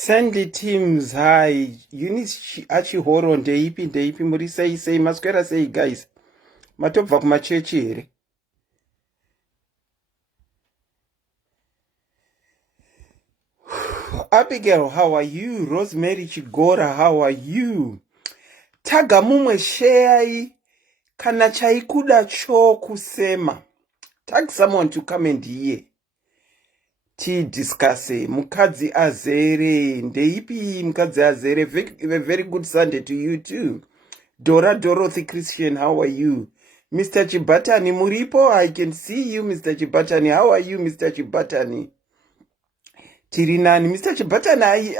Sandy Teams, hi. Eunice achihoro ndeipi muri sei maswera sei guys. Matobva kumachechi here. Abigail, how are you? Rosemary Chigora, how are you? Taga mumwe share kana chaikuda chokusema. Tag someone to come and hear. Discuss mukadzi azere ndeipi mukadzi azere. A very good Sunday to you too. Dora Dorothy Christian, how are you? Mr. Chibatani Muripo, I can see you, Mr. Chibatani. How are you, Mr. Chibatani? Tirinani, Mr. Chibatani,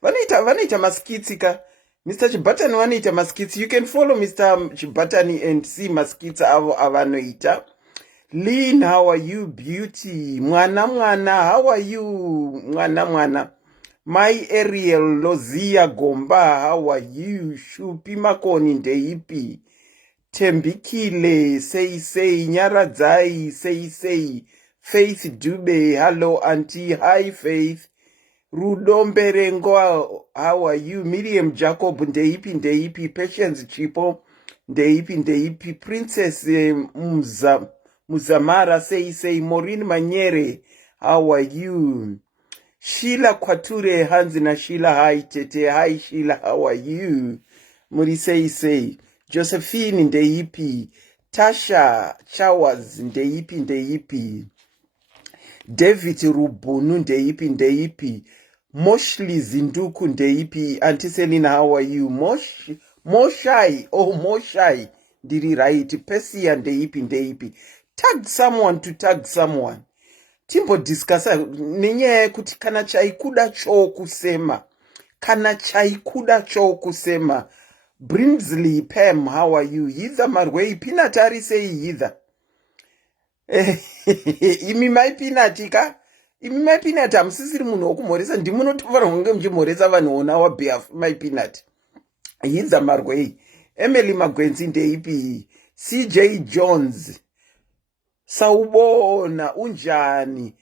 Vanita Maskitsika. Mr. Chibatani, Vanita Maskits. You can follow Mr. Chibatani and see Maskitsa Avanoita. Lynn, how are you, beauty? Mwana, how are you, mwana? My Ariel Lozia Gomba, how are you? Shupi Makoni ndeipi. Tembikile, say, Nyaradzai, say. Faith Dube, hello auntie, hi Faith. Rudombe Rengo, how are you? Miriam Jacob ndeipi. Patience Chipo, ndeipi. Princess Muzamara, say. Maureen Manyere, how are you? Sheila Kwature Hanzi na Sheila, hi Tete, hi Sheila, how are you? Muri say. Josephine ndeipi. Tasha Showers ndeipi. David Rubunu ndeipi. Moshli Zinduku ndeipi. Auntie Selina, how are you? Moshai, did he write? Persia ndeipi. Tag someone to tag someone. Timbo discussa nenyaya kuti kana chaikuda chokusema. Brinsley Pam, how are you? Hither Marway Pinatari say hither. Imi my pinatika. Imi my peanut. I'm sisiri muno kumoresa. Ndimuno tuvara hunge mjimoresa vanu on our behalf. My peanut. Hither Marway. Emily Magwenzi ndeipi. CJ Jones. Sawubona unjani?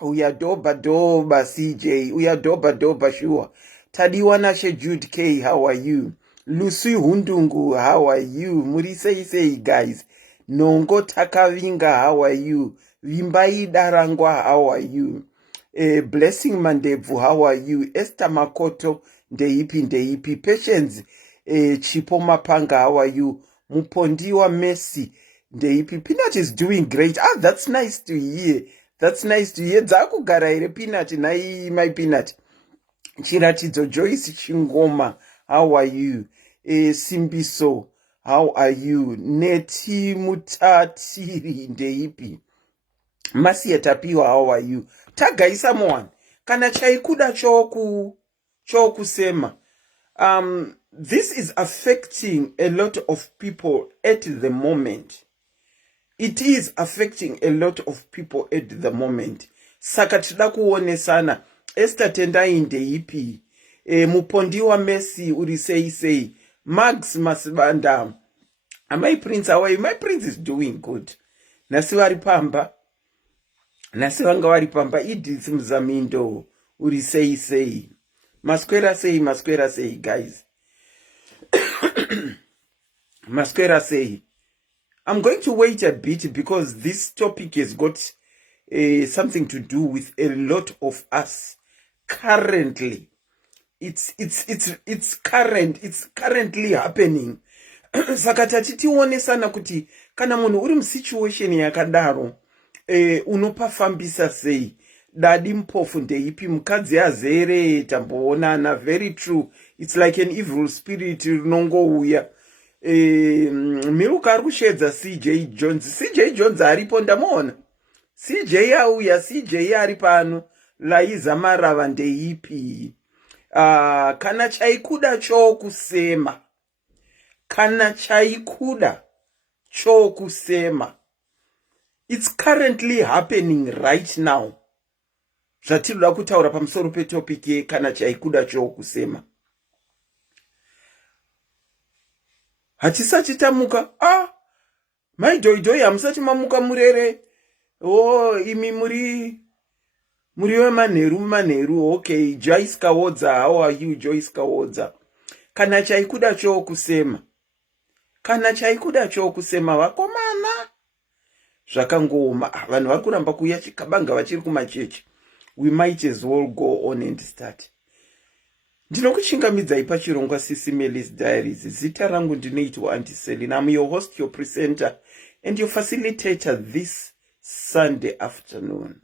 Uyadoba CJ. Uyadoba sure. Tadiwana Jude K, how are you? Lucy Hundungu, how are you? Muri say guys. Nongo Takavinga, how are you? Vimbai Darangwa, how are you? Blessing Mandevu, how are you? Esther Makoto, ndeipi. Patience, Chipo Mapanga, how are you? Mupondiwa Messi, ndeipi. Peanut is doing great. That's nice to hear. Zaku garaire Peanut, nai my Peanut. Chiratidzo Joyce Chingoma, how are you? Simbiso, how are you? Neti Mutatiri ndeipi. Masia Tapiwa, how are you? Tagai someone. Kana chaikuda chokusema. This is affecting a lot of people at the moment. It is affecting a lot of people at the moment. Saka tida kuonesana. Esther Tendai ndeipi. Mupondiwa Messi uri say. Max Masibanda. My prince, how are you? My prince is doing good. Nasiwari pamba. Idris Mzamindo uri say. Masquera say, guys. Masquera say. I'm going to wait a bit because this topic has got something to do with a lot of us currently. It's currently happening. Saka tatitionesana kuti kana munhu uri situation yakadaro unopafambisa sei. Dadi mpofu ndeipi, mukadzi azere tamboonana. Very true. It's like an evil spirit rinongouya. Miruka ari kushedza CJ Jones aripo ndamuona. CJ auya, CJ ari pano. Laiza Marava ndeipi. Kana chaikuda chokusema. It's currently happening right now. Zvatiroda kutaura pamusoro petopic kana chaikuda chokusema. Hatisati tamuka. Maidhoidhoi hamusati mamuka murere. Imi Muriwe manheru. Okay, Joyce Kawodza, how are you, Joyce Kawodza? Kana chaikuda chokusema. Vakomana. Zvakangoma. Vanhu vari kuramba kuuya chikabanga vachiri kumachechi. We might as well go on and start. Ndinokuchingamidzai pachirongwa SIS MELLY's Diaries. Zita rangu ndinoitwa Auntie Selina. I'm your host, your presenter, and your facilitator this Sunday afternoon.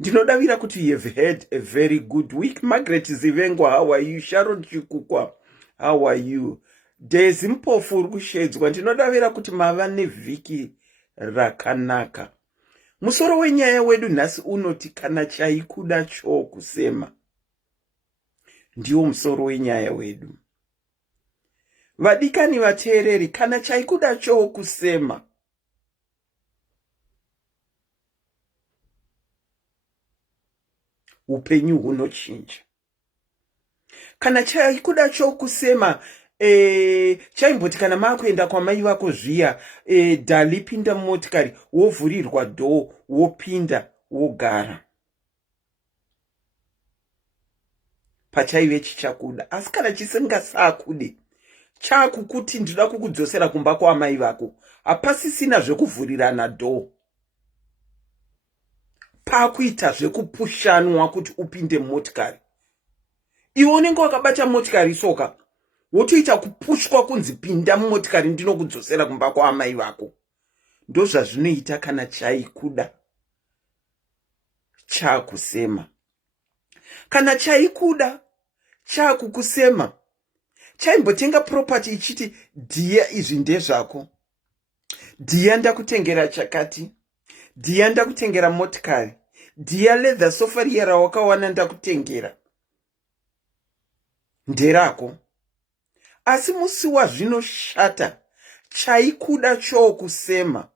Ndinodavira kuti you have had a very good week. Margaret Zivengwa, how are you? Sharon Chikukwa, how are you? Daisy Mpofu urikushedzwa. Ndinodavira kuti mava nevhiki rakanaka. Musoro wenyaya wedu nhasi unoti kana chaikuda chokusema. Ndiwo musoro wenyaya wedu. Vadikani vateereri, kana chaikuda chokusema. Upenyu hunochinja. Kana chaikuda chokusema, chaimboti kana makuenda kwa mai vako zviya, dali pinda motikari, wovhurirwa dhoo, wopinda, wogara. Pachaive chichakuda. Asi kana chisingasakude, chakukuti ndinoda kukudzosera kumba kwa mai vako, hapasisina zvekuvhurirana dhoo. Pakuita zvekupushanwa kuti upinde motikari. Iwe unenge wakabata motikari soka, wotoita kupushwa kunzi pinda motikari ndinokudzosera kumba kwa amai vako. Ndozvazvinoita kana chaikuda chakusema. Kana chaikuda chakukusema, chaimbotenga property ichiti dhiya izvi ndezvako. Dhiya ndakutengera chakati. Dhiya ndakutengera motikari. Dhiya leather sofa riya rawakawana ndakutengera. Nderako. Asi musi wazvinoshata, chaikuda chokusema.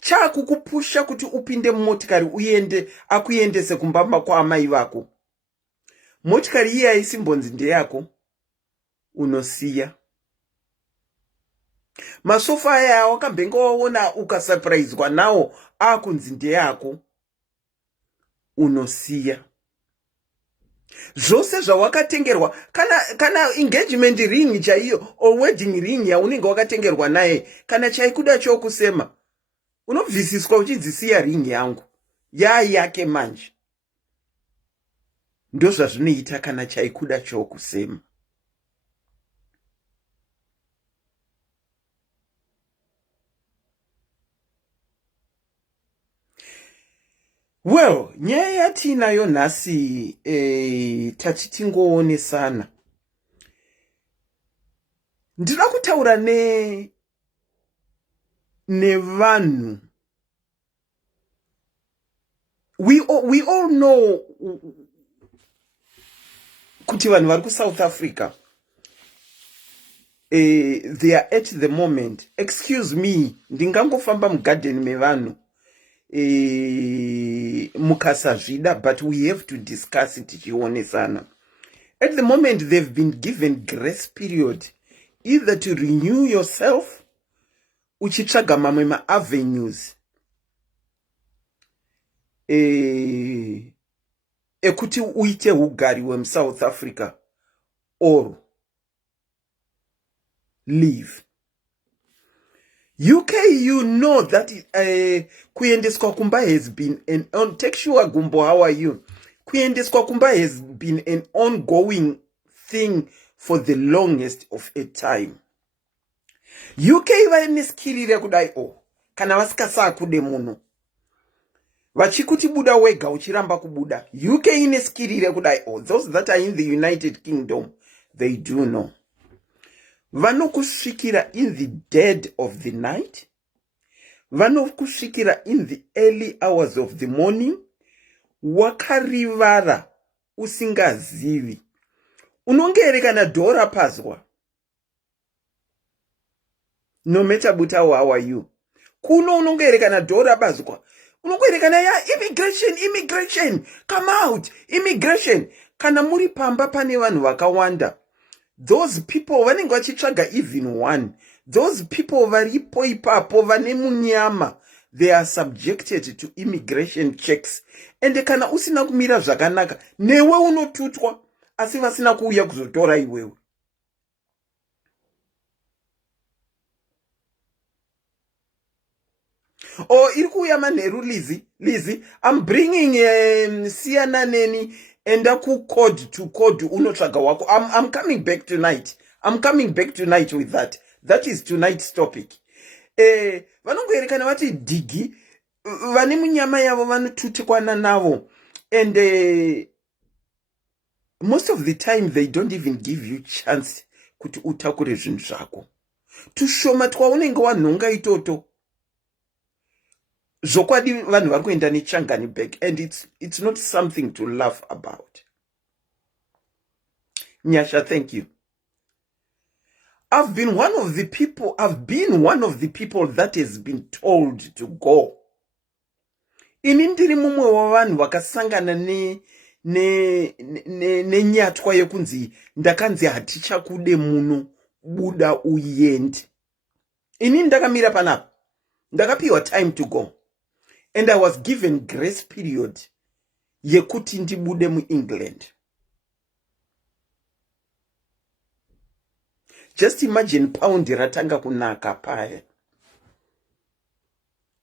Chakukupusha kuti upinde motikari akuendese kumbamba kwa amai vako. Motikari iya haisi mbonzi ndeyako, unosiya. Masofa aya wakambenga waona ukasurprised nawo akunzi ndeyako, unosiya. Zvose zvawakatengerwa, kana engagement ring chaiyo or wedding ring yaunenge wakatengerwa naye, kana chaikuda chokusema, unobvisiswa uchidzisiya ring yangu yake manje. Ndozvazvinoita kana chaikuda chokusema. Well, nyaya yatinayo nhasi tachitingoonesana. Ndinoda kutaura nevanhu. We all know kuti vanhu vari kuSouth Africa, they are at the moment, excuse me, ndingangofamba mugarden mevanhu mukasazvida, but we have to discuss it tichionesana. At the moment, they've been given grace period either to renew yourself, uchitsvaga mamwe maavenues ekuti uite ugari wemuSouth Africa, or leave. UK, you know that kuendeswa kumba has been take sure Gumbo, how are you? Kuendeswa kumba has been an ongoing thing for the longest of a time. UK vaneskirire kudai kana vasikasakude munhu. Vachikuti buda wega uchiramba kubuda. UK ineskirire kudai those that are in the United Kingdom, they do know. Vanokusvikira in the dead of the night. Vanokusvikira in the early hours of the morning. Wakarivara usingazivi. Unongerekana dhora pazwa. No matter buta, how are you? Kuno unongerekana dhora pazwa. Unongerekana ya immigration, come out, immigration. Kana muri pamba pane vanhu vakawanda. Those people vanenge vachitsvaga even one. Those people varipo ipapo vane munyama, they are subjected to immigration checks. And kana usina kumira zvakanaka, newe unotutwa, asi vasina kuuya kuzotora iwewe. Oh, irikuya manheru Lizzy, I'm bringing Siana Neni and ku code to code unotsvaga wako. I'm coming back tonight. I'm coming back tonight with that. That is tonight's topic. Vanongoerekana vati digi, vane munyama yavo vanotutikwana navo. And most of the time they don't even give you chance kuti utakure zvinhu zvako. Tushoma twaunenge wanhonga itoto. Zokwadi vanhu vari kuenda nechangani back, and it's not something to laugh about. Nyasha, thank you. I've been one of the people that has been told to go. Ini ndiri mumwe wavanhu vakasangana nenyatwa yekunzi ndakanzi hatichakude muno, buda uende. Ini ndakamira panapa, ndakapiwa time to go. And I was given grace period yekuti ndibude mu-England. Just imagine pound ratanga kunaka paya.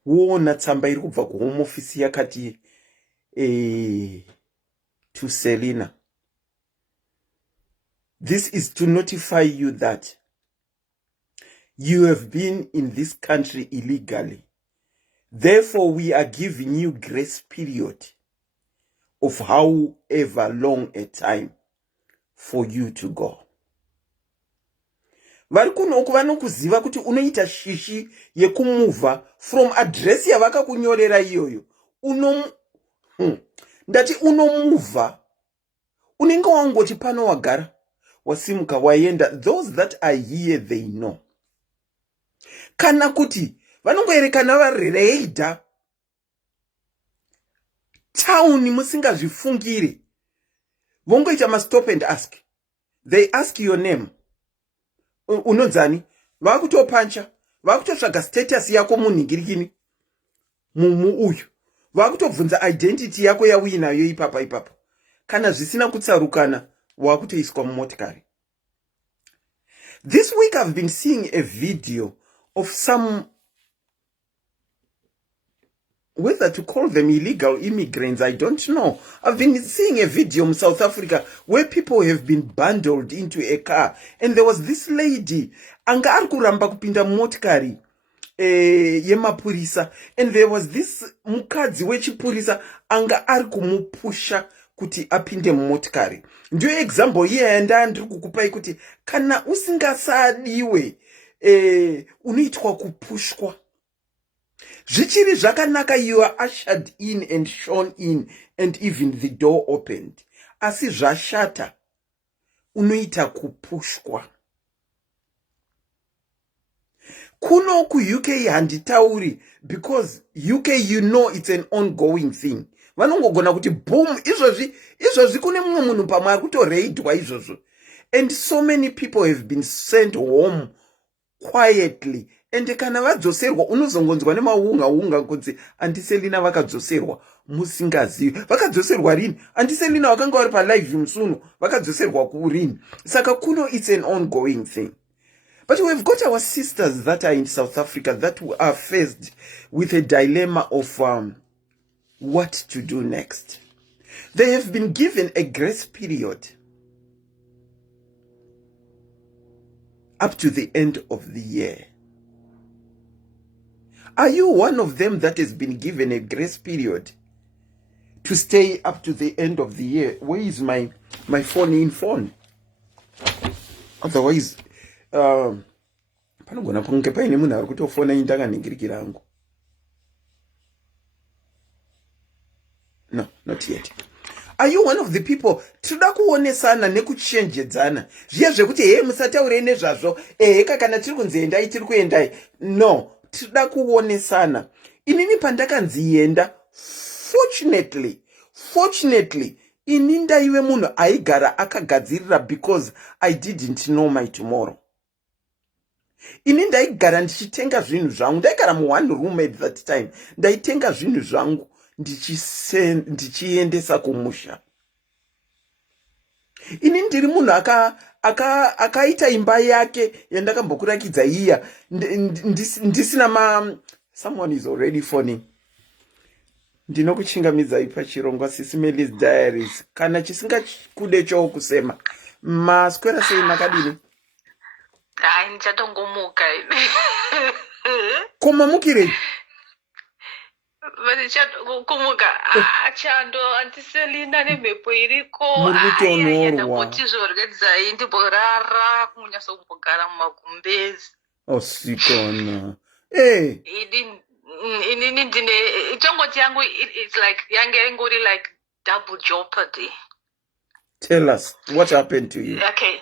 Wona tsamba iri kubva kuhome office yakati to Selina. This is to notify you that you have been in this country illegally. Therefore, we are giving you grace period of however long a time for you to go. Vari kunoku vanokuziva kuti unoita shishi yekumuva from address yavakakunyorera iyoyo. Ndati unomuva. Unenge wangoti pano wagara. Wasimuka waenda. Those that are here, they know. Kana kuti vanongoerekana vareida town musingazvifungire. Vongoita ma stop and ask. They ask your name. Unonzani? Vakutopancha. Vakutotsvaga status yako munhingirikini. Mumu uyu. Vakutobvunza identity yako yauinayo ipapa. Kana zvisina kutsarukana, wakutoiswa mumotikari. This week I've been seeing a video of some, whether to call them illegal immigrants, I don't know. I've been seeing a video in South Africa where people have been bundled into a car. And there was this lady, anga ari kuramba kupinda motikari yemapurisa. And there was this mukadzi wechipurisa, anga ari kumupusha kuti apinde motikari. Ndiyo example here ndiri kukupai kuti kana usingasadiwe unoitwa kupushwa. Zvichiri zvakanaka, you are ushered in and shown in and even the door opened. Asi zvashata unoita kupushwa. Kuno ku UK handitauri because UK, you know, it's an ongoing thing. Vanongogona kuti boom, izvozvi kune mumwe munhu pamwe ari kutoreidwa izvozvo. And so many people have been sent home quietly. And kana vadzoserwa unozongonzwa nemahunga kunzi andiselina vakadzoserwa musingazivi. Vakadzoserwa rini? Andiselina vakanga vari palive musuno vakadzoserwa kurini. Saka kuno, it's an ongoing thing. But we've got our sisters that are in South Africa that are faced with a dilemma of what to do next. They have been given a grace period up to the end of the year. Are you one of them that has been given a grace period to stay up to the end of the year? Where is my phone? Otherwise, panogona kunge paine munhu ari kutofona indakaningirikira hangu. No, not yet. Are you one of the people? Tinoda kuonesana nekuchenjedzana. Zviya zvekuti musataure nezvazvo. Kana tiri kunzi endai tiri kuendai. No, tinoda kuonesana. Inini pandakanzienda, fortunately, ini ndaive munhu aigara akagadzirira because I didn't know my tomorrow. ini ndaigara ndichitenga zvinhu zvangu, ndaigara mu1 room at that time, ndaitenga zvinhu zvangu ndichiendesa kumusha. Ini ndiri munhu akaita imba yake yandakambokurakidza iya ndisina someone is already phoning. Ndinokuchingamidzai pachirongwa SIS MELLY's diaries. Kana chisingakude chokusema, maswera sei makadini? Hai, ndichatongomuka. Kumamukirei? Kumuka achando antiselina nemhepo iriko. Muri kutonorwa. Ndambotizorwedzai ndimborara kunyasa kumbogara mumagumbezi. Sikona. Inini ndine chongoti yangu, it's like yange ingori like double jeopardy. Tell us what happened to you. Okay.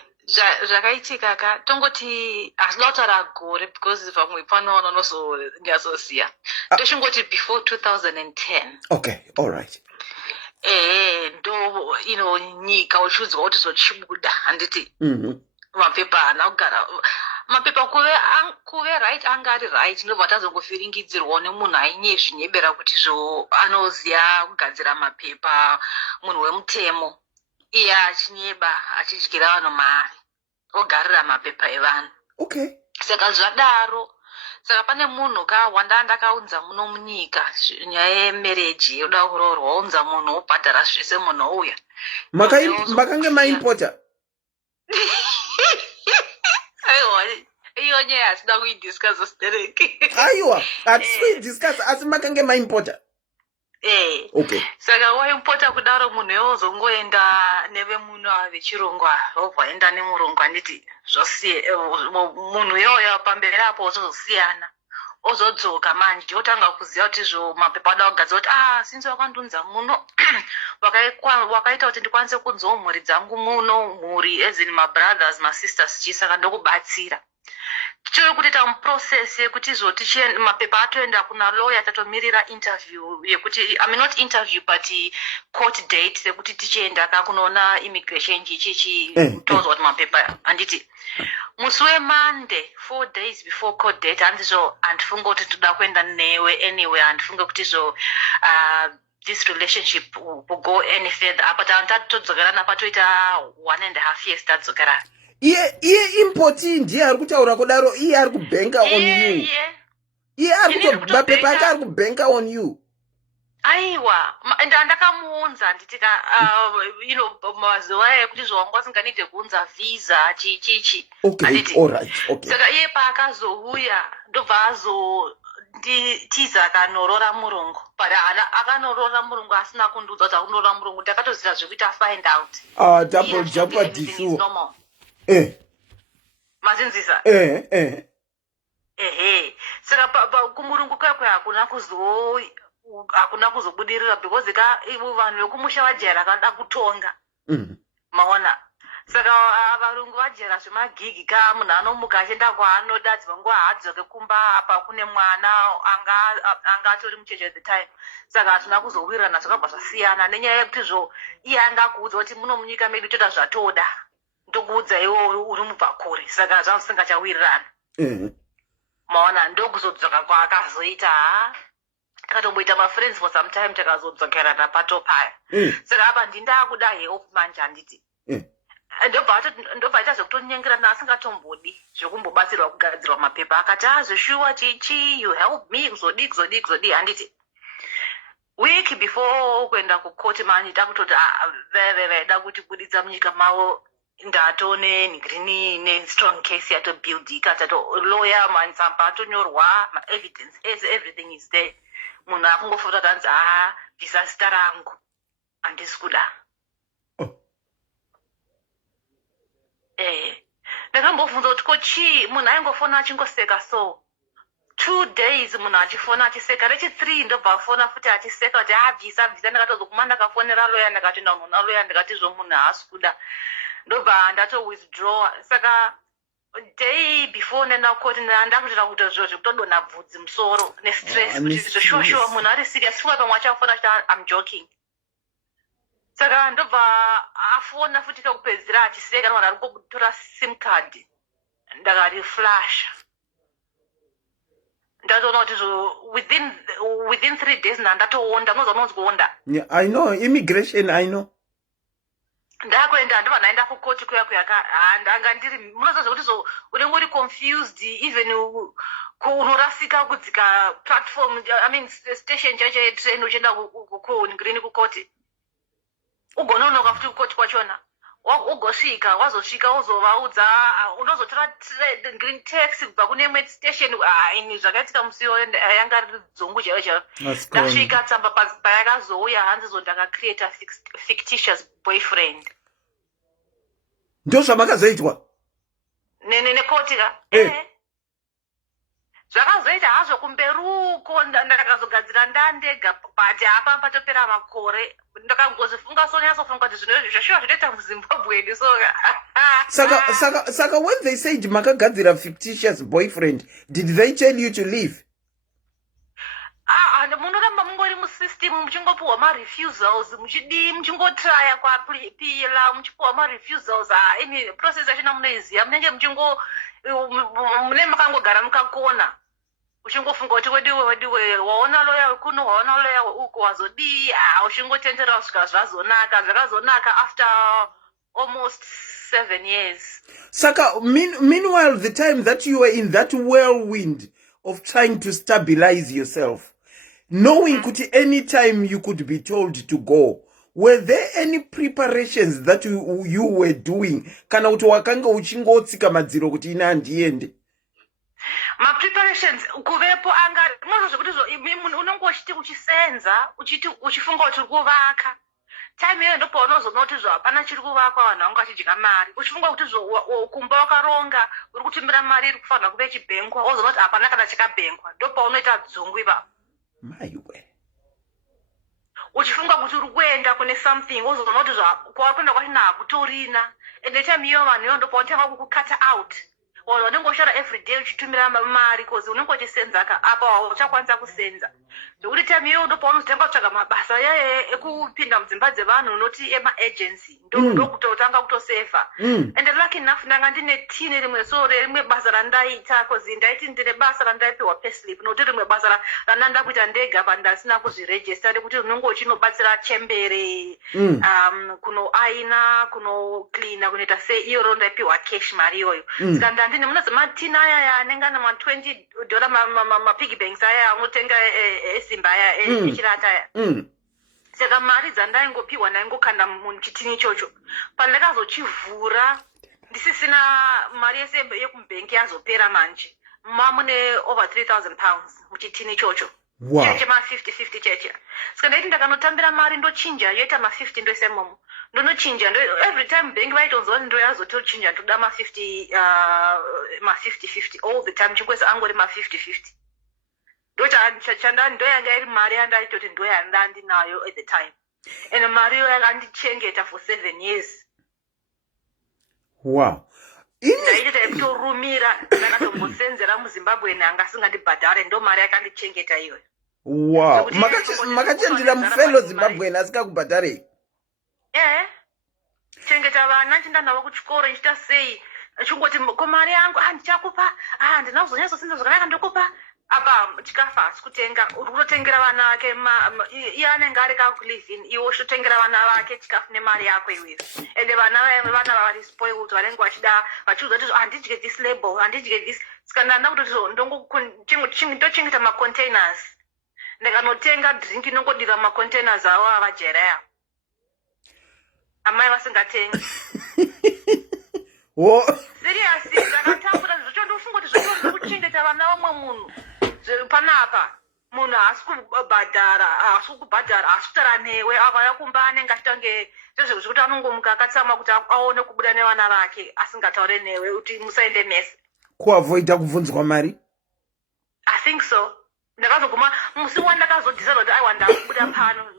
Zvakaitika ka tongoti asinautara gore because vamwe panoona nosonyazosiya tochingoti before 2010. Okay, all right. Ndo nyika uchiudzwa kuti zochibuda handiti mapepa haana kugara mapepa kuve right anga ari right ndobva tazongofiringidzirwawo nemunhu ainye zvinyebera kuti anoziya kugadzira mapepa, munhu wemutemo iye achinyeba achidyira vanhu mari ogarira mapepa evanhu. Okay. Saka zvadaro, saka pane munhu ndakaunza muno munyika nyaya yemereji yoda kuroorwa, waunza munhu wobhadhara zvese munhu ouya. Makange maimporta? Aiwa, iyo nyaya hatina kuidiscuss stereki. Aiwa, hatisi kuidiscuss asi makange maimporta? Okay. Saka waimpota kudaro munhu yozongoenda nevemunhu vechirongwa wobvaenda nemurongwa anditi zvosiye munhu yoyo pamberi apo ozosiyana ozodzoka manje otanga kuziva kuti mapepa ada kugadzira kuti sinzi wakandunza muno wakaita kuti ndikwanise kunzwawo mhuri dzangu muno, mhuri as in mabrothers masisters chisaka ndokubatsira chiri kutoita muprocess yekuti zoti mapepa atoenda kuna lawyer tatomirira interview yekuti not interview but court date yekuti tichienda kunoona immigration chichi tozwa kuti mapepa anditi musi weMonday 4 days before court date handifunga kuti toda kuenda newe anyway, handifunga kuti this relationship will go any further apa tatodzokerana patoita 1.5 years tadzokerana. Iye impoti ndiye ari kutaura kudaro, iye ari kubanka on you. Iye ari mapepa ake ari kubanka on you. Aiwa, ndakamuunza nditika mazuva ekuti zvawanga asinganide kuunza visa chichichi. Okay, all right, okay. Saka iye paakazouya ndobva azonditiza akanorora murungu, but akanorora murungu asina kundiudza kuti akunorora murungu, ndakatoziva zvekuita find out. Double jeopardy sure. Mazinzisa. Saka kumurungu kwakwe hakuna kuzobudirira because vanhu vekumusha vajera vakada kutonga. Maona. Saka varungu vajera zvemagigi munhu anomuka achienda kwaanoda dzimwe haadzoke kumba apa kune mwana anga atori mucheche at the time. Saka hatina kuzowirirana zvakabva zvasiyana nenyaya yekuti iye angakuudza kuti muno munyika medu toda zvatoda. Ndokuudza iwo uri mubva kure, saka zvamusingachawirirana. Maona ndokuzodzoka kwaakazoita takatomboita mafriends for some time takazodzokerana pato paya. Saka apa ndindakuda help manje handiti. Ndobva aita zvekutonyengerana asingatombodi zvekumbobatsirwa kugadzirwa mapepa akati zveshuwa chichi you help me kuzodi handiti. Week before kuenda kukoti manje takutoti da kuti buditsa munyika mavo ndatone green ne strong case yatobuildika lawyer mansamba atonyorwa evidence everything is there. Munhu akungofuta tanzi visa zita rangu handisi kuda. Ndakambobvunza kuti kochi munhu aingofona achingoseka so 2 days munhu achifona achiseka, rechi3 ndobva afona futi achiseka kuti visa ndakatozokuma ndakafonera lawyer ndikatoenda kunona lawyer ndikati munhu haasi kuda, ndobva ndato withdraw. Saka day before nenda koti ndakutira kuti zvekutodonha bvudzi musoro nestress kuti zvoshuwa munhu ari serious funga pamwe achafona kuti I'm joking. Saka ndobva afona futi kakupedzisira achiseka nwana ari kutora sim card ndakari flash ndatoona kuti within 3 days ndatoonda munoza unonzikuonda. Yeah, I know immigration, I know. Ndakuenda ndova naenda kukoti kuya ndanga ndiri munoza zvokuti unenge uri confused even unorasika kudzika platform station chacho yetrain uchienda kugreen kukoti ugononoka futi kukoti kwachona ugosvika wazosvika wozovaudza unozotora green taxi kubva kune imwe station. Ini zvakaitika musiwo yanga riri dzungu chaiyo chaiyo. Ndasvika tsamba payakazouya hanzi ndakacreata fictitious boyfriend. Ndo zvamakazoitwa nekoti ka zvakazoita hazvo kumberuko ndakazogadzira ndandega but apa patopera makore ndakangozifunga sonyasofunga kuti zvinhu izvi zvashuwa zvinoita muzimbabwe edu saka when they said makagadzira fictitious boyfriend, did they tell you to leave? Munoramba mungori musystem muchingopiwa marefusals muchingotraya kwapila muchipiwa marefusals. Ini process yachina munoiziva munenge mune makangogara mukakona uchingofunga kuti wediwe waona loya wekuno waona loya weuko wazodii uchingotendera kusvika zvakazonaka after almost 7 years. Saka meanwhile the time that you were in that whirlwind of trying to stabilize yourself, knowing kuti any time you could be told to go, were there any preparations that you were doing kana kuti wakanga uchingotsika madziro kuti ina handiende? Preparations kuvepo anga mwazo zvekuti unenge uchisenza uchifunga kuti uri kuvaka time iyoyo ndipo unozoona kuti hapana chiri kuvakwa vanhu vanga vachidya mari uchifunga kuti kumba wakaronga uri kutumbira mari iri kufanira kuve chibhenkwa wozoona kuti hapana kana chakabhenkwa ndopaunoita dzungu ipapo maiwe uchifunga kuti uri kuenda kune something wozoona kuti kwauri kuenda kwachina hakutorina ende time iyoyo vanhu iyoyo ndopaunotanga kukukata out unenge ushara everyday uchitumira mari cause unenge uchisenzaka apa uchakwanisa kusenza zvokuti time iyoyo ndopaunozotanga kutsvaga mabasa ekupinda mudzimba dzevanhu unoti ema-agency ndokutotanga kutosevha ende lucky enough ndanga ndine tini rimwe rimwe basa randaita cause ndaiti ndine basa randaipiwa payslip nokuti rimwe basa randanda kuita ndega pandasina kuzvirejista rekuti unenge uchinobatsira chembere kunoaina kunoklina kunoita sei iyoro ndaipiwa cash mari iyoyo saka ndandine munozomatina aya anenge ana $20 mapiggy banks aya unotenga esimba aya echirata aya saka mari dzandaingopiwa ndaingokanda muchitini ichocho pandakazochivhura ndisisina mari yese yekumubhengi yazopera manje mamune over 3,000 pounds muchitini ichocho cheche ma50 cheche saka ndaiti ndakanotambira mari ndochinja yoita ma50 ndoise momo ndonochinja every time bhengi vaitonzwa ndo yazotochinja ndoda ma50 all the time chinkwese angori ma50 ndoyanga iri mari yandaitoti ndoyanda ndinayo at the time and mari iyo yakandichengeta for 7 years. Wow. Ndaitota ekutorumira ndakatombosenzera muzimbabwe nanga asingandibhadhare ndo mari yakandichengeta iyoyo. Wow. Makachendera mufelo zimbabwe asikakubhadhare. Chengeta vana chinda navo kuchikoro nchita sei chingoti ko mari yangu ndichakupa ndinazonyasosenza zvakanaka ndokupa apa chikafa sikutenga uri kutotengera vana vake iye anenge ari kakulivin iwe uchitotengera vana vake chikafu nemari yako iwewe ende vana vari spoiled vanenge vachida vachiudza kuti handidye this label handidye this saka ndanda kuti ndochengeta macontainers ndikanotenga drink inongodira macontainers avo avajereya amai vasingatengi seriously ndakatambura zvocho ndofunga kuti zvocho kuchengeta vana vamwe munhu panapa munhu haasi kubhadhara haasi kutaura newe akauya kumba anenge achitange zvezvo zvekuti anongomuka akatsama kuti aone kubuda nevana vake asingataure newe kuti musaende mese kuavoida kubvunzwa mari. I think so. Ndakazoguma musi wandakazodhisaida kuti aiwa ndakubuda pano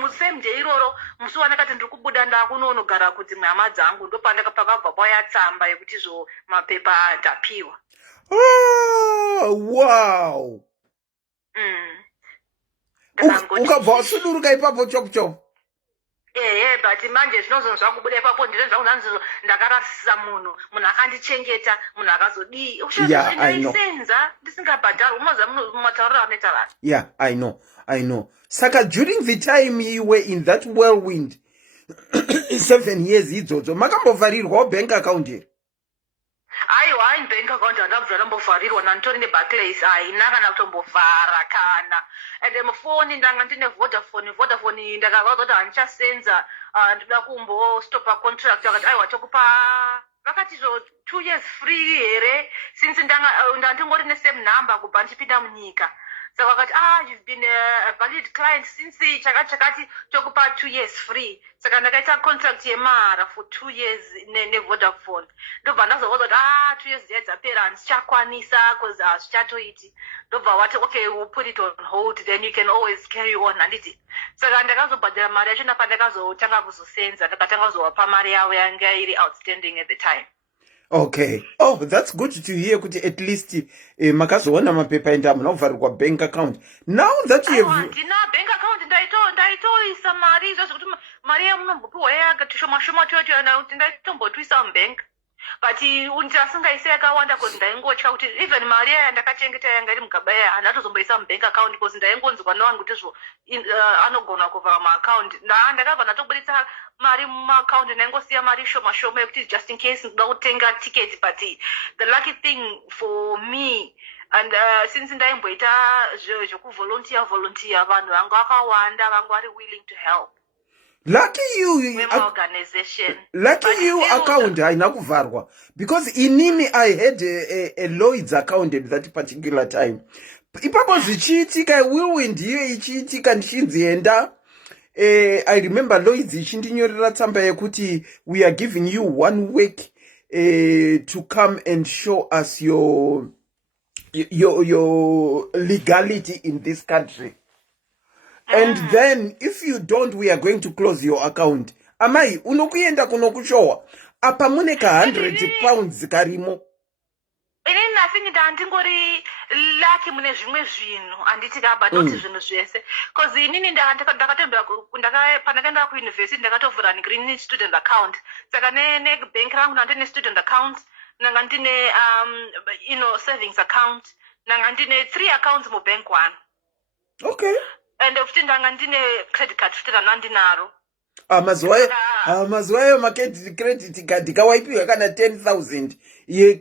musame day iroro musi wandakati ndiri kubuda ndakunonogara kudzimwe hama dzangu ndopandakapakabva kwaya tsamba yekuti zvo mapepa ndapiwa. Oh, wow. Ukabva wasuduruka ipapo chop chop. but manje zvinozonzi zvakubuda ipapo ndizvo zvakunzi ndakarasisa munhu akandichengeta munhu akazodii ndaisenza ndisingabhadharwi unoziva matauriro anoita vanhu. Yeah, I know. Saka during the time you were in that whirlwind 7 years idzodzo makambovharirwawo bank account here? Aiwa, bank account handabvira ndambovharirwa nanditori neBarclays haina kana kutombovhara kana. Ende mufoni ndanga ndine Vodafone ndakavaudza kuti handichasenza ndoda kumbostopa contract vakati aiwa tokupa vakati 2 years free here since ndandingori nesame number kubva ndichipinda munyika. Saka vakati you've been a valid client since chakati tokupa 2 years free. Saka ndakaita contract yemahara for 2 years neVodafone. Ndobva ndazoona kuti 2 years dziya dzapera handichakwanisa because hazvichatoiti. Ndobva wati okay, we'll put it on hold, then you can always carry on. Handiti. Saka ndakazobhadhara mari yacho napandakazotanga kuzosenza ndakatanga kuzovapa mari yavo yanga iri outstanding at the time. Okay. Oh, that's good to hear kuti at least makazoona mapepa enda munovharirwa bank account. Now that you have ndina bank account ndaitoisa mari izvo zvekuti mari yamunombopiwa yakatishoma toyo ndaitombotuisa mubank. But ndasingaise yakawanda because ndaingotya kuti even mari yaya ndakachengeta yanga iri mugaba yaya handatozomboisa mubank account because ndaingonzwa nevanhu kuti anogona kuvhara maaccount. Ndakabva ndatobuditsa mari mumaccount ndaingosiya mari shoma yekuti just in case ndoda kutenga ticket. But the lucky thing for me and since ndaimboita zvekuvolunteer vanhu vanga vakawanda vanga vari willing to help. Lucky you account haina kuvharwa because inini I had a Lloyd's account at that particular time. Ipapo zvichiitika whirlwind ndiyo ichiitika ndichinzienda I remember Lloyd's ichindinyorera tsamba yekuti we are giving you 1 week to come and show us your legality in this country. And then if you don't, we are going to close your account. Amai unokuenda kunokushowa apa mune ka 100 pounds karimo. Inini nafingi ndandingori lucky mune zvimwe zvinhu handiti kaba not zvinhu zvese because inini ndakatembera pandakaenda kuuniversity ndakatovhura green student account. Saka nebank rangu ndandine student account nanga ndine savings account nanga ndine 3 accounts mubank one. Okay. And futi ndanga ndine credit card futi ndinaro. Mazuwayo credit card kawaipiwa kana 10,000 ye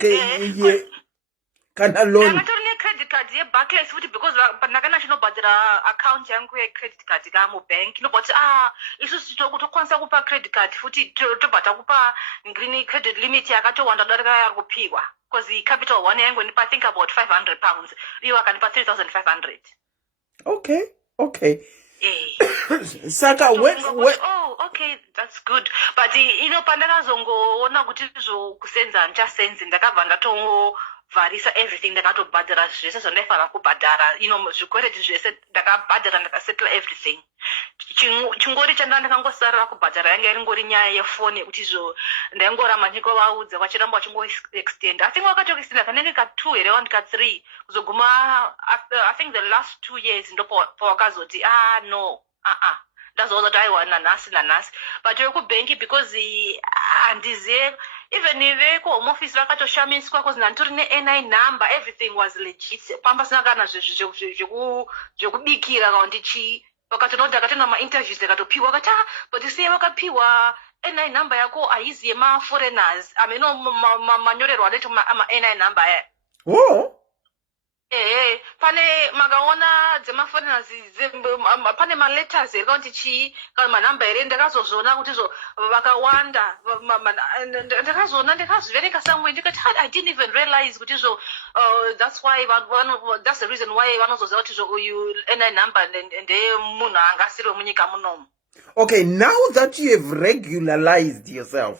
kana loan. Ndakatori credit card yeBarclays futi because pandakana chinobhadhara account yangu yecredit card kamubank ndoboti isusu tokwanisa kupa credit card futi tobhata kupa green credit limit yakatowanda darika yakupiwa because the capital one yangu nipa I think about 500 pounds iwo akanipa 3,500. Okay. Saka okay, that's good. But pandakazongoona kuti kusenza ndichasenzi ndakabva ndatovharisa everything ndakatobhadhara zvese zvandaifana kubhadhara zvikwereti zvese ndakabhadhara ndakasettle everything. Chingori chandandakangosarira kubhadhara yanga iringori nyaya yefoni yekuti ndaingoramba ndikovaudza vachiramba vachingoextend. I think vakatoextenda kanenge ka2 here around ka3 kuzoguma I think the last 2 years ndopavakazoti no ndazoona kuti aiwa nanhasi but wekubhenki because handizive even vekuhome office vakatoshamiswa because ndanditori ne-NI number everything was legit pambasina kana zvekubikira kana kuti chii. Vakatonoda akatenda ma-interviews akatopiwa akati but siye vakapiwa NI number yako haizi yema-foreigners manyorerwa anoita ama-NI number aya. Pane makaona dzema-foreigners pane ma-letters here kana kuti chii kana manamba here ndakazozviona kuti vakawanda ndakazoona ndakazviverenga somewhere ndikati I didn't even realize kuti that's why that's the reason why vanozoziva kuti uyu NI number ndemunhu angasiri wemunyika munomu. Okay, now that you have regularized yourself,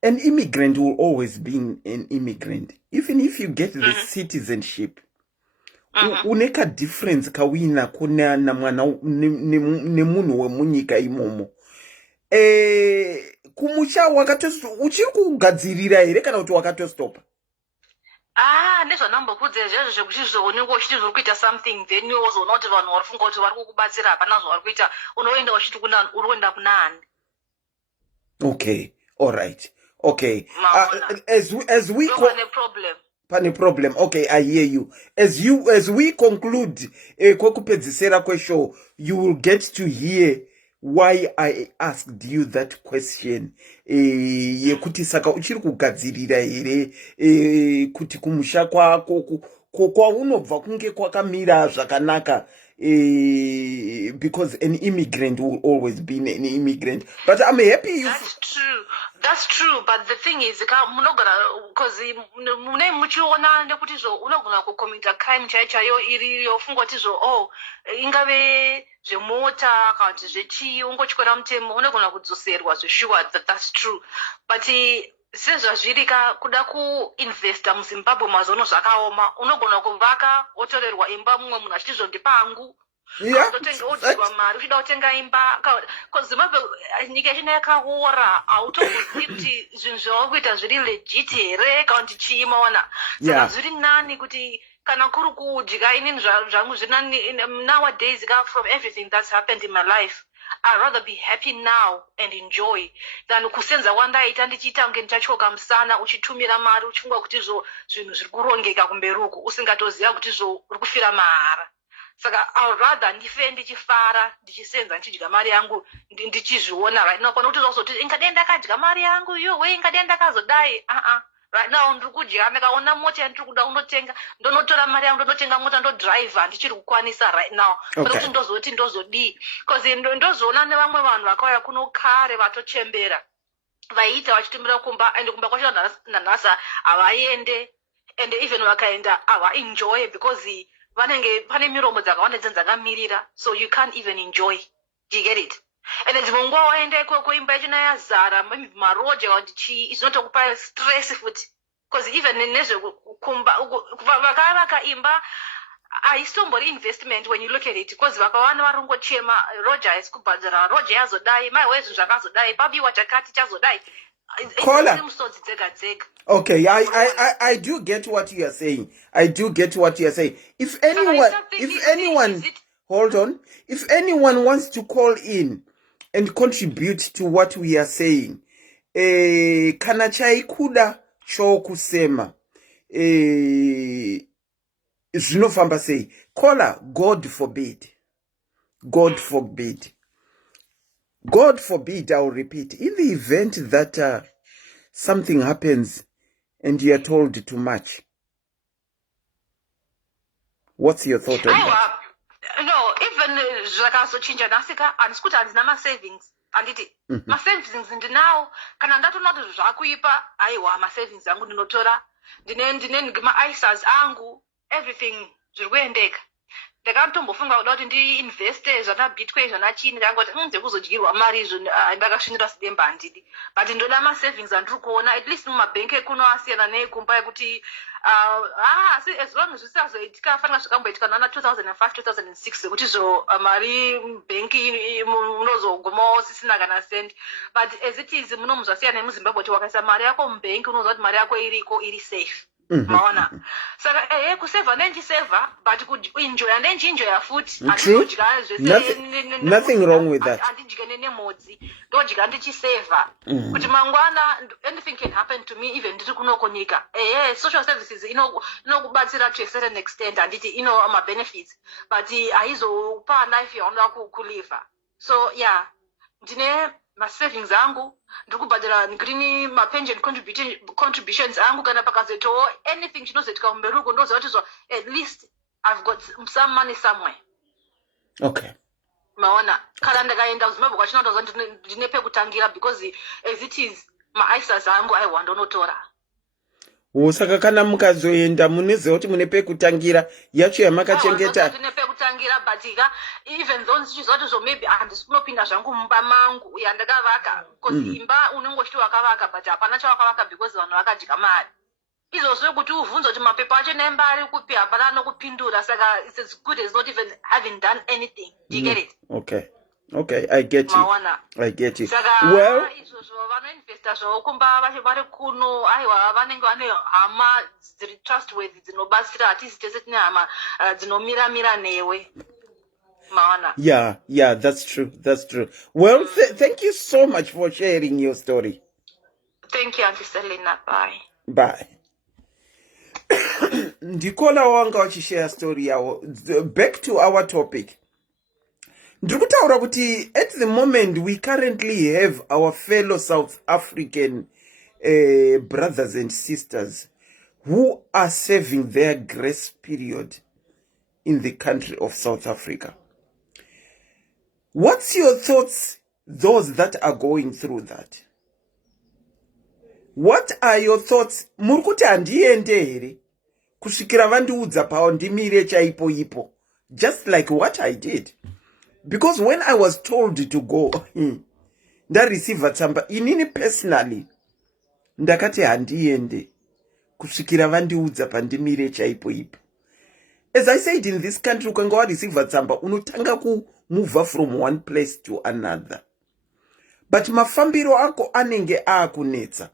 an immigrant will always be an immigrant. Even if you get the citizenship, uneka difference kawina kuna na mwana nemunhu wemunyika imomo. Kumusha uchiri kugadzirira here kana kuti wakatostopa? nezvanambokudze izvezvo zvekuti unenge uchiti zviri kuita something then wozoona kuti vanhu vari funga kuti vari kukubatsira hapana zvavari kuita unoenda uchiti unoenda kuna ani. Okay, all right. Okay. Maona. As we pane problem. Okay, I hear you. As we conclude kwekupedzisira kweshow, you will get to hear why I asked you that question. Yekuti saka uchiri kugadzirira here kuti kumusha kwako kwaunobva kunge kwakamira zvakanaka. Because an immigrant will always be an immigrant. But I'm happy. That's true. But the thing is, because muchiona nekuti unogona kucommita crime chaiyo iri yofunga kuti ingave zvemota kana kuti zvechii ungotyora mutemo unogona kudzoserwa zveshuwa. That's true. But sezvazvirika kuda kuinvesta muzimbabwe mazono zvakaoma unogona kuvaka wotorerwa imba mumwe munhu achiti ndephangu uchiwa mari uchida kutenga imba. Zimbabwe nyika yachina yakaora hautozivi kuti zvinhu zvavari kuita zviri legit here kana kuti chii maona. Saka zviri nani kuti kana kuri kudya inini zvangu zviri nani nowadays from everything that's happened in my life. I'd rather be happy now and enjoy than kusenza wandaita ndichiita kunge ndichachoka musana uchitumira mari uchingwa kuti zvinhu zviri kurongeka kumberuko usingatoziva kuti uri kufira mahara. Saka I'd rather ndife ndichifara ndichisenza ndichidya mari yangu ndichizviona right now pano kuti uzozoti ingadai ndakadya mari yangu iwe ingadai ndakazodai. Right now ndiri kudya ndakaona mota yandiri kuda unotenga ndonotora mari yangu ndonotenga mota ndodriver ndichiri kukwanisa right now kuti ndozoti ndozodii. Because ndozoona nevamwe vanhu vakauya kuno kare vatochembera vaiita vachitumira kumba ende kumba kwacho nanhasa havaende and even vakaenda havaenjoy because vanenge pane miromo dzakawanda dzakamirira so you can't even enjoy. Do you get it? And dzimwe nguva waenda ikoko imba yachina yazara maroja wandichii izvinotokupa stress futi because even nezvekumba vakavaka imba haisimbori investment when you look at it because vakawana varongochema roja haisi kubhadhara roja yazodai maiwe zvinhu zvakazodai pabiwa chakati chazodai. Okay, I do get what you are saying. If anyone hold on, if anyone wants to call in and contribute to what we are saying, kana chaikuda chokusema zvinofamba sei. Caller, God forbid, I'll repeat, in the event that something happens and you are told too much, what's your thought on that? No, even zvakazochinja nasika handisi kuti handina masavings handiti masavings ndinawo kana ndatoona kuti zvakuipa aiwa masavings angu ndinotora ndine ma-ISAs angu everything zviri kuendeka. Ndakatombofungwa kuda kuti ndiinveste zvana bitcoin zvana chii ndakangoti dzekuzodyirwa mari izvo ndakasvinira sidemba handidi but ndoda masavings andiri kuona at least mumabhenki ekuno asiyana neekumba yekuti as long as zvisazoitika fanira zvakamboitika nana 2005 2006 zekuti mari bhenki unozoguma usisina kana sendi but as it is muno muzvasiyana nemuzimbabwe kuti wakaisa mari yako mubhenki unoziva kuti mari yako iriko iri safe. Maona saka kuseva ndichiseva but kuenjoy ndichinjoya futi andidya zvese nothing wrong with that andidya nemodzi ndodya ndichiseva kuti mangwana anything can happen to me even ndiri kunoko nyika social services inokubatsira to a certain extent anditi ma benefits but haizopa life yaunida kuliva. So yeah ndine ma-savings angu ndiri kubhadhara ndikrini ma-pension contributions angu kana pakazoitawo anything chinozoitika kumberuko ndoziva kuti at least I've got some money somewhere. Okay. Maona kana ndakaenda kuzimbabwe kwachina ndoziva ndine pekutangira because as it is ma-ISAs angu aiwa ndonotora. Saka kana mukazoenda munoziva kuti mune pekutangira yacho yamakachengeta ndine pekutangira but even though ndichiziva kuti maybe handisi kunopinda zvangu mumba mangu yandakavaka because imba unenge uchiti wakavaka but hapana chawakavaka because vanhu vakadya mari izvozvo kuti uvhunza kuti mapepa acho nemba ari kupi hapana anokupindura saka it's as good as not even having done anything. Do you get it? Okay. Okay, I get you. maona I get you. saka Well, izvozvo vanoinvesta zvavo kumba vari kuno aiwa vanenge vane hama dziri trustworthy dzinobatsira hatisi tese tine hama dzinomira newe maona. yeah, that's true. Well, thank you so much for sharing your story. Thank you, Auntie Selena. Bye. Ndikola wanga wachishare story yawo. Back to our topic. Ndikutaura kuti at the moment we currently have our fellow South African brothers and sisters who are serving their grace period in the country of South Africa. What's your thoughts, those that are going through that? What are your thoughts? Murkuti handiende here kusvikira vandiudza pawo ndimire chaipo ipo, just like what I did. Because when I was told to go, ndareceive tsamba inini personally ndakati handiende kusvikira vandiudza pandimire chaipo ipo. As I said, in this country ukanga wareceive tsamba unotanga kumove from one place to another, but mafambiro ako anenge aakunetsa.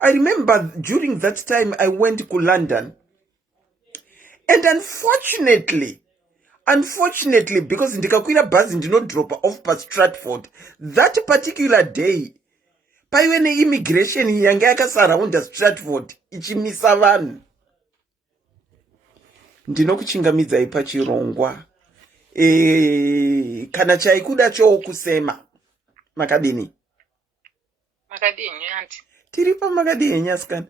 I remember during that time I went to London, and unfortunately, because ndikakwira bhazi ndinodropa off pa Stratford, that particular day paive neimmigration yange yakasaraunda Stratford ichimisa vanhu. Ndinokuchingamidzai pachirongwa. Kana chaikuda chokusema. Makadini Auntie. Tiri pamakadini nyaskana.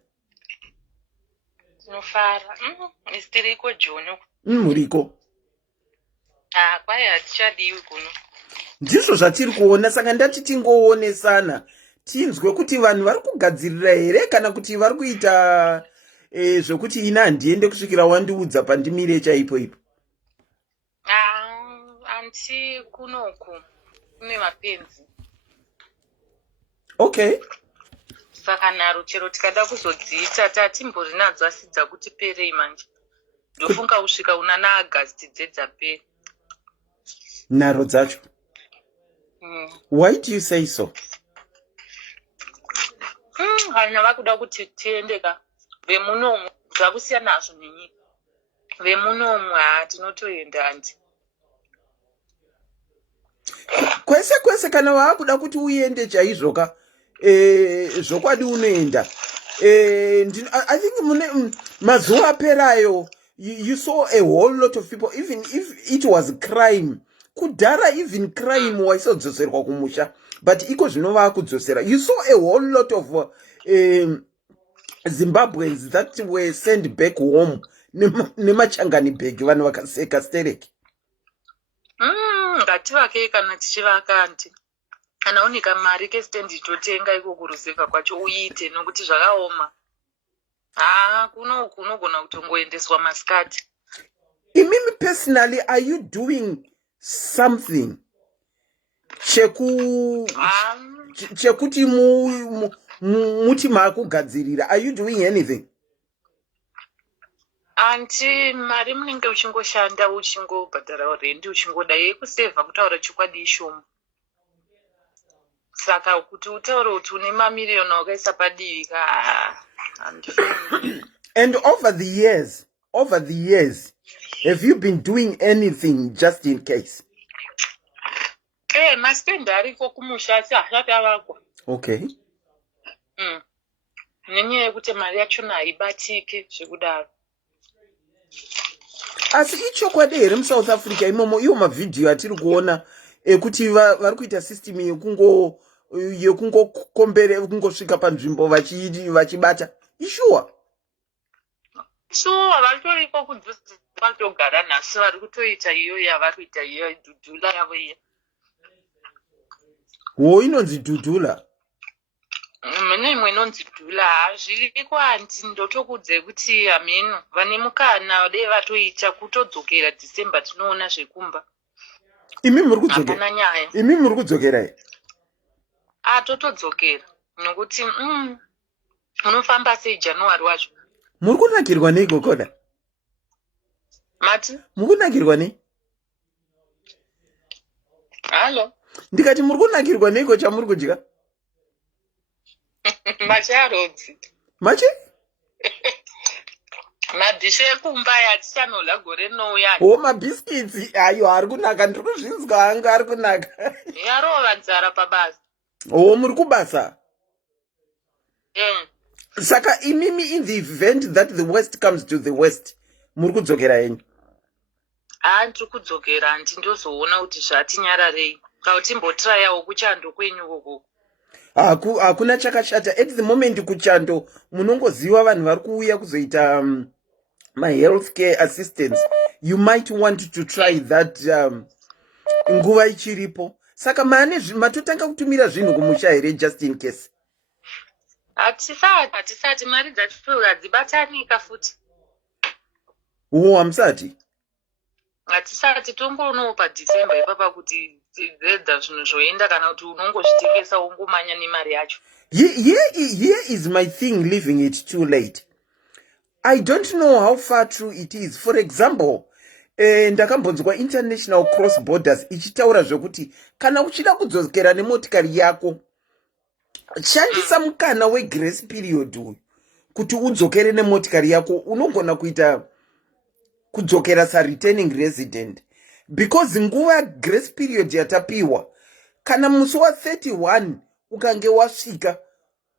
Tinofara. Isitiriko Joni. Muriko. Kwai hatichadiwi kuno. Ndizvo zvatiri kuona, saka ndati tingoonesana tinzwe kuti vanhu vari kugadzirira here kana kuti vari kuita zvokuti ina handiende kusvikira wandiudza pandimire chaipo ipo. Anti kunoku kune mapenzi. Okay. Saka nharo chero tikada kuzodziita tatimbori nadzo asi dzakutiperei manje. Ndofunga kusvika una naAgasti dzedzapera. Nharo dzacho. Why do you say so? Kana vakuda kuti tiendeka vemunomu zvakusiyana nazvo nenyika. Vemunomu tinotoenda Anti. Kwese kana waakuda kuti uende chaizvo ka zvokwadi unoenda. I think mazuva aperayo you saw a whole lot of people, even if it was crime. Kudhara even crime waisodzoserwa kumusha, but iko zvino vakudzosera. You saw a whole lot of Zimbabweans that were sent back home nemachangani bag vanhu vakaseka stereki. Ngativake kana tichivaka Anti. Kana unika mari kestendi totenga iko kuruzeka kwacho uite nokuti zvakaoma. Kuno kunogona kutongoendeswa masikati. Imimi personally, are you doing something chekuti muti makugadzirira? Are you doing anything? Anti mari munenge uchingoshanda uchingobhadhara rendi uchingoda yekusevha kutaura chokwadi ishoma. Saka kuti utaure kuti une mamiriyoni wakaisa padivi And over the years, have you been doing anything just in case? Maspend ariko kumusha asi hasati avakwa. Okay. Nenyaya yekuti mari yachona haibatike zvekudaro. Asi ichokwadi here muSouth Africa imomo iwo mavhidhiyo atiri kuona ekuti vari kuita system yekungokombere kungosvika panzvimbo vachibata. Ishuwa? Shuwa varitoriko kutogara nhasi vari kutoita iyoyo vari kuita iyo dhudhula yavo iya. Inonzi dhudhula? Mune imwe inonzi dhudhula. Zviriko Anti ndotokudze kuti hameno vane mukana dei vatoita kutodzokera December tinoona zvekumba. Imi muri kudzokera here? Totodzokera nokuti unofamba sei January wacho. Muri kunakirwa nei gogoda? Mati? Muri kunakirwa nei? Halo? ndikati muri kunakirwa neiko chamuri kudya macharodzi machi madhishe ekumba yatichanorya gore nouya mabhiskitsi ayo ari kunaka ndiri kuzvinzwa anga ari kunaka yarova nzara pabasa muri kubasa saka imimi in the event that the west comes to the west muri kudzokera henyu ndiri kudzokera handi ndozoona kuti zvatinyararei kauti mbotrayawo kuchando kwenyu koko hakuna chakashata at the moment kuchando munongoziva vanhu vari kuuya kuzoita my healthcare assistance. You might want to try that nguva ichiripo saka matotanga kutumira zvinhu kumusha here just in case hatisati mari dzacho hadzibatanika futi hamusati hatisati tongonopa December ipapa kuti dzedza zvinhu zvoenda kana kuti unongozvitengesa wongomanya nemari yacho. Here is my thing, leaving it too late. I don't know how far true it is. For example, ndakambonzwa international cross borders ichitaura zvokuti kana uchida kudzokera nemotikari yako shandisa mukana wegrace period uyu kuti udzokere nemotikari yako. Unogona kuita kudzokera returning resident because nguva grace period yatapiwa kana musi wa 31 ukange wasvika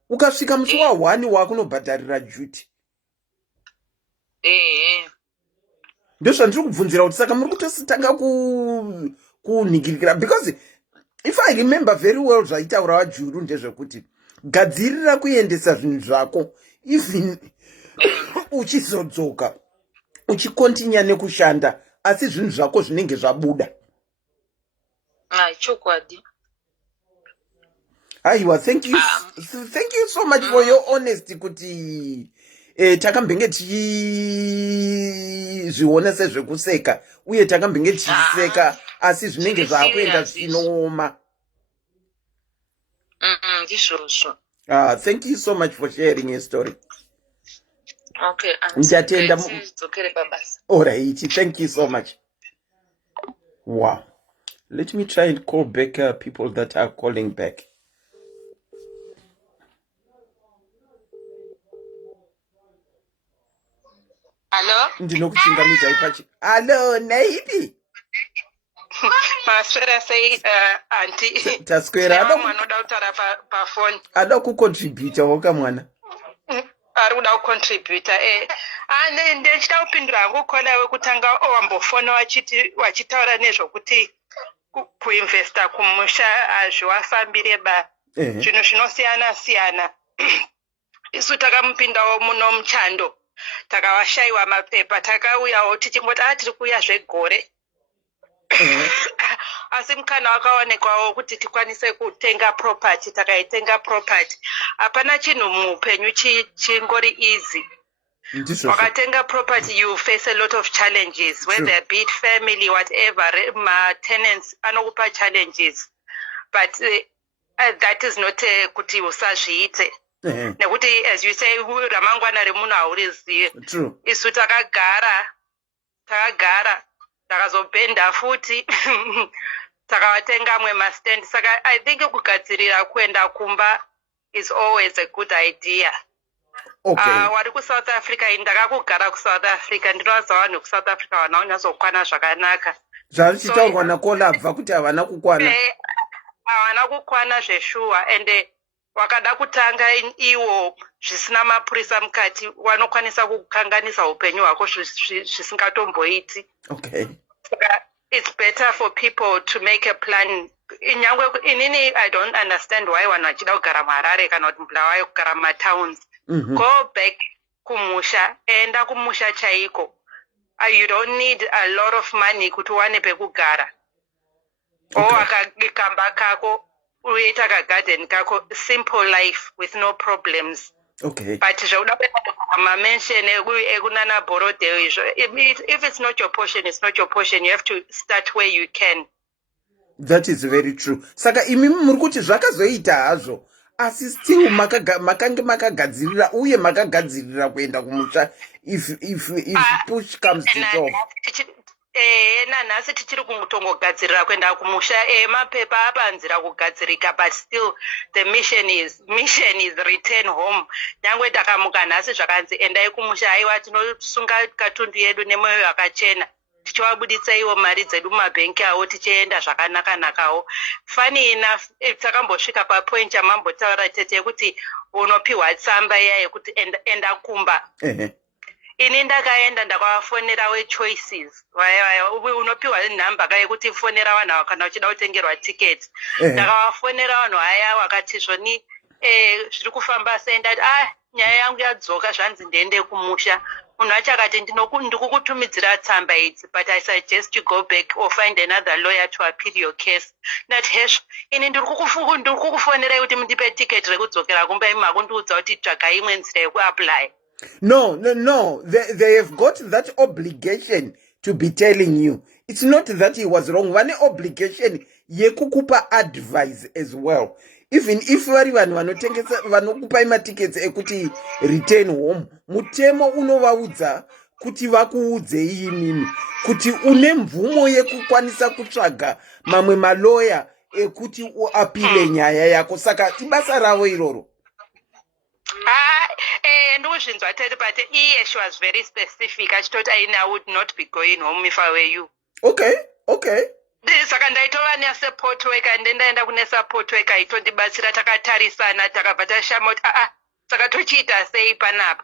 ukasvika musi wa 1 wakunobhadharira duty. Ndozvandiri kubvunzira kuti saka muri kutositanga kunhingirikira because if I remember very well zvaitaura vajuru ndezvekuti gadzirira kuendesa zvinhu zvako even uchizodzoka uchikontinya nekushanda asi zvinhu zvako zvinenge zvabuda. Chokwadi. Aiwa, thank you so much for your honesty kuti takambenge tichizviona sezvekuseka uye takambenge tichiseka asi zvinenge zvakuenda zvinooma. Ndizvozvo. Thank you so much for sharing your story. Okay, ndiyatenda. All right, thank you so much. Wow. Let me try and call back people that are calling back. Hello? Ndinokuchingamidza ipachi. Hello, naipi? Maswera sei auntie. Taswera mwana uda kutaura pa phone. Ada kucontribute woka mwana. Ari kuda kucontribute ndechida kupindura hangu kola wekutanga wambofona wachitaura nezvokuti kuinvesta kumusha azviwafambire zvinhu zvinosiyana siyana. Isu takamupindawo muno muchando takawashayiwa mapepa takauyawo tichingoti tiri kuuya zvegore. Asi mukana wakaonekwawo kuti tikwanise kutenga property takaitenga property. Hapana chinhu muupenyu chingori easy. Wakatenga property you face a lot of challenges whether be it family whatever tenants anokupa challenges but that is not kuti usazviite. Nekuti as you say ramangwana remunhu haurizive. Isu takagara takazopenda futi takawatenga amwe mastand. Saka I think kugadzirira kuenda kumba is always a good idea. Wari kuSouth Africa ndakakugara kuSouth Africa ndinoziva vanhu kuSouth Africa vana unyazokwana zvakanaka. Zvarichitaurwa nakolabva kuti havana kukwana. Havana kukwana zveshuwa ende wakada kutanga iwo zvisina mapurisa mukati wanokwanisa kukanganisa upenyu hwako zvisingatomboiti. Okay. It's better for people to make a plan. Inini I don't understand why vanhu vachida kugara muHarare kana kuti Bulawayo kugara mumatowns. Go back kumusha, enda kumusha chaiko. You don't need a lot of money kuti uwane pekugara. Akakamba kako uita kagarden kako, simple life with no problems. Okay. But zvauda mention ekunana borodeo izvo. If it's not your portion, it's not your portion. You have to start where you can. That is very true. Saka imi muri kuti zvakazoita hazvo asi still makange makagadzirira uye makagadzirira kuenda kumusha if push comes to shove. nanhasi tichiri kutongogadzirira kuenda kumusha. Mapepa apanzira kugadzirika, but still the mission is return home. Nyangwe takamuka nhasi zvakanzi endai kumusha, haiwa tinosunga katundu yedu nemwoyo yakachena, tichivabuditsa iwo mari dzedu mumabhenki avo, tichienda zvakanaka-nakawo. Funny enough, takambosvika papoint yamambotaura tete yekuti unopiwa tsamba iya yekuti enda kumba. Ini ndakaenda ndakavafonera wechoices, unopiwa nhamba yekuti fonera vanhu kana uchida kutengerwa tiketi. Ndakavafonera vanhu haya wakati zvoni zviri kufamba sei, ndati nyaya yangu yadzoka, zvanzi ndiende kumusha. Munhu wacho akati ndikukutumidzira tsamba idzi, but I suggest you go back or find another lawyer to appeal your case. Ndati hezvo ini ndiri kukufonerai kuti mundipe tiketi rekudzokera kumba, imi makundiudza kuti tsvagai imwe nzira yekuapply. No. They have got that obligation to be telling you. It's not that he was wrong. One obligation yekukupa advice as well. Even if vari vanhu vanokupai matickets ekuti return home, mutemo unovaudza kuti vakuudzei imimi kuti une mvumo yekukwanisa kutsvaga mamwe maloya ekuti uapile nyaya yako. Saka ibasa ravo iroro. Ndozvinzwa tete, but she was very specific. Achitoti I would not be going home if I were you. Okay. Saka ndaitova nesupport worker, ndaenda kune support worker itondibatsira, takatarisana takabva tashama kuti saka tochiita sei panapa.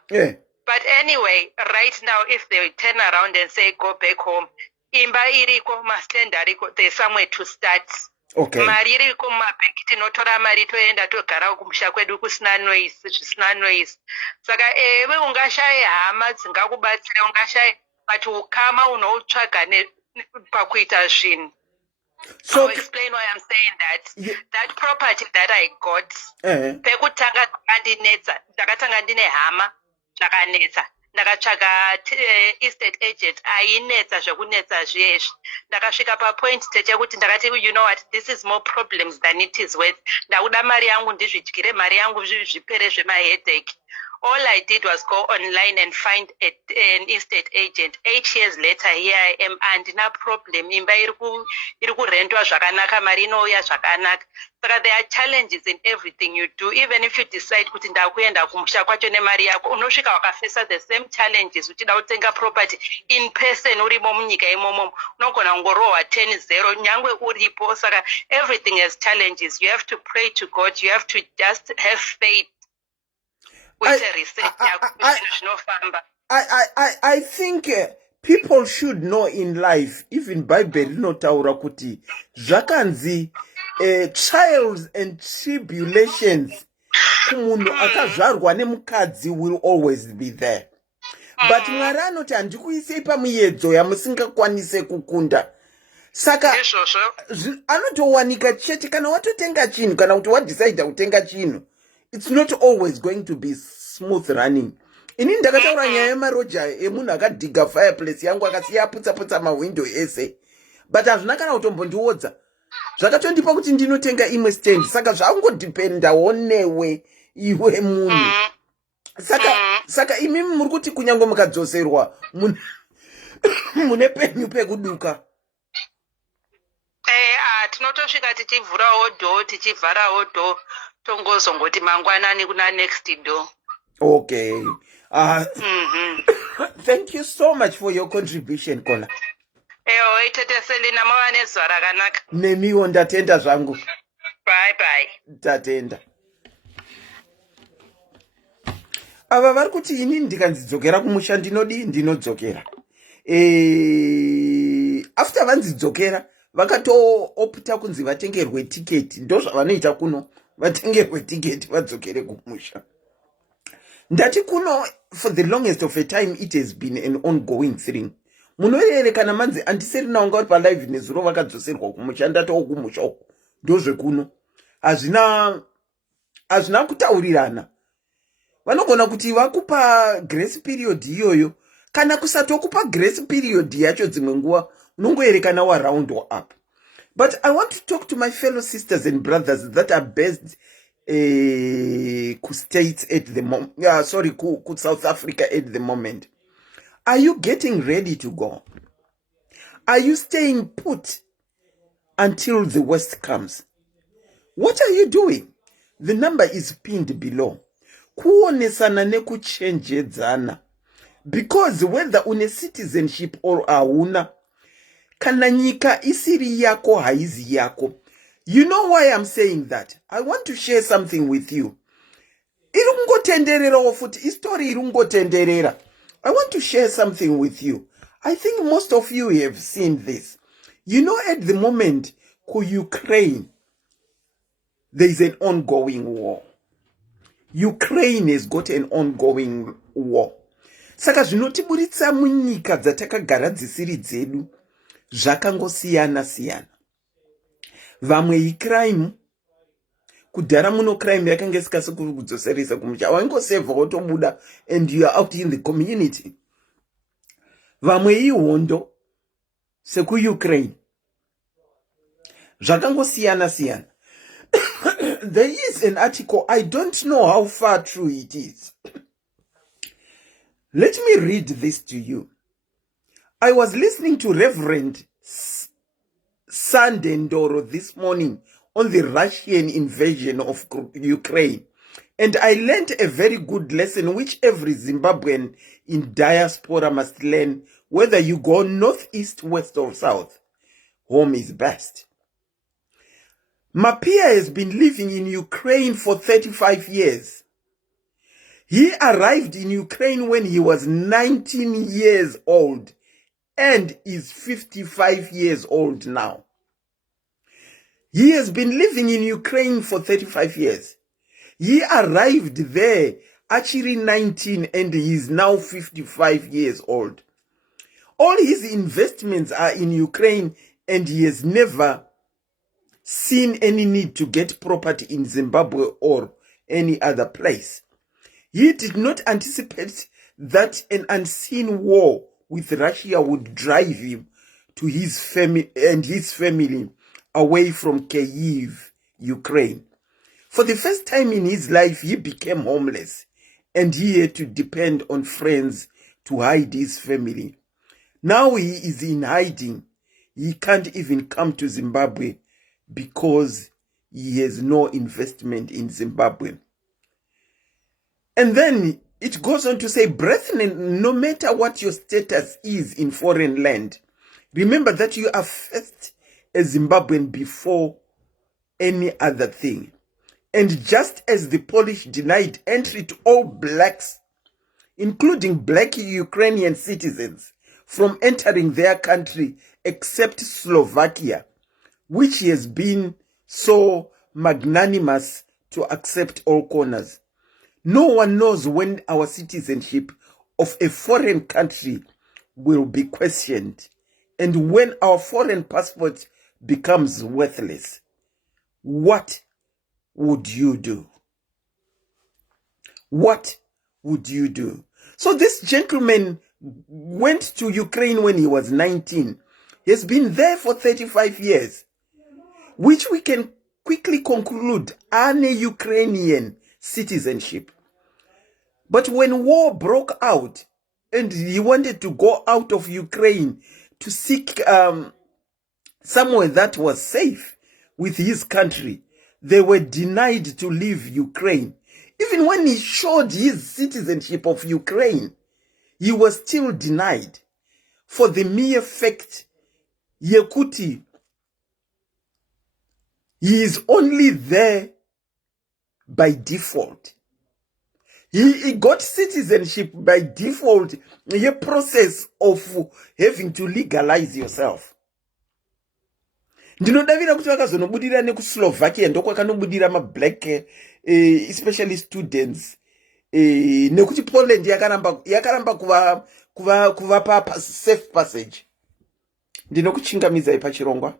But anyway, right now if they turn around and say go back home, imba iriko, mastand ariko, there's somewhere to start. Mari iriko mumabhenki, tinotora mari toenda togara kumusha kwedu kusina noise. Saka ungashaya hama dzingakubatsira, ungashaya, but ukama unoutsvaga pakuita zvinhu. So I'll explain why I'm saying that. That property that I got, pekutanga ndakatanga ndine hama zvakanetsa, ndakatsvaga estate agent ainetsa zvekunetsa zviyezvi. Ndakasvika papoint techekuti ndakati, you know what, this is more problems than it is worth. Ndakuda mari yangu ndizvidyire mari yangu zvipere zvemaheadache. All I did was go online and find an estate agent. 8 years later, here I am, and no problem. Imba iri kurentwa zvakanaka, mari inouya zvakanaka. Saka there are challenges in everything you do. Even if you decide kuti ndakuenda kumusha kwacho nemari yako, unosvika wakafesa the same challenges. Uchida kutenga property in person urimo munyika imomo, unogona kungorohwa 10-0 nyangwe uripo. Saka everything has challenges. You have to pray to God. You have to just have faith. I think people should know in life, even Bible inotaura kuti zvakanzi trials and tribulations kumunhu akazvarwa nemukadzi will always be there. But Mwari anoti handikuisei pamuyedzo yamusingakwanise kukunda. Saka anotowanika chete kana watotenga chinhu, kana kuti wadecide kutenga chinhu. It's not always going to be smooth running. Ini ndakataura nyaya yemaroja emunhu akadhiga fireplace yangu akasiya aputsa mawindow ese. But hazvina kana kutombondiodza. Zvakatondipa kuti ndinotenga imwe stand. Saka zvangodhipendawo newe iwe munhu. Saka imimi muri kuti kunyange mukadzoserwa mune penyu pekuduka. Tinotosvika tichivhurawo door, tichivharawo door. Tongozongoti mangwanani kuna next door. Okay. Thank you so much for your contribution, Kana. Iteteselina mavanezwa rakanaka. Nemiwo ndatenda zvangu. Bye. Tatenda. Ava vari kuti ini ndikanzidzokera kumusha ndinodzokera. After vanzidzokera vakatoopta kunzi vatengerwe tiketi. Ndozvavanoita kuno. Vatengerwe tiketi vadzokere kumusha. Ndati kuno, for the longest of a time, it has been an ongoing thing. Munoerere kana manzi andiseri naunga uri palive nezuro vakadzoserwa kumusha, ndatowo kumusha uko. Ndozvekuno. Hazvina kutaurirana. Vanogona kuti vakupa grace period iyoyo, kana kusatokupa grace period yacho dzimwe nguva, unongoerekana wa round up. But I want to talk to my fellow sisters and brothers that are based states at the moment. South Africa at the moment. Are you getting ready to go? Are you staying put until the worst comes? What are you doing? The number is pinned below. Kuonesana nekuchenjedzana. Because whether une citizenship or hauna, kana nyika isiri yako haizi yako. You know why I'm saying that? I want to share something with you. Irungotenderera ofuti, history irungotenderera. I want to share something with you. I think most of you have seen this. You know, at the moment, Ukraine, there is an ongoing war. Ukraine has got an ongoing war. Saka zvinotiburitsa munyika dzatakagara dzisiri dzedu zvakangosiyana siyana. Vamwe icrime, kudhara muno crime yakanga isikasi kudzoseresa kumusha. Waingosevha wotobuda and you are out in the community. Vamwe ihondo sekuUkraine. Zvakangosiyana siyana. There is an article, I don't know how far true it is. Let me read this to you. I was listening to Reverend Sandendoro this morning on the Russian invasion of Ukraine. And I learned a very good lesson which every Zimbabwean in diaspora must learn, whether you go north, east, west, or south. Home is best. Mapia has been living in Ukraine for 35 years. He arrived in Ukraine when he was 19 years old and is 55 years old now. He has been living in Ukraine for 35 years. He arrived there actually 19 and he is now 55 years old. All his investments are in Ukraine and he has never seen any need to get property in Zimbabwe or any other place. He did not anticipate that an unseen war with Russia would drive him to his family and his family away from Kyiv, Ukraine. For the first time in his life, he became homeless and he had to depend on friends to hide his family. Now he is in hiding. He can't even come to Zimbabwe because he has no investment in Zimbabwe. And then it goes on to say, brethren, no matter what your status is in foreign land, remember that you are first a Zimbabwean before any other thing. And just as the Polish denied entry to all blacks, including black Ukrainian citizens, from entering their country except Slovakia, which has been so magnanimous to accept all corners. No one knows when our citizenship of a foreign country will be questioned and when our foreign passport becomes worthless. What would you do? What would you do? So this gentleman went to Ukraine when he was 19. He has been there for 35 years, which we can quickly conclude are a Ukrainian citizenship. But when war broke out and he wanted to go out of Ukraine to seek somewhere that was safe with his country, they were denied to leave Ukraine. Even when he showed his citizenship of Ukraine, he was still denied for the mere fact Yekuti, he is only there by default. He got citizenship by default, a process of having to legalize yourself. Ndinodavira kuti vakazonobudira nekuslovakia ndokwakanobudira mablack especially students nekuti Poland yakaramba kuvapa safe passage. Ndinokuchingamizai pachirongwa.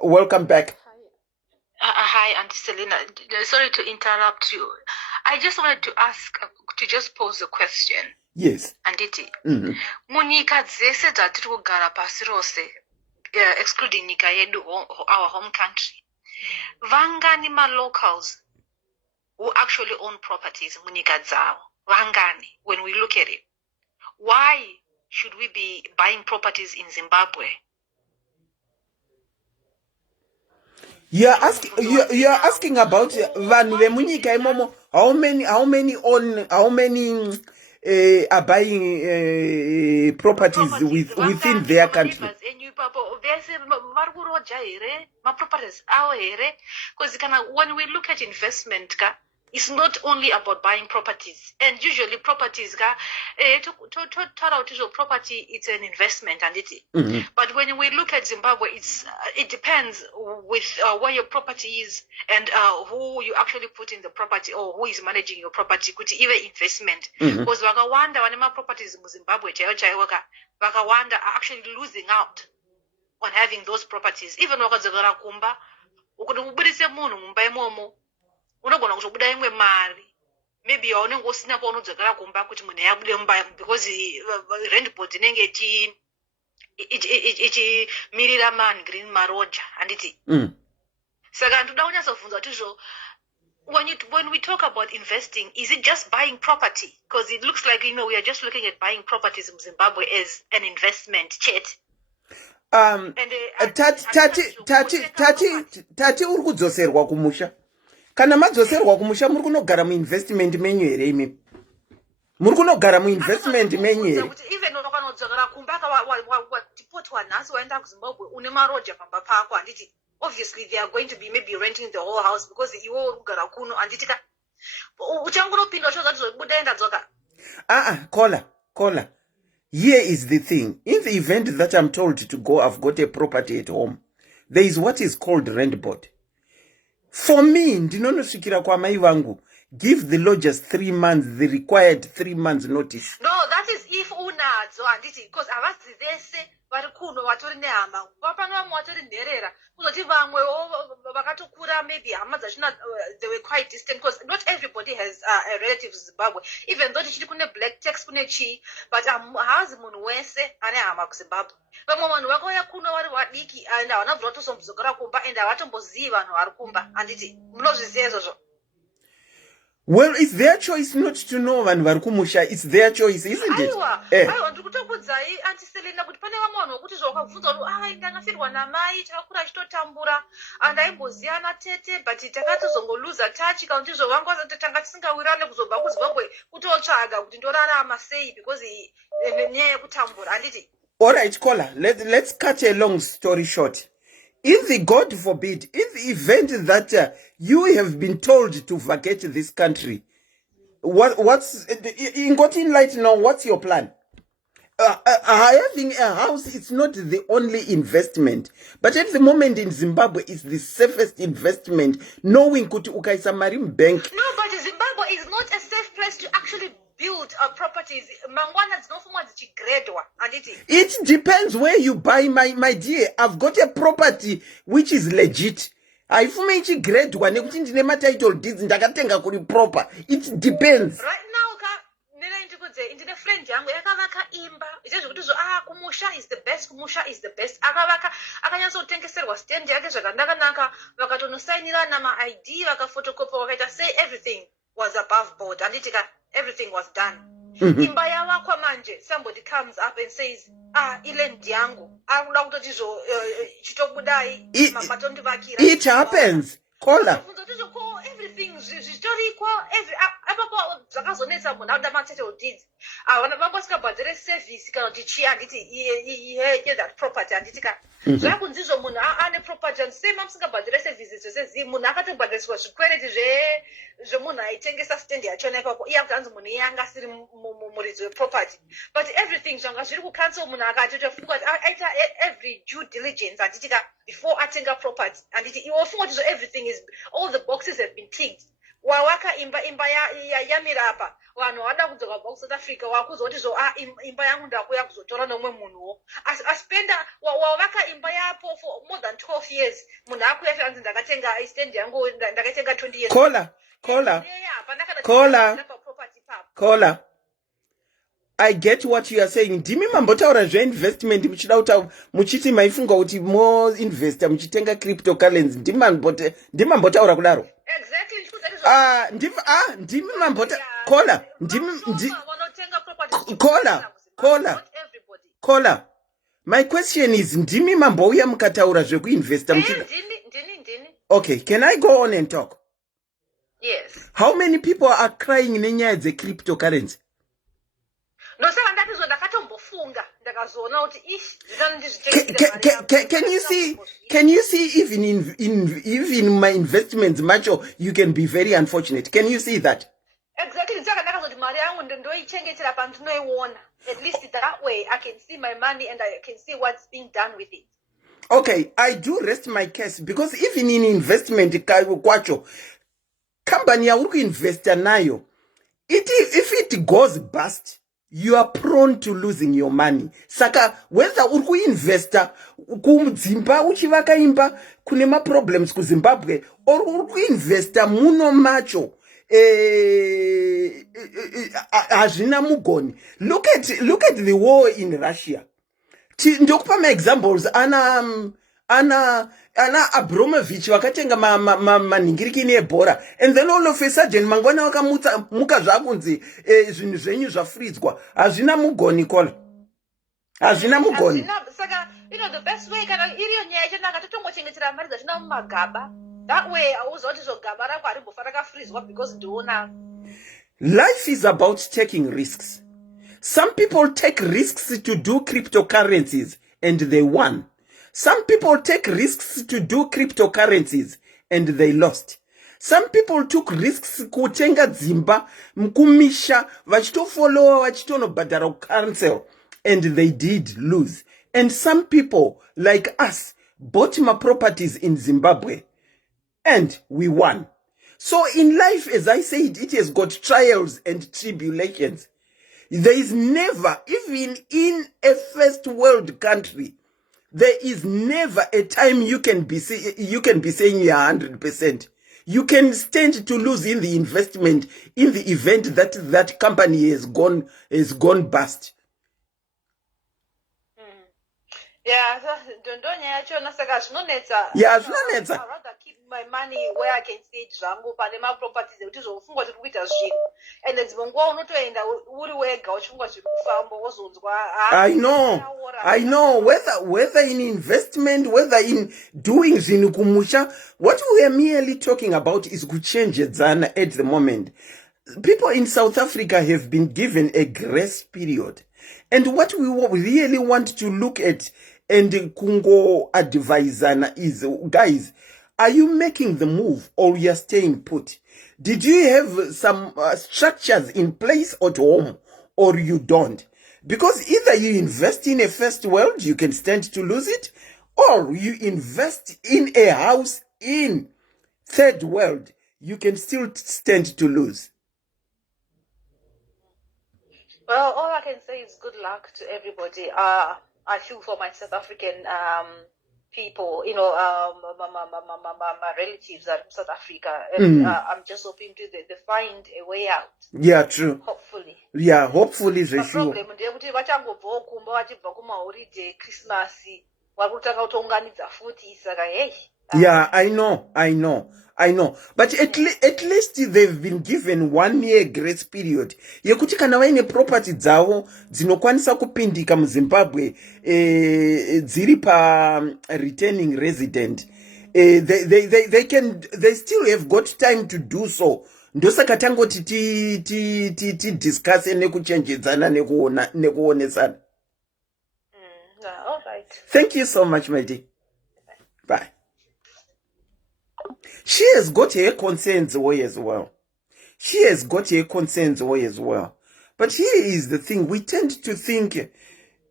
Welcome back. Hi, Auntie Selena. Sorry to interrupt you. I just wanted to ask, to just pose a question. Yes. Anditi. Munyika dzese dzatiri kugara pasi rose, excluding nyika yedu, our home country. Vangani ma locals who actually own properties munyika dzao. Vangani, when we look at it. Why should we be buying properties in Zimbabwe You're asking about vanhu vemunyika imomo. How many are buying properties within their country? Because when we look at investment, it's not only about buying properties, and usually properties property, it's an investment, and but when we look at Zimbabwe, it depends with where your property is and who you actually put in the property or who is managing your property, kuti even investment. Because vakawanda vane properties in Zimbabwe vakawanda are actually losing out on having those properties. Even wakadzokera kumba ukuti ubudise munhu mumba imomo unogona kuzobuda imwe mari, maybe yaunenge usina kwaunodzokera kumba kuti munhu yabude mumba, because rent board inenge ichimirira man green maroja, handiti. Saka ndoda kunyatsobvunza kuti when we talk about investing, is it just buying property? Because it looks like, we are just looking at buying properties in Zimbabwe as an investment, chet. Tati uri kudzoserwa kumusha. Kana madzoserwa kumusha muri kunogara muinvestment menyu here imi? Muri kunogara muinvestment menyu here? Even wakanodzokera kumba watipotwa nhasi waenda kuZimbabwe une maroja pamba pako, handiti. Obviously they are going to be maybe renting the whole house because iwo uri kugara kuno, handiti ka uchangunopinda chose zvobuda enda dzoka. Caller. Here is the thing. In the event that I'm told to go, I've got a property at home. There is what is called rent board. For me, ndinonosvikira kwamai vangu, give the lodgers 3 months, the required 3 months notice. No, that is if unadzo, handiti, because havasi vese vari kuno vatori nehama. Vapano vamwe vatori nherera. Kuzoti vamwe vakatokura, maybe hama dzachona they were quite distant, because not everybody has relatives in Zimbabwe. Even though tichiti kune black tax kune chi, but haazi munhu wese ane hama kuZimbabwe. Vamwe vanhu vakauya kuno vari vadiki and havana bvira kutozombozokera kumba and havatombozivi vanhu vari kumba, handiti. Munozviziva izvozvo? Well, it's their choice not to know vanhu vari kumusha. It's their choice, isn't it? Aiwa, ndikutokudzai Auntie Selena kuti pane vamwe vanhu vokuti zvakabvunza kuti ndakafirwa namai, takakura achitotambura, andaimboziyana ana tete, but takatozongoluza touch, kana kuti zvovangu tanga tisingawirane kuzobva kuZimbabwe kutotsvaga kuti ndorarama sei because nenyaya yekutambura, handiti. All right, caller, let's cut a long story short. In the, God forbid, in the event that you have been told to vacate this country, what's in light now? What's your plan? Having a house is not the only investment, but at the moment in Zimbabwe, it's the safest investment. Knowing kuti ukaisa mari bank. No, but Zimbabwe is not a safe place to actually build properties. It depends where you buy, my dear. I've got a property which is legit. Haifume ichigredwa nekuti ndine matitle deeds ndakatenga kuri proper. It depends. Right now ndine friend yangu yakavaka imba ichezvekuti kumusha is the best, kumusha is the best. Akanyatsotengeserwa stand yake zvakanaka, vakatonosainirana ma-ID, vakafotokopa, vakaita say everything was above board, anditika everything was done. Imba yavakwa manje, somebody comes up and says, ilendi yangu akuda kutoti chitokudai matondivakira. It happens. Caller. Everything zvitorikwa apapo zvakazonetsa munhu auda ma-title deeds. Vambosingabhadhire service kana kuti chi, handiti iye that property, handitika zvakunzizvo munhu ane property and same musingabhadhire services zvose munhu akatobhadhariswa zvikwereti zvemunhu aitengesa stand yachona ipapo, iye akuti hanzi munhu iye anga asiri muridzi weproperty, but everything zvanga zviri kucancel. Munhu akati tofunga kuti aita every due diligence, handitika, before atenga property, handiti iwofunga kuti everything is, all the boxes have been ticked. Wawaka imba yamira apa, vanhu vada kudzoka kubva kuSouth Africa, wakuzoti imba yangu ndakuya kuzotora nomwe munhuwo, aspenda wawaka imba yapo for more than 12 years. Munhu akuya fanzi ndakatenga stand yangu ndakatenga 20 years. Caller. I get what you are saying. Ndimi mambotaura zveinvestment muchida muchiti maifunga kuti mo investor muchitenga cryptocurrency. Ndimi mambotaura kudaro. Exactly. Ndimi mambota. Caller. My question is, ndimi mambouya mukataura zvekuinvesta muchida. Ndini. Okay, can I go on and talk? Yes. How many people are crying nenyaya dzecryptocurrency? No, saka ndatizo ndakatombofunga ndakazoona kuti ish can you see even even my investments macho you can be very unfortunate. Can you see that? Exactly. Ndakazoti mari yangu ndoichengetera pandinoiona. At least that way I can see my money and I can see what's being done with it. Okay, I do rest my case because even in investment kwacho company yauri kuinvesta nayo, if it goes bust, you are prone to losing your money. Saka whether uri kuinvesta kudzimba uchivaka imba kune maproblems kuZimbabwe or uri kuinvesta muno macho hazvina mugoni. Look at the war in Russia. Ndokupa ma-examples ana Abramovich vakatenga manhingirikini ebhora, and then all of a sudden mangwana vakamuka zvakunzi zvinhu zvenyu zvafridzwa. Hazvina mugoni kola, hazvina mugoni. Saka the best way kana iriyo nyaya yachanaka totongochengetera mari dzachina mumagaba. That way auziva kuti zvogaba rako harimbofa rakafridzwa because ndiona. Life is about taking risks. Some people take risks to do cryptocurrencies and they won. Some people take risks to do cryptocurrencies and they lost. Some people took risks kutenga dzimba mkumisha vachitofollowa vachitonobhadhara cancel and they did lose. And some people like us bought my properties in Zimbabwe and we won. So in life, as I said, it has got trials and tribulations. There is never, even in a first world country, there is never a time you can be saying you're 100%. You can stand to lose in the investment in the event that that company has gone bust. Yeah, I'd rather keep my money where I can see it zvangu pane maproperties ekuti zvofungwa kuti kuita zvinhu and dzimwe nguva unotoenda uri wega uchifungwa zviri kufamba wozonzwa. I know whether in investment, whether in doing zvinhu kumusha, what we are merely talking about is kuchenjedzana at the moment. People in South Africa have been given a grace period, and what we really want to look at and kungo advisana is, guys, are you making the move or you are staying put? Did you have some structures in place at home or you don't? Because either you invest in a first world, you can stand to lose it, or you invest in a house in third world, you can still stand to lose. Well, all I can say is good luck to everybody. I feel for my South African people, my relatives are in South Africa, and I'm just hoping they find a way out. Yeah, true. Hopefully. Yeah, hopefully. The problem ndeyekuti vachangobvawo kumba vachibva kumaholiday Christmas varikutaka kutounganidza futi saka hey. Yeah, I know. But at least they've been given 1 year grace period. Yekuti kana vaine property dzavo dzinokwanisa kupindika muZimbabwe dziri pa returning resident. They still have got time to do so. Ndosaka tangoti ti discuss nekuchenjedzana nekuonesana. All right. Thank you so much, my dear. Bye. She has got her concerns away as well. But here is the thing. We tend to think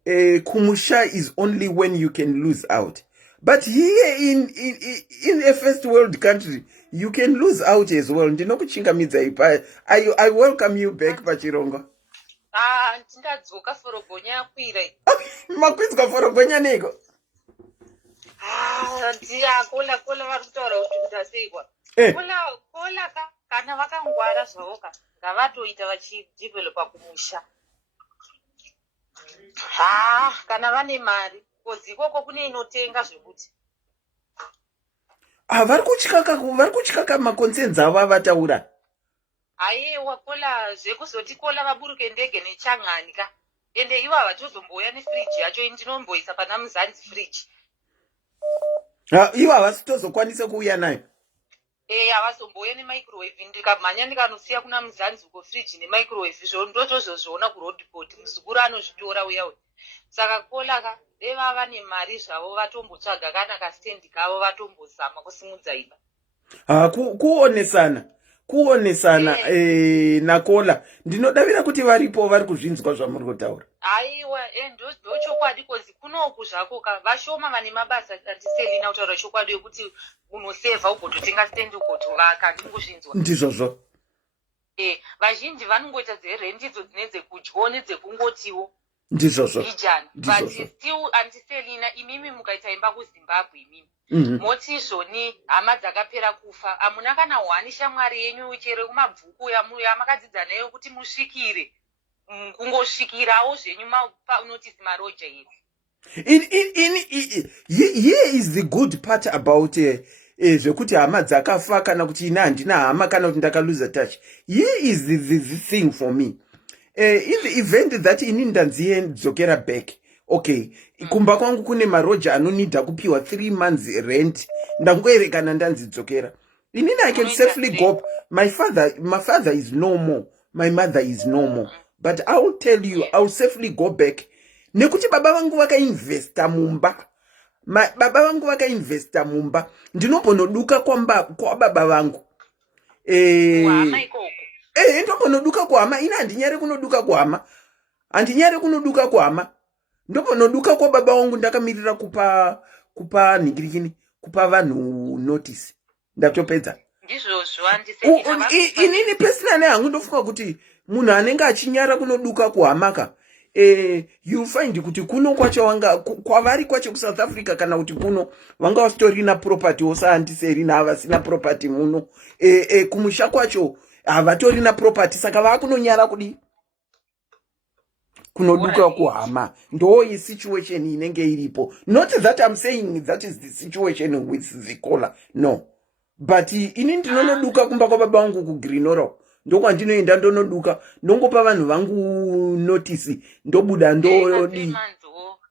kumusha is only when you can lose out. But here in a first world country, you can lose out as well. I welcome you back, Pachirongo. Ndingadzoka forogonya yakwira. Makwidzoka forogonya nego. Kola vari kutaura kuti kutaseikwa. Kola kana vakangwara zvavoka ngavatoita vachidevelopa kumusha. Kana vane mari kozi ikoko kune inotenga zvekuti. Vari kutyaka maconcerns avo avataura. Aiwa kola zvekuzoti kola vaburuke ndege nechang'ani ka. Ende ivo havachozomboya nefriji yacho ndinomboisa pana muzanzi friji. Ivo havasitozokwanisa kuuya nayo. havazomboye nemicrowave ndikamhanya ndikanosiya kuna muzanzi uko friji nemicrowave ndotozozviona kurodpot muzukuru anozvitora uya uya saka kolaka vevava nemari zvavo vatombotsvaga kana kastendi kavo vatombozama kusimudza imba kuonesana nakola ndinodavira kuti varipo vari kuzvinzwa zvamuri kutaura aiwa ndochokwadi kozi kunoku zvako vashoma vane mabasa andiselina kutaura chokwadi yokuti unosevha ugototenga stendi ugotovaka ndinguzvinzwa ndizvozvo vazhinji vanongoita dzerendidzo dzine dzekudyawo nedzekungotiwo ndizvozvo ijana but still andiselina imimi mukaita imba kuzimbabwe imimi moti izvoni hama dzakapera kufa hamuna kana hwani shamwari yenyu chero kumabvuku yamakadzidza nayo kuti musvikire kungosvikirawo zvenyu unotisi maroja here is the good part about zvekuti hama dzakafa kana kuti ina handina hama kana kuti ndakaluza touch. Here is the thing for me. In the event that ini ndanziye dzokera back, okay, kumba kwangu kune maroja anonida kupiwa 3 months rent, ndangoerekana ndanzidzokera. Inini I can safely go. My father is normal, my mother is normal, but I will tell you, I will safely go back. Nekuti baba vangu vakainvesta mumba. Baba vangu vakainvesta mumba. Ndinobonoduka kwa baba vangu. Ndobonoduka kwa hama. Ina handinyare kunoduka kwa hama. Handinyare kunoduka kwa hama. Ndobonoduka kwa baba vangu ndakamirira kupa nigirikini. Kupa vanhu notice. Ndatopedza. Inini personally hangu ndofunga kuti munhu anenge achinyara kunoduka kwa hamaka. You find kuti kuno kwacho kwavari kwacho kuSouth Africa kana kuti kuno vanga wasitorina property osaandiserina havasina property muno kumusha kwacho havatorina property saka vakunonyara kudi kunoduka kuhama. Ndo situation inenge iripo. Not that I'm saying that is the situation with the caller, no, but ini ndinonoduka kumba kwa baba vangu kuGreenoro. Ndokwa ndinoenda ndonoduka ndongopa vanhu vangu notice ndobuda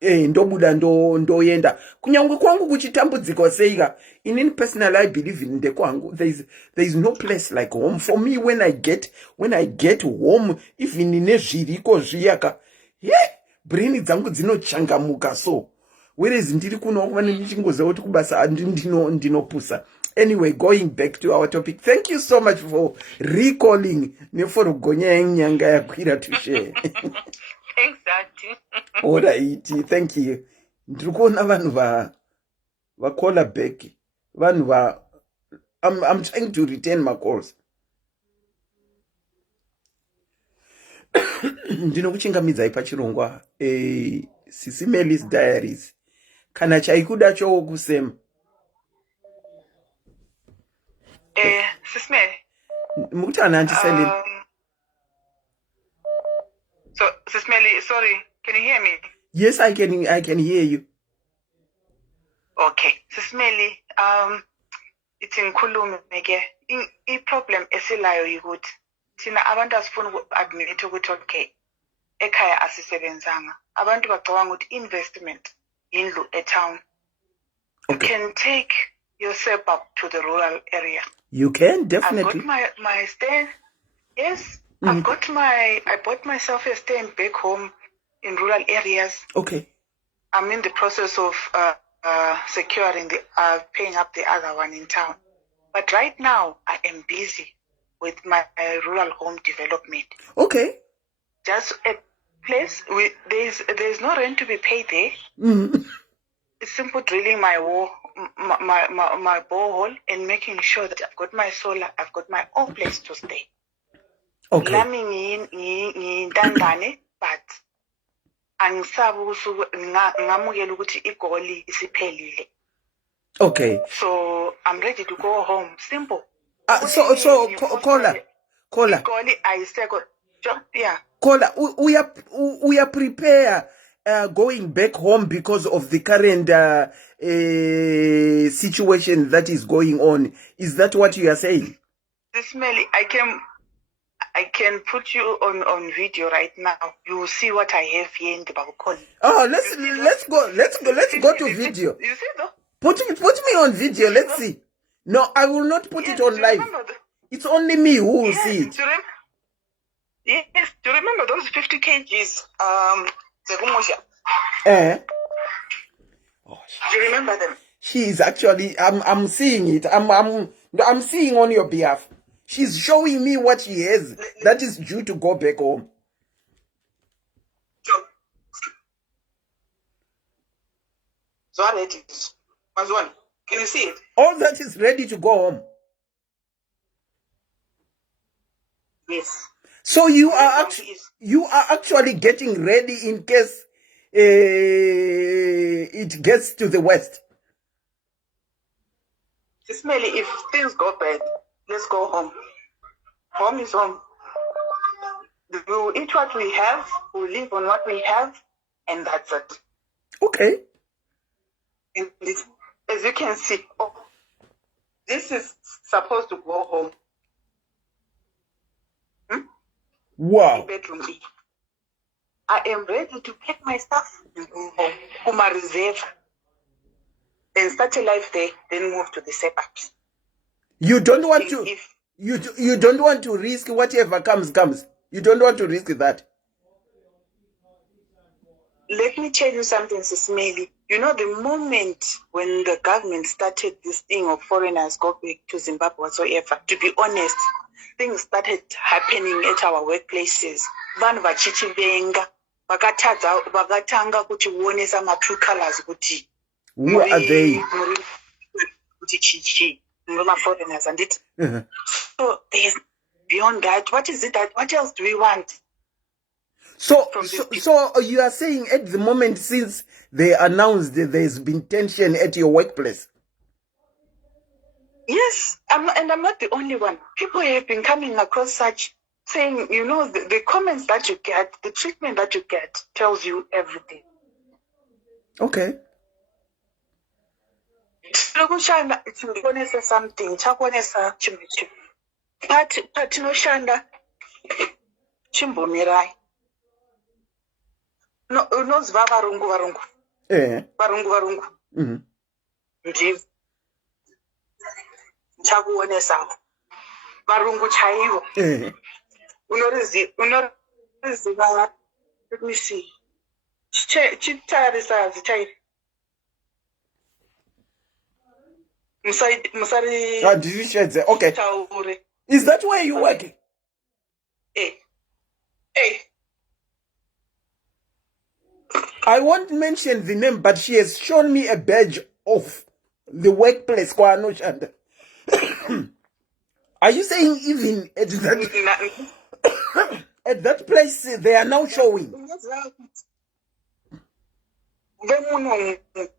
ndobuda ndoenda kunyangwe kwangu kuchitambudziko seika. Inini personally I believe in ndekwangu there is no place like home for me. When I get home, even nezviriko zviyaka brain dzangu dzinochangamuka so, whereas ndiri kuno vane nichingoza kuti kubasa ndinopusa. Anyway, going back to our topic, thank you so much for recalling me for gonya nyanga yakwira to share. Thanks, Auntie. Alright, thank you. Ndikuona vanhu va call back. Vanhu I'm trying to return my calls. Ndinokuchingamidza pachirongwa SIS MELLY's diaries. Kana chaikuda chokusema. SIS MELLY. Mukutana antiselini. So SIS MELLY, sorry, can you hear me? Yes, I can hear you. Okay, SIS MELLY, it's in Kulumeke. I problem esilayo yikuthi thina abantu asifuna uku-admit ukuthi okay, ekhaya asisebenzanga. Abantu bacabanga ukuthi investment yindlu etown. You can take yourself up to the rural area. You can, definitely. I've got my stand. Yes, I bought myself a stand back home in rural areas. Okay. I'm in the process of securing paying up the other one in town. But right now, I am busy with my rural home development. Okay. Just a place there's no rent to be paid there. It's simple drilling my borehole and making sure that I've got my solar, I've got my own place to stay. Okay. But angisabu ngamukela ukuthi igoli isiphelile. Okay. So I'm ready to go home. Simple. So caller. Igoli ayisekho. Yeah. Caller, we are prepare going back home because of the current situation that is going on. Is that what you are saying? SIS MELLY, I can put you on video right now. You will see what I have here in the balcony. Oh, let's go to video. You see though? Put me on video. Let's see. No, I will not put it on do you live. remember It's only me who will yes, see it. yes, do you remember those 50 kgs? Zekumosha. Oh, Do you remember them? she is actually. I'm seeing it. I'm seeing on your behalf. She's showing me what she has that is due to go back home. So it is. Can you see it? All that is ready to go home. Yes. So you are actually getting ready in case it gets to the West. It's merely if things go bad, let's go home. Home is home. We will eat what we have, we'll live on what we have, and that's it. Okay. And as you can see, this is supposed to go home. Wow. Bedroom. I am ready to pack my stuff and go home. Kuma reserve. And start a life there, then move to the suburbs. You don't want to. You don't want to risk whatever comes. You don't want to risk that. Let me tell you something, Sis Melly. You know, the moment when the government started this thing of foreigners go back to Zimbabwe whatsoever, to be honest, things started happening at our workplaces. Vanhu vachichivenga, vakatanga kuchionesa ma-true colors kuti who are they? Kuti chichi, foreigners and it. So there's beyond that, what is it that what else do we want? So you are saying at the moment, since they announced that there's been tension at your workplace? Yes, I'm not the only one. People have been coming across such saying, you know, the comments that you get, the treatment that you get tells you everything. Okay. Something, patinoshanda chimbomirai. No, unozva varungu. Varungu. Ndivo. Chakuonesawo. Varungu chaivo. Unoriziva. Let me see. Chitarisa zichairi. Musari. Okay. Is that where you work? Hey. I won't mention the name, but she has shown me a badge of the workplace. Are you saying even at that place they are now showing?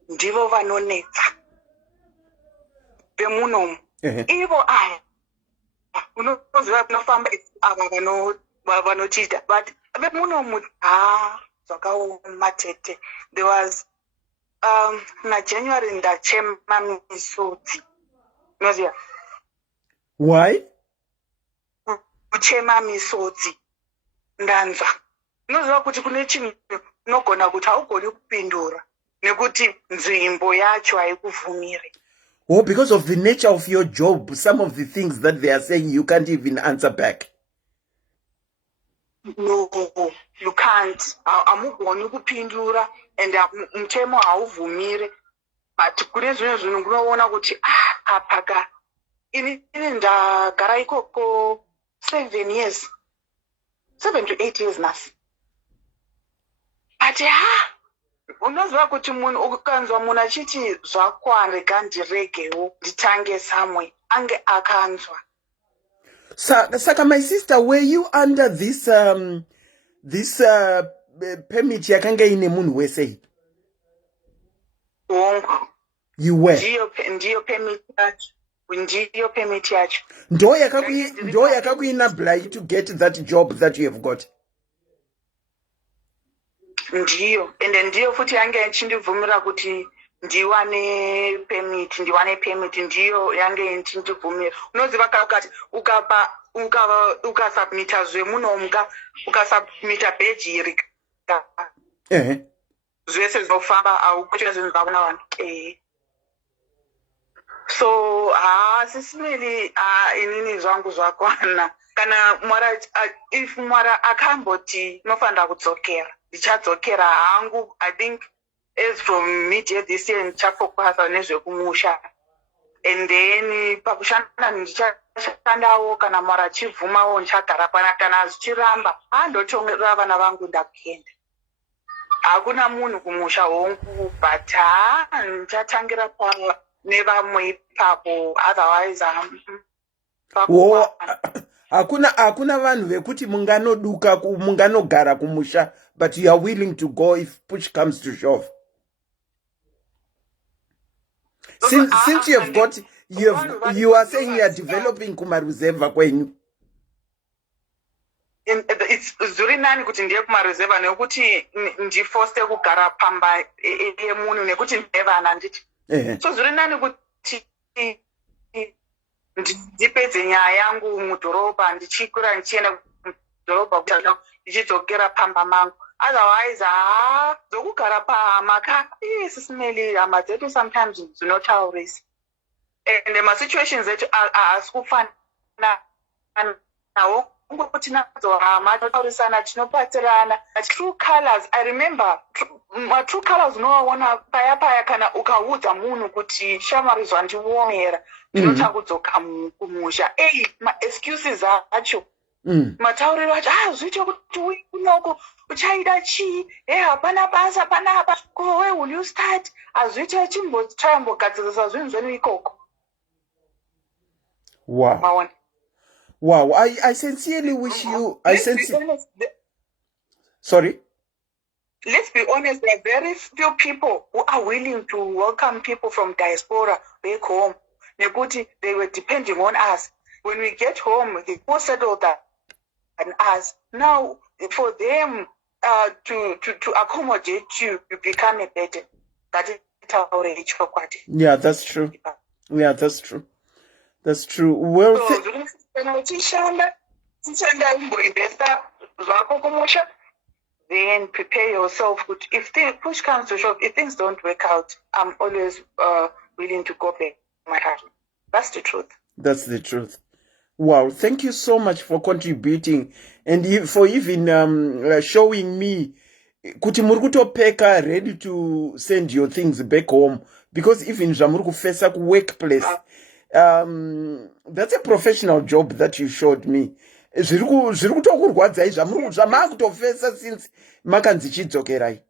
Ndivo vanonetsa. Vemunomu. Ivo aya. Unoziva kunofamba ava vanochita. But vemunomu zvakaomatete. There was na January ndachema misodzi. Unoziva? Why? Kuchema misodzi. Ndanzwa. Unoziva kuti kune chinhu unogona kuti haugoni kupindura nekuti nzvimbo yacho haikuvumiri. Oh, because of the nature of your job, some of the things that they are saying you can't even answer back. No, you can't. Hamugoni kupindura and mutemo hauvumiri. But kune zvimwe zvinhu kunoona kuti apaka ini ndagara ikoko 7 years. 7 to 8 years nasi. But unoziva kuti munhu ukanzwa munhu achiti zvakwana rega ndiregewo nditange samwe ange akanzwa. Saka, my sister, were you under this permit yakanga ine munhu wese? You were. Ndiyo permit yacho. Ndiyo permit yacho. Ndo yakakuenable to get that job that you have got. Ndiyo, and ndiyo futhi yange ichindivumira kuti ndiwane permit, ndiyo yange ichindivumira. Unoziva kakati ukasubmita zvemunomka, ukasubmita badge iri. Zvese zvinofamba aukuti zvinhu zvavana vanhu. So SIS MELLY inini zvangu zvakwana kana mwara if mwara akamboti nofanira kudzokera ndichadzokera hangu. I think as from mid-year this year ndichafocusa nezvekumusha, and then pakushanda ndichashandawo kana mwara achibvumawo ndichagara pana, kana zvichiramba ndotongerera vana vangu ndakuenda. Hakuna munhu kumusha hongu, but ndichatangira nevamwe ipapo, otherwise hakuna vanhu vekuti munganogara kumusha, but you are willing to go if push comes to shove. Since you have got, you are saying you are developing kumaruzeva kwenyu. It's zviri nani kuti ndiye kumaruzeva nekuti ndifoste kugara pamba yemunhu nekuti ndevana nditi. So zviri nani kuti ndipedze nyaya yangu mudhorobha ndichikura ndichienda mudhorobha kuti ndichidzokera pamba mangu. Otherwise dzokugara pamaka SIS MELLY hama dzedu sometimes dzinotaurisa, and masituations etu haasi kufana nawo kuti nadzo hama tinotaurisana tinopatsirana. True colors, I remember true colors unowaona paya kana ukaudza munhu kuti shamwari zvandiomera ndinota kudzoka kumusha. Ma-excuses acho matauriro acho zvite kuti unoko uchaida chii, hapana basa panapa, where will you start, hazvite chimbotayambogadzirisa zvinhu zvenu ikoko. Wow, I sincerely wish you. Sorry? Let's be honest, there are very few people who are willing to welcome people from diaspora back home. They were depending on us. When we get home, they all settle that on us. Now, for them to accommodate you, you become a burden. That is how they chocolate. Yeah, that's true. Yeah, that's true. That's true. Well, then prepare yourself. If push comes to shove, if things don't work out, I'm always willing to go back to my heart. That's the truth. That's the truth. Wow, thank you so much for contributing and for even showing me kuti muri kutopeka ready to send your things back home, because even zvamuri kufesa ku workplace, that's a professional job that you showed me. Zviri kutokurwadzai zvamakutofesa since makanzi chidzokerai.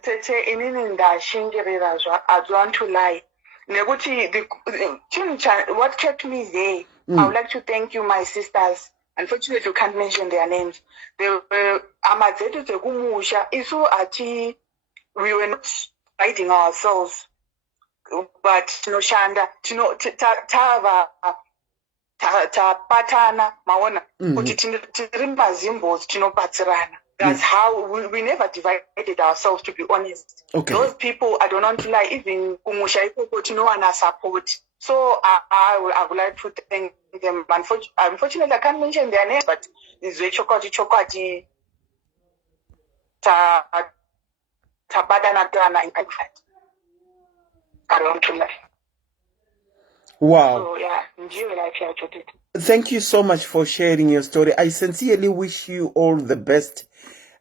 Tete inini ndashingirira I don't want to lie. Nekuti what kept me there, I would like to thank you, my sisters. Unfortunately, you can't mention their names. They were amazetu zekumusha. Isu ati, we were not fighting ourselves, but tinoshanda, tava tapatana maona kuti tiri mazimbozi tinobatsirana. That's how we never divided ourselves, to be honest. Okay. Those people, I don't want to lie, even kumusha ikoko no one support. So I would like to thank them. Unfortunately, I can't mention their names, but it's very chokati tabadana in fact. I don't want to lie. Wow. So yeah, enjoy life here. Thank you so much for sharing your story. I sincerely wish you all the best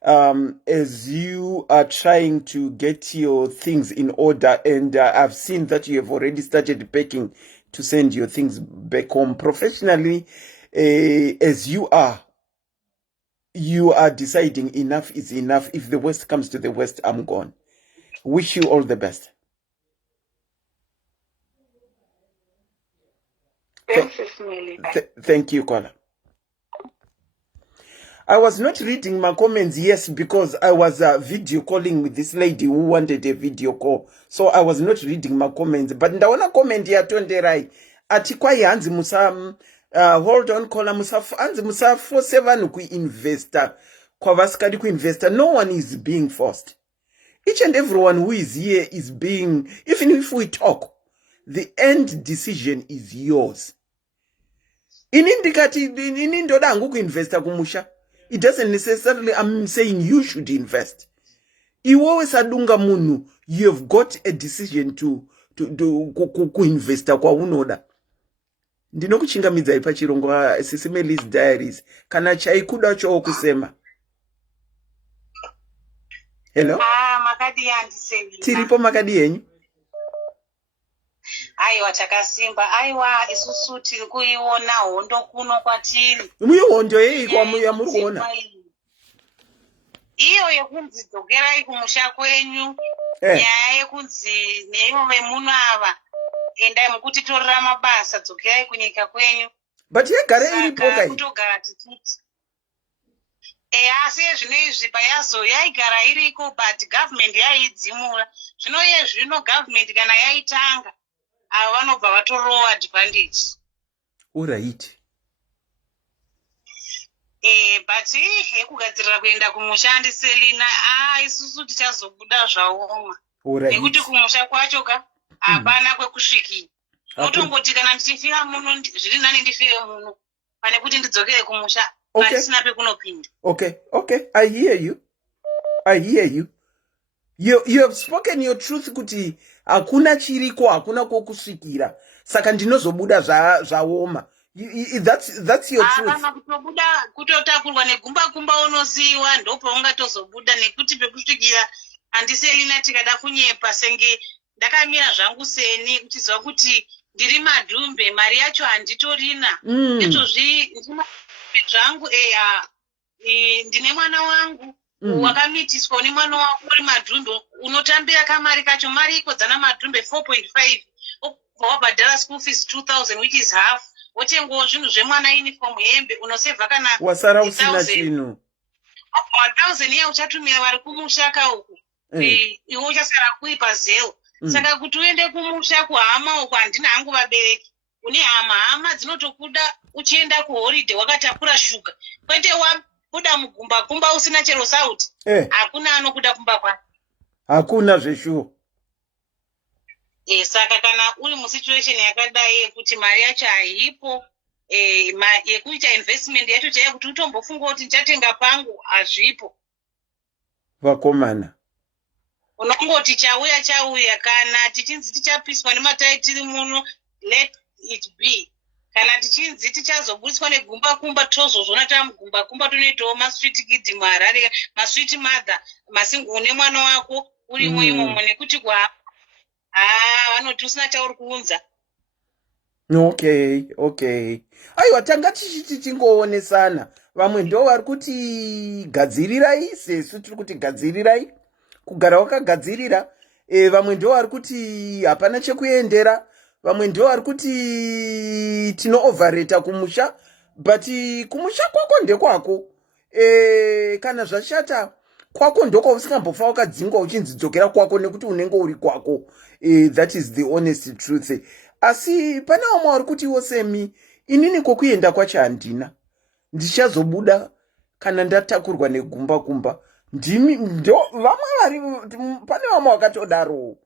as you are trying to get your things in order. And I've seen that you have already started packing to send your things back home. Professionally, as you are deciding enough is enough. If the worst comes to the worst, I'm gone. Wish you all the best. Thank you, Kana. I was not reading my comments, yes, because I was video calling with this lady who wanted a video call. So I was not reading my comments. But ndaona comment ya tonderai. Ati kwa hanzi musa hold on kola musa hanzi musa force vanhu kuinvesta. Kwa vasikadi kuinvesta. No one is being forced. Each and everyone who is here is being, even if we talk, the end decision is yours. Inindikati inindoda angu kuinvesta kumusha. It doesn't necessarily, I'm saying you should invest. iwewe sadunga munhu, you have got a decision to kuinvesta kwaunoda. Ndinokuchingamidzai pachirongwa SIS MELLY's diaries. Kana chaikuda chokusema. Hello? Makadi yandiseni. Tiripo makadi yenyu? Aiwa chakasimba. Aiwa isusu tiri kuiona hondo kuno kwatiri. Muyo hondo yei yamuri kuona? Iyo yekunzi dzokerai kumusha kwenyu. Nyaya yekunzi neive muno ava. Endai mukuti torera mabasa dzokerai kunyika kwenyu. But yagara iripo kai? Kutogara tichiti. Asi zvinezvi payazo yaigara iriko but government yaidzimura. Zvino yezvino government kana yaitanga ava vanobva vatorowa advantage. All right. But yekugadzirira kuenda kumusha Selina isusu tichazobuda zvaoma. Nekuti kumusha kwacho ka hapana kwekusvikira. Unotongoti kana ndichifira muno zviri nani ndifire muno pane kuti ndidzokere kumusha. Okay. Okay. I hear you. You have spoken your truth kuti hakuna chiriko, hakuna kokusvikira. Saka ndinozobuda zvaoma. That's your truth. Kana kutobuda kutotakurwa negumba unoziwa ndopa ungatozobuda nekuti pekusvikira Selina tikada kunyepa senge ndakamira zvangu seni uchiziva kuti ndiri madhumbe mari yacho handitorina. Izvozvi zvangu ndine mwana wangu wakamitiswa nemwana wako uri madhumbe unotambira kamari kacho mari ikodzana madhumbe 4.5 wabhadhara school fees 2000 which is half wotengawo zvinhu zvemwana uniform hembe unosevha kana wasara usina chinhu 1000 iya uchatumira vari kumushaka uku iwe uchasara kuipa zero. Saka kuti uende kumusha kuhama uku handina hangu vabereki une hama dzinotokuda uchienda kuholiday wakatakura shuga kwete wabuda mugumba usina chero sauti. Hakuna anokuda kumba kwake. Hakuna zveshuwo. Saka kana uri musituation yakadai yekuti mari yacho haipo yekuita investment yacho chaiyo kuti utombofunga kuti ndichatenga pangu hazvipo. Vakomana. Unongoti chauya kana tichinzi tichapiswa nemataitiri muno let it be. Kana tichinzi tichazobudiswa negumba tozozvona tamugumba tonoitawo masweet kids muHarare masweet mother masingo une mwana wako urimo imomo nekuti vanoti usina chauri kuunza. Okay. Aiwa tanga tichingowonesana. Vamwe ndo vari kuti gadzirirai, sesu tiri kuti gadzirirai. Kugara wakagadzirira. Vamwe ndo vari kuti hapana chekuendera. Vamwe ndo vari kuti tino-overrata kumusha. But kumusha kwako ndekwako. Kana zvashata kwako ndoko usingambofa wakadzingwa uchinzidzokera kwako nekuti unenge uri kwako. That is the honest truth. Asi pane vamwe vari kuti Semi, inini kokuenda kwacho handina. Ndichazobuda kana ndatakurwa negumba. Ndimi vamwe vari pane vamwe vakatodaro.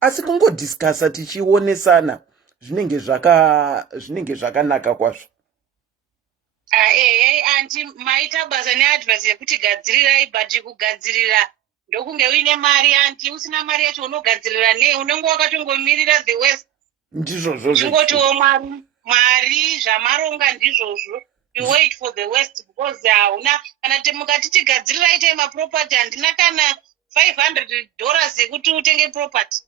Asi kungodiscussa tichionesana zvinenge zvakanaka kwazvo. Anti maita basa neadvice yekuti gadzirirai but kugadzirira ndokunge uine mari anti usina mari yacho unogadzirira nei unenge wakatongomirira the west. Ndizvozvo chingotiwo mari zvamaronga ndizvozvo. You wait for the west because hauna kana mukati tigadzirirai tai maproperty handina kana $500 yekuti utenge property.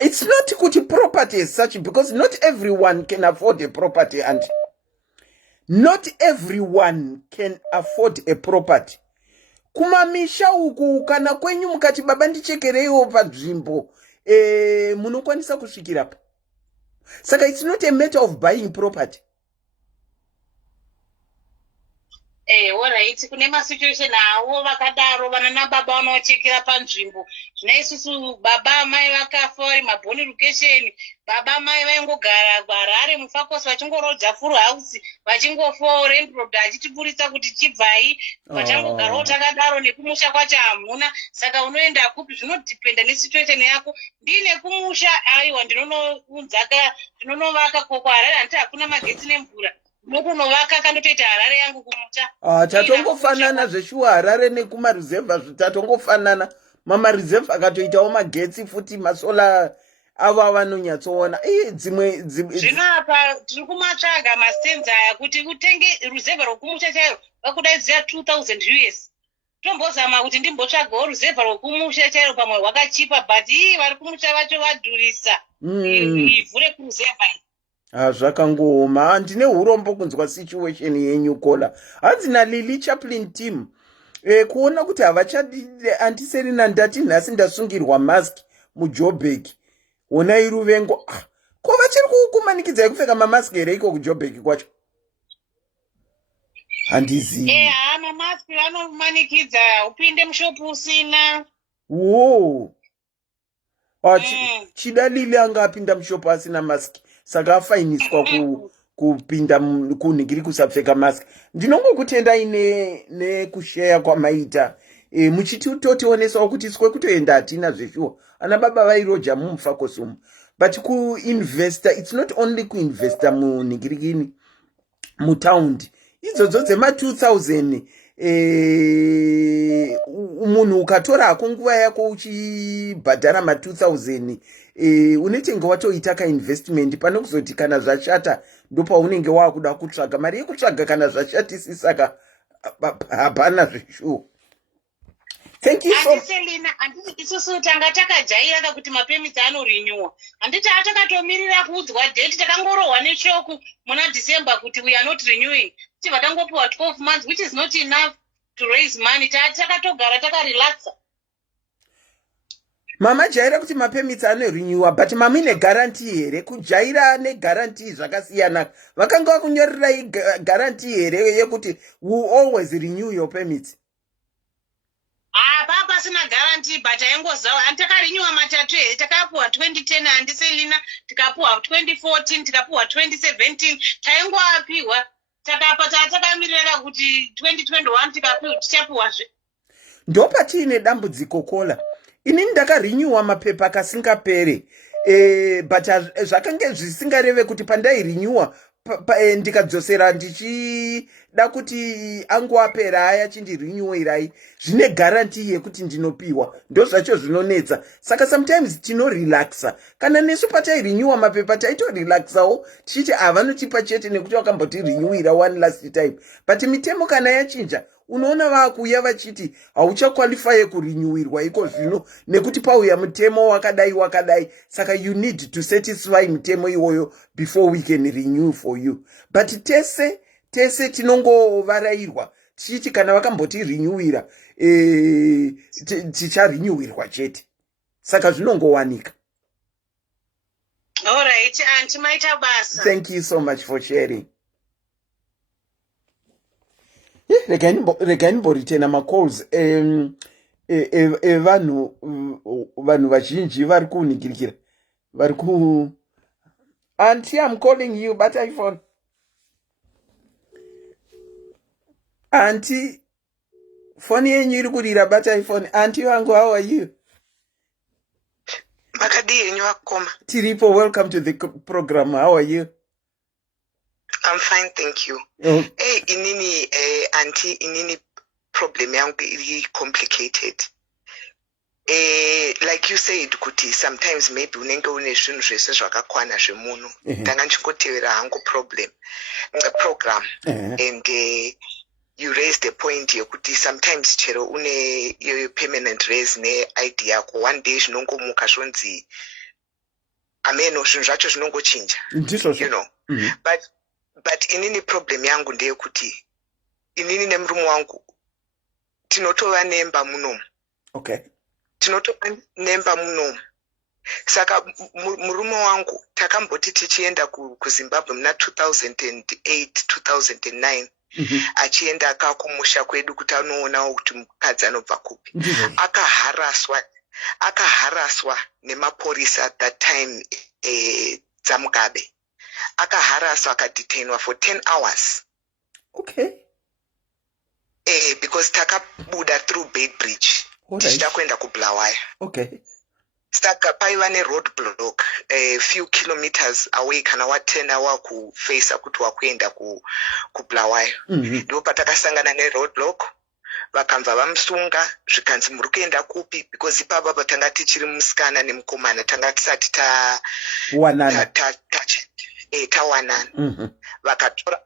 It's not kuti property as such because not everyone can afford a property and not everyone can afford a property. Kumamisha uku kana kwenyu mukati baba ndichekereiwo panzvimbo munokwanisa kusvikirapo. Saka it's not a matter of buying property. Alright, kune masituation awo vakadaro vana nababa vanochekera panzvimbo. Zvina isusu baba mai vakafa vari mabhoni location. Baba mai vaingogara Harare mufakosi vachingorodza full house vachingofawo landlord achitiburitsa kuti chibvai vachangogarawo takadaro nekumusha kwacho hamuna. Saka unoenda kupi zvinodhipenda nesituation yako. Ndine kumusha aiwa ndinonovaka koko Harare handiti hakuna magetsi nemvura. nokunovaka kandotoita harare yangu kumucha. Tatongofanana zveshuwa Harare nekumaruzevha tatongofanana. Mamaruzevha akatoitawo magetsi futi masola ava vanonyatsoona. Dzimwe zvino apa tiri kumatsvaga mastenzi aya kuti utenge ruzevha rwekumusha chairo vakudaidzira 2000 US. Tombozama kuti ndimbotsvagawo ruzevha rwekumusha chairo pamwe rwakachipa, but vari kumusha vacho vadhurisa ivhu rekuruzevha iri. Zvakangooma. Ndine urombo kunzwa situation yenyu kola. Hanzi naLily Chaplin team kuona kuti havachadi andiserina ndati nhasi ndasungirwa mask muJoburg. Onai ruvengo. Ko vachiri kukumanikidzai kupfeka mamask here iko kuJoburg kwacho? Handizivi. Mamask vanomanikidza upinde mushopu usina. Chida Lily anga apinda mushopu asina mask. Saka afainiswa kupinda kunhingiri kusapfeka mask. Ndinongokutendai nekushare kwamaita. Muchitotionesawo kuti sikwe kutoenda hatina zveshuwa. Ana baba vairoja mumufa kosumu. But kuinvesta, it's not only kuinvesta munhingirikini mutaundi. Idzodzo dzema 2000 munhu ukatora hako nguva yako uchibhadhara ma 2000 unenge watoita kainvestment pane kuzoti kana zvashata ndopaunenge wakuda kutsvaga mari yekutsvaga kana zvashatisi. Saka hapana zveshuwa. Thank you so much. Handiti isusu tanga takajaira kuti mapemiti anorenewa. Handiti takatomirira kuudzwa date, takangorohwa neshoko muna December kuti we are not renewing. Chibva tangopiwa 12 months which is not enough to raise money. Takatogara takarelaxa. Mama jaira kuti mapemiti anorenewa, but mamine guarantee here? Kujaira neguarantee zvakasiyana. Vakanga vakunyorerai guarantee here yekuti we always renew your permits? Papa sina guarantee, but aingozawa antakarenewa matatu here. Takapuwa 2010 handiselina, tikapuwa 2014, tikapuwa 2017, taingoapiwa. Takamirira kuti 2021 tikapiwa tichapuwazve. Ndopatiine dambudziko kola. Inini ndakarenewa mapepa kasingapere. But zvakange zvisingareve kuti pandairenewa ndikadzosera ndichida kuti angoapera aya chindirenewairai zvine guarantee yekuti ndinopiwa. Ndo zvacho zvinonetsa. Saka sometimes tinorelaxa. Kana nesu patairenewa mapepa taitorelaxawo tichiti vanotipa chete nekuti wakambotirenewira one last time. But mitemo kana yachinja unoona vakuuya vachiti hauchakwalify kurenewirwa iko zvino nekuti pauya mutemo wakadai. Saka you need to satisfy mutemo iwoyo before we can renew for you. But tese tinongovarairwa tichiti kana vakambotirenewira ticharenewirwa chete. Saka zvinongowanika. All right, Auntie maita basa. Thank you so much for sharing. Regai nimboritena macalls vanhu vazhinji vari kunhingirikira vari ku Auntie, I'm calling you but iPhone. Auntie, phone yenyu iri kurira but iPhone. Auntie wangu, how are you? Makadi yenyu wakoma. Tiripo, welcome to the program. How are you? I'm fine, thank you. Oh. Hey, inini Auntie, inini problem yangu iri complicated. Like you said, kuti sometimes maybe unenge une zvinhu zvese zvakakwana zvemunhu. Ndanga ndichingotevera hangu program. And you raised a point yekuti sometimes chero une permanent raise ne-ID yako. One day zvinongomuka zvonzi ameno zvinhu zvacho zvinongochinja. You know. But inini problem yangu ndeyekuti inini nemurume wangu tinotova nemba munomu. Okay. Tinotova nemba munomu. Saka murume wangu takamboti tichienda kuZimbabwe muna 2008 2009 achienda akakumusha kwedu kuti anoonawo kuti mukadzi anobva kupi. Akaharaswa nemapurisa at that time dzaMugabe. Akaharaswa akadetainwa for 10 hours. Okay. Because takabuda through Bait Bridge. Tichida kuenda kuBulawayo. Okay. saka paiva neroadblock a few kilometers away kana watena wakufeisa kuti wakuenda kubulawayo. Ndipo patakasangana neroadblock, vakabva vamusunga zvikanzi muri kuenda kupi, because ipapa patanga tichiri musikana nemukomana tanga tisati tawanana. Vakatora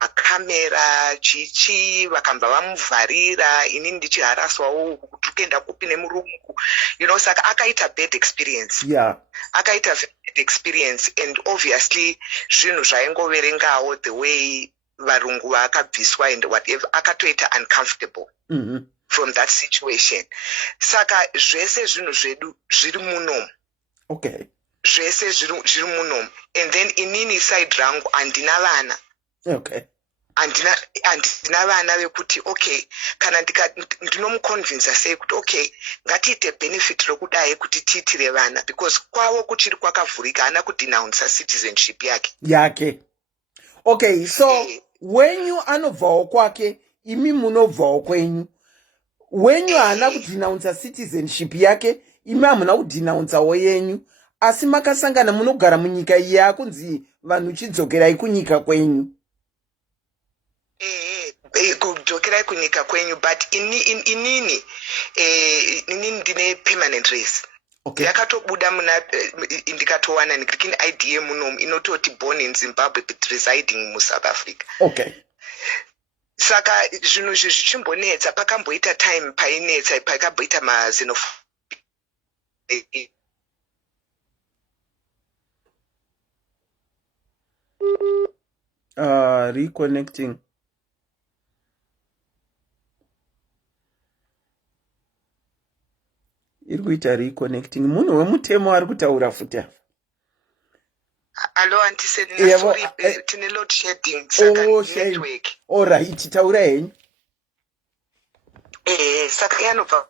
makamera chichi vakabva vamuvharira, ini ndichiharaswawo kuti kuenda kupi nemurungu, saka akaita bad experience. Akaita bad experience, and obviously zvinhu zvaingoverengawo the way varungu vakabviswa and whatever, akatoita uncomfortable from that situation. Saka zvese zvinhu zvedu zviri munomu. Zvese zviri munomu. And then inini side rangu handina vana. Handina vana vekuti kana ndinomuconvinsa sei kuti ngatiite benefit rokudai kuti tiitire vana, because kwavo kuchiri kwakavhurika, hana kudenounsa citizenship yake. So wenyu anobvawo kwake, imi munobvawo kwenyu. Wenyu hana kudenounsa citizenship yake, imi hamuna kudenounsawo yenyu. Asi makasangana munogara munyika iyi yakunzi vanhu chidzokerai kunyika kwenyu. Kudzokerai kunyika kwenyu, but inini ndine permanent race. Yakatobuda muna ndikatowana ndikini ID munomu inototi born in Zimbabwe but residing mu South Africa. Saka zvinhu zvichimbonetsa, pakamboita time painetsa, pakamboita reconnecting. Irikuita reconnecting. Munhu wemutemo ari kutaura futi. Allo antiseni, sorry, tine load shedding, saka network. Alright, taura henyu. Saka yanobva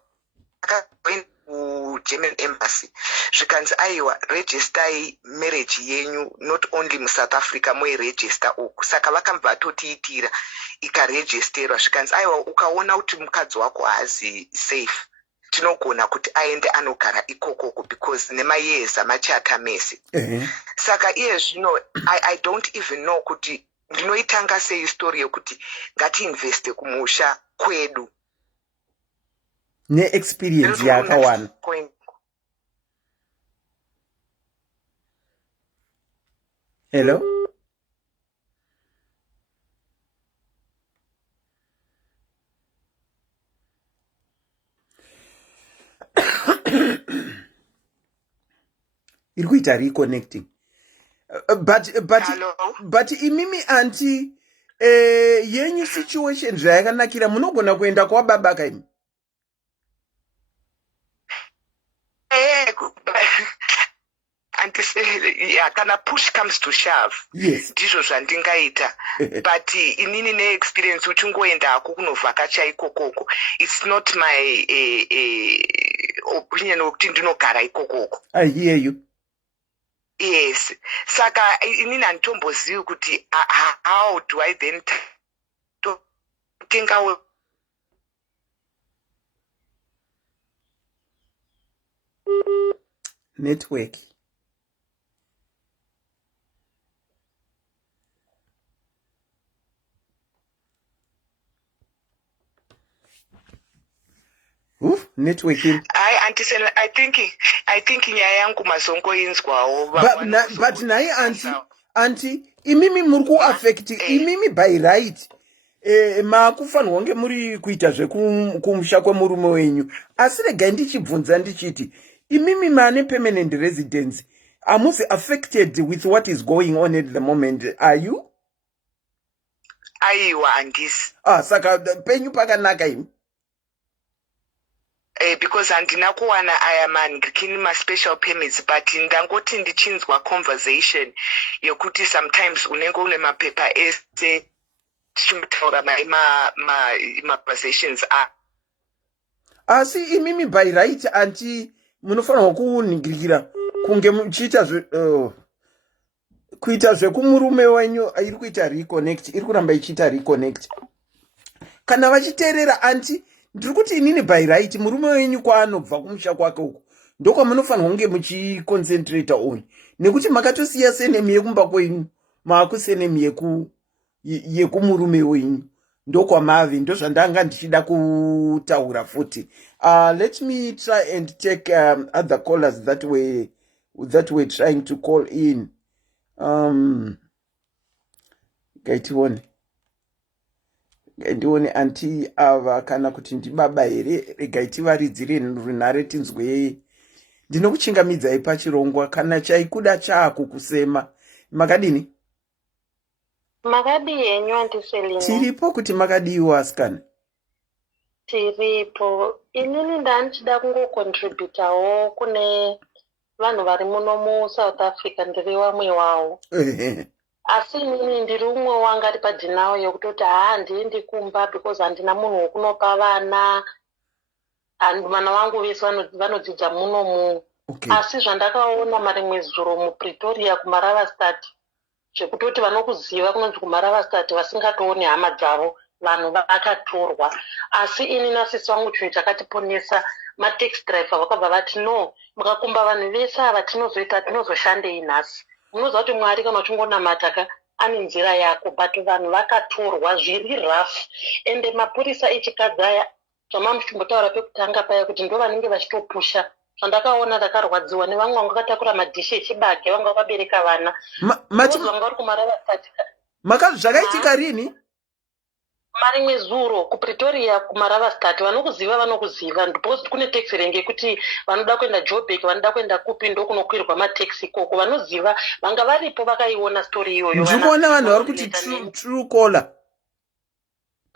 German embassy zvikanzi aiwa registai marriage yenyu not only mu South Africa register uku. Saka vakabva vatotiitira ikaregisterwa zvikanzi aiwa ukaona kuti mukadzi wako haazi safe, tinogona kuti aende anogara ikokoko because nemayeza machata mese. Saka iye zvino I don't even know kuti ndinoitanga sei story yokuti ngatiinveste kumusha kwedu ne-experience yakawana. Hello? Irikuita reconnecting. But imimi anti yenyu situation zvayakanakira munogona kuenda kwa baba kaimi. Kana push comes to shove, ndizvo zvandingaita. But inini neexperience uchingoendako kunovhakacha ikokoko, it's not my opinion okuti ndinogara ikokoko. I hear you. Yes. Saka inini handitombozivi kuti how do I then tenga network. Networking. I think nyaya yangu mazongo inzwawo. But naye anti imimi muri kuaffect imimi by right. Makufanirwa kunge muri kuita zvekumusha kwemurume wenyu. Asi regai ndichibvunza ndichiti imimi mane permanent residence, amusi affected with what is going on at the moment, are you? Aiwa andisi. Saka penyu pakanaka imi. Because handina kuwana ayaman kini ma special permits, but ndangoti ndichinzwa conversation yokuti sometimes unenge une mapepa ese chimutaura ma possessions are. Asi imimi by right anti munofanirwa kuningirira kunge muchiita kuita zvekumurume wenyu iri kuita reconnect, iri kuramba ichiita reconnect. Kana vachiteerera anti ndiri kuti inini by right murume wenyu kwaanobva kumusha kwake uko ndokwamunofanirwa kunge muchiconcentrata on, nekuti makatosiya senemi yekumba kwenyu maakusenemi yekumurume wenyu, ndokwamave. Ndozvandanga ndichida kutaura futi. Let me try and take other callers that were trying to call in. Gaitione anti ava kana kuti ndibaba here, regai tivaridzire runhare tinzwei. Ndinokuchingamidzai pachirongwa. Kana chaikuda chaakukusema. Makadini? Makadi yenyu antiselina. Tiripo kuti makadiwa asikana. Tiripo. Inini ndanchida kungocontributawo kune vanhu vari muno muSouth Africa, ndiri vamwe wavo. Asi inini ndiri umwe wanga ari padhinawo yekutoti handiendi kumba because handina munhu wokunopa vana. Vana vangu vese vanodzidza munomu. Asi zvandakaona marimwe zuro muPretoria kuMaravastat, zvekutoti vanokuziva kunonzi kuMaravastat vasingatooni hama dzavo, vanhu vakatorwa. Asi ini nasisi vangu chinhu chakatiponesa, mataxi driver vakabva vati no, mukakumba vanhu vese ava tinozoita tinozoshandei nhasi. Munoziva kuti Mwari kana uchingonamata ane nzira yako, but vanhu vakatorwa zviri rafu. Ende mapurisa echikadzi aya zvamamuchimbotaura pekutanga paya kuti ndo vanenge vachitopusha. Zvandakaona ndakarwadziwa nevamwe vanga vakatakura madhishi echibage, vanga vakabereka vana. Vanga vari kuMaravastat. Zvakaitika rini? Marimwe zuro kuPretoria kuMaravastat, vanokuziva because kune taxi range yekuti vanoda kuenda Joburg, vanoda kuenda kupi ndokunokwirwa mataxi ikoko. Vanoziva vanga varipo vakaiona story iyoyo. Ndikuona vanhu vari kuti true caller.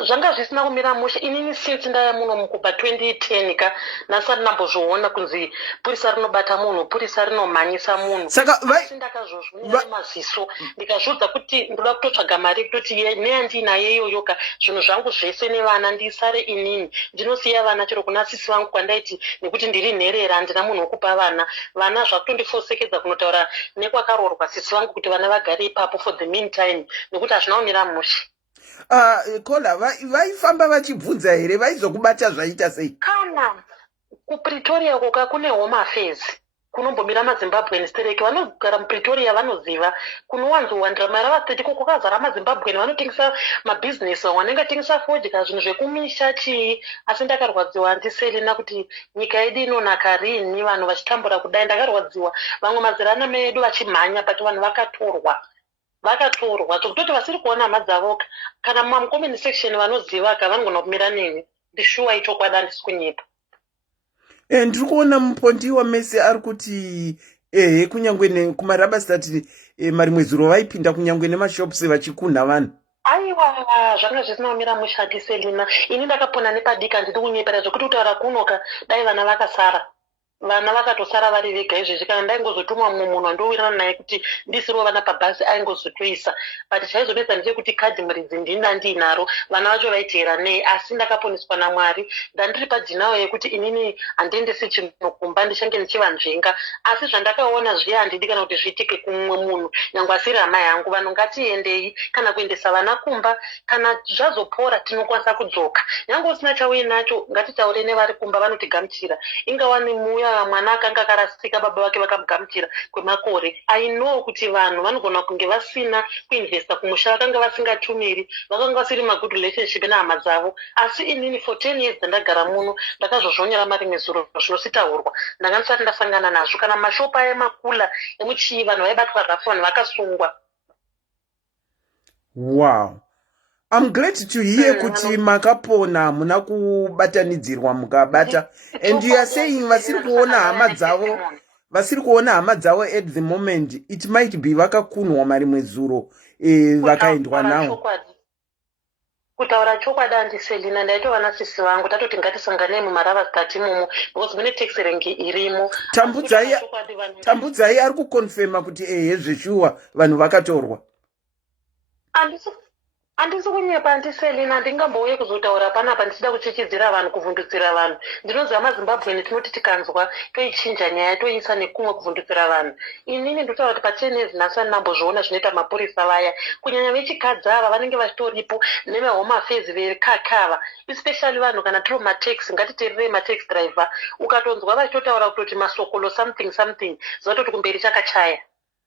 Zvanga zvisina kumira mushe. Inini since ndaya muno mukubva 2010 nasati ndambozviona kunzi purisa rinobata munhu, purisa rinomhanyisa munhu. Saka ndakazvozvonera maziso ndikazvodza kuti ndoda kutotsvaga mari kutoti neyandinaye iyoyoka zvinhu zvangu zvese nevana ndisare inini. Ndinosiya vana chero kuna sisi vangu kwandaiti nekuti ndiri nherera handina munhu wokupa vana. Vana zvakutondifosekedza kunotaura nekwakaroorwa sisi vangu kuti vana vagare ipapo for the meantime nekuti hazvina kumira mushe. Kola vaifamba vachibvunza here vaizokubata zvaita sei? Kana kuPretoria koka kune home affairs kunombomira maZimbabwean stereki. Vanogara muPretoria vanoziva kunowanzowandira Maravastat koko kwakazara maZimbabwean vanotengesa mabhizinesi, vamwe vanenge vatengesa fodya, zvinhu zvekumisha chii. Asi ndakarwadziwa handiselina kuti nyika yedu inonaka rini vanhu vachitambura kudai. Ndakarwadziwa vamwe mazera ana mai edu vachimhanya but vanhu vakatorwa zvokutoti vasiri kuona hama dzavo. Kana mumacomment section vanoziva vanogona kumira neni. Ndishuwa ichokwadi handisi kunyepa. Ndiri kuona mupondiwa mese ari kuti kunyangwe kuMaravastat marimwe zuro vaipinda kunyangwe nemashops vachikunha vanhu. Aiwa, zvanga zvisina kumira mushe antiselina. Ini ndakapona nepadika ndiri kunyepera zvokuti kutaura kunoka dai vana vakasara. Vana vakatosara vari vega izvezvi. Kana ndaingozotumwa mumwe munhu andowirirana naye kuti ndisiriwo vana pabhasi aingozotoisa. But chaizonetsa ndechekuti kadhi muridzi ndini ndinaro, vana vacho vaiteera nei. Asi ndakaponeswa naMwari. Ndandiri padhinawo yekuti inini handiendesi chinhu kumba, ndichange ndichivanzvenga. Asi zvandakaona zviya handidi kana kuti zviitike kumumwe munhu, nyangwe asiri hama yangu. Vanhu ngatiendei kana kuendesa vana kumba. Kana zvazopora tinokwanisa kudzoka. Nyangwe usina chauye nacho ngatitaure nevari kumba vanotigamuchira. Ingawa nemuya mwana akanga akarasika baba vake vakamugamuchira kwemakore. I know kuti vanhu vanogona kunge vasina kuinvesta kumusha, vakanga vasingatumiri, vakanga vasiri magood relationship nehama dzavo. Asi inini for 10 years ndagara muno ndakazozvonyera marimwe zuro zvinositaurwa ndanga ndisati ndasangana nazvo. Kana mashopa emakula emuchii vanhu vaibatwa rafu, vanhu vakasungwa. Wow. I'm glad to hear kuti makapona, muna kubatanidzirwa mukabata. And you are saying vasiri kuona hama dzavo at the moment. It might be vakakunhwa marimwe zuro vakaendwa nawo. Kutaura chokwadi andiselina, ndaitova nasisi vangu tatoti ngatisanganei muMaravastat imomo because mune taxi range irimo. Tambudzai ari kukonfirma kuti zveshuwa vanhu vakatorwa. handisi kunyepa andiselina handingambouye kuzotaura panapa ndichida kuchichidzira vanhu kuvhundutsira vanhu ndinoziva mazimbabweni tinoti tikanzwa toichinja nyaya toiisa nekumwe kuvhundutsira vanhu inini ndotaura kuti pa10 years nhasi andinambozviona zvinoita mapurisa vaya kunyanya vechikadzi ava vanenge vachitoripo nevehome affairs vekakava especially vanhu kana tiri mataxi ngatiteerere mataxi driver ukatonzwa vachitotaura kutoti masokolo something something zvatoti kumberi chakachaya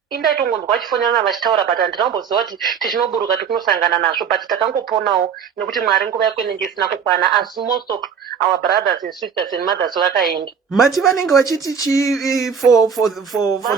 indaitongonzwa vachifonana vachitaura but handinamboziva kuti tichinoburuka tikunosangana nazvo but takangoponawo nekuti mwari nguva yakwenenge isina kukwana as most of our brothers and sisters and mothers vakaenda mati vanenge vachiti chi for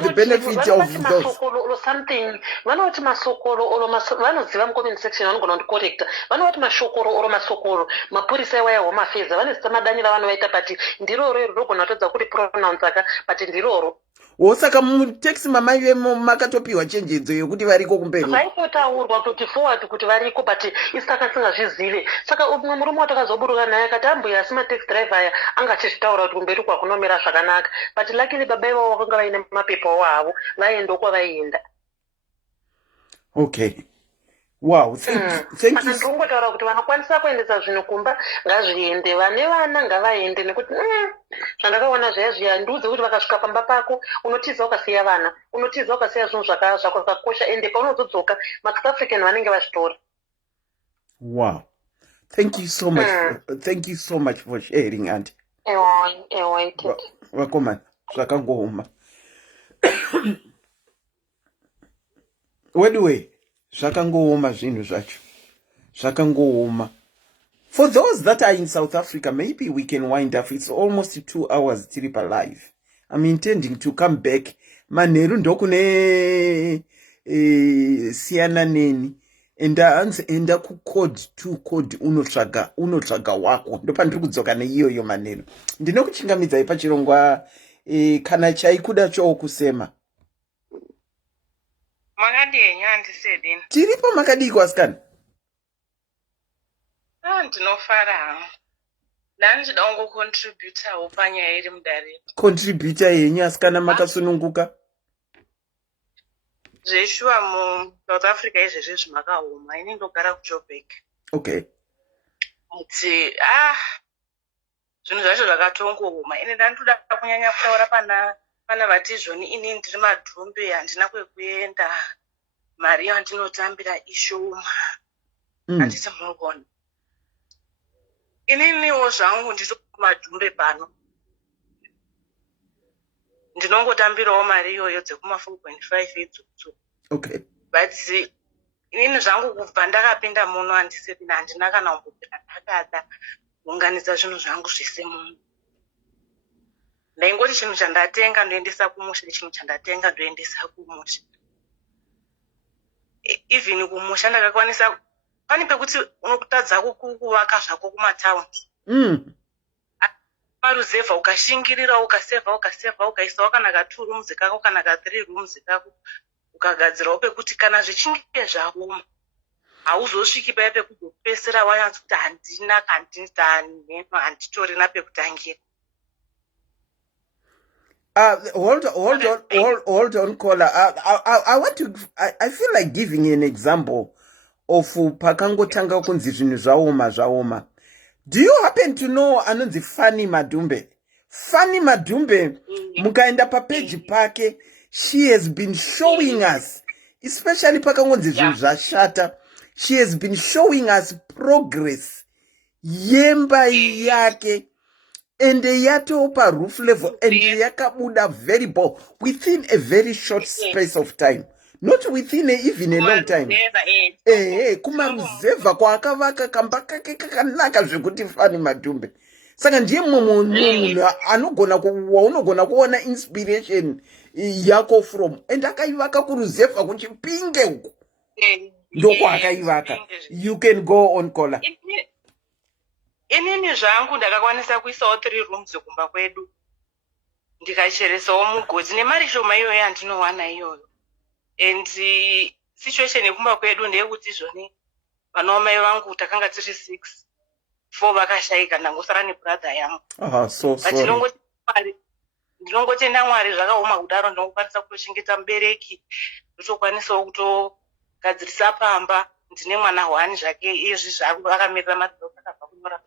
the benefit of those masokolo olo something vanoti masokolo olo vanoziva mucomment section vanogona kundicorrecta vanoti mashokoro oro masokolo mapurisa iwaya home affairs vanezita madanyira vanovaita but ndiroro iro rinogona kutodza kuti pronounce aka but ndiroro wosaka mutaxi mamaivemo makatopiwa chenjedzo yokuti variko kumberi vaitotaurwa kuti forward kuti variko but isaka singazvizive saka umwe murume watakazoburuka naye akati ambuya asi mataxi driver aya anga achizvitaura kuti kumberi kwakunomira zvakanaka but luckily baba ivavo vakanga vaine mapepa avo havo vaenda kwavaienda okay wow thank you ndongotaura kuti vanokwanisa kuendesa zvinhu kumba ngazviende vane vana ngavaende nekuti zvandakaona zvaya zviya ndiudze kuti vakasvika pamba pako unotiza ukasiya vana unotiza ukasiya zvinhu zvakakosha ende paunozodzoka masouth african vanenge vazvitora wow thank you so much thank you so much for sharing auntie vakomana zvakangooma wedway zvakangooma zvinhu zvacho zvakangooma. For those that are in South Africa, maybe we can wind up. It's almost 2 hours tiripa live. I'm intending to come back maneru ndokune siyana neni enda ku code to code unotsvaga wako ndopandiri kudzoka neiyoyo maneru ndinokuchingamidzai pachirongwa kana chaikuda chokusema makadii andisedini tiripo makadii kwasikana ndinofara ndandichida kungocontributawo panyaya iri mudariro contributa yenyu asikana makasununguka zveshuwa muSouth Africa izvezvi zvimakaoma ini ndogara kuJoburg okay kuti zvinhu zvacho zvakatongooma ine ndandoda kunyanya kutaura pana vatizvoni ini ndiri madhumbe handina kwekuenda mari yandinotambira ishoma handisi munogona ininiwo zvangu ndisi kumadhumbe pano ndinongotambirawo mari iyoyo dzekuma 4.5 idzutsu okay but inini zvangu kubva ndakapinda muno handina kana kumbopira ndakada kuunganidza zvinhu zvangu zvese muno ndaingoti chinhu chandatenga ndoendesa kumusha chinhu chandatenga ndoendesa kumusha even kumusha ndakakwanisa pane pekuti unokutadza kuvaka zvako kumataundi paruzevha ukashingirira ukasevha ukaisawo kana ka2 rooms kako kana ka3 rooms kako ukagadzirawo pekuti kana zvichinge zvaoma hauzosviki paya pekuzopesera wayanzi kuti handina handitorina pekutangira hold on caller. I want to I feel like giving an example of pakangotanga kunzi zvinhu zvaoma. Do you happen to know anonzi Funny Madumbe? Funny Madumbe mukaenda pa page pake, she has been showing us, especially pakangonzi zvinhu zvashata, she has been showing us progress yemba yake and yatopa roof level and yakabuda very bold within a very short space of time, not within even a long time. Kumaruzeva kwaakavaka kamba kake kakanaka zvekuti Funny Madumbe. Saka ndiye munhu anogona unogona kuona inspiration yako from and akaivaka kuruzeva kuchipinge uko ndoko akaivaka. You can go on caller. Inini zvangu ndakakwanisa kuisawo 3 rooms kumba kwedu ndikacheresawo mugodzi nemari shoma iyoyo yandinowana iyoyo and situation yekumba kwedu ndeyekuti zvoni vanomai vangu takanga tiri 6 4 vakashayika ndangosara nebrother yangu so sorry. ndinongotenda Mwari zvakaoma kudaro ndinokwanisa kutochengeta mubereki ndotokwanisawo kutogadzirisa pamba ndine mwana wani zvake izvi zvangu akamirira madzoka akabva kunyora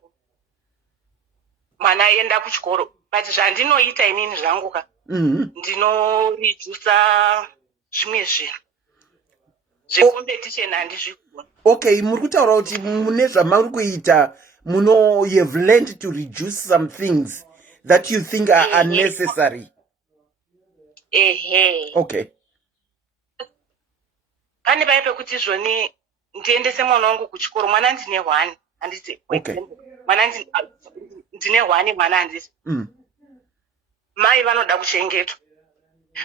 mwana aenda kuchikoro but zvandinoita inini zvangu ka ndinorijusa zvimwe zvinhu zvecompetition handizvigona. Okay, muri kutaura kuti mune zvamari kuita you have learned to reduce some things that you think are unnecessary. Okay. Pane paya pekuti izvoni ndiendese mwana wangu kuchikoro, mwana ndine 1 handiti. Okay. Mwana ndine 1 mwana handiti. Mai vanoda kuchengetwa,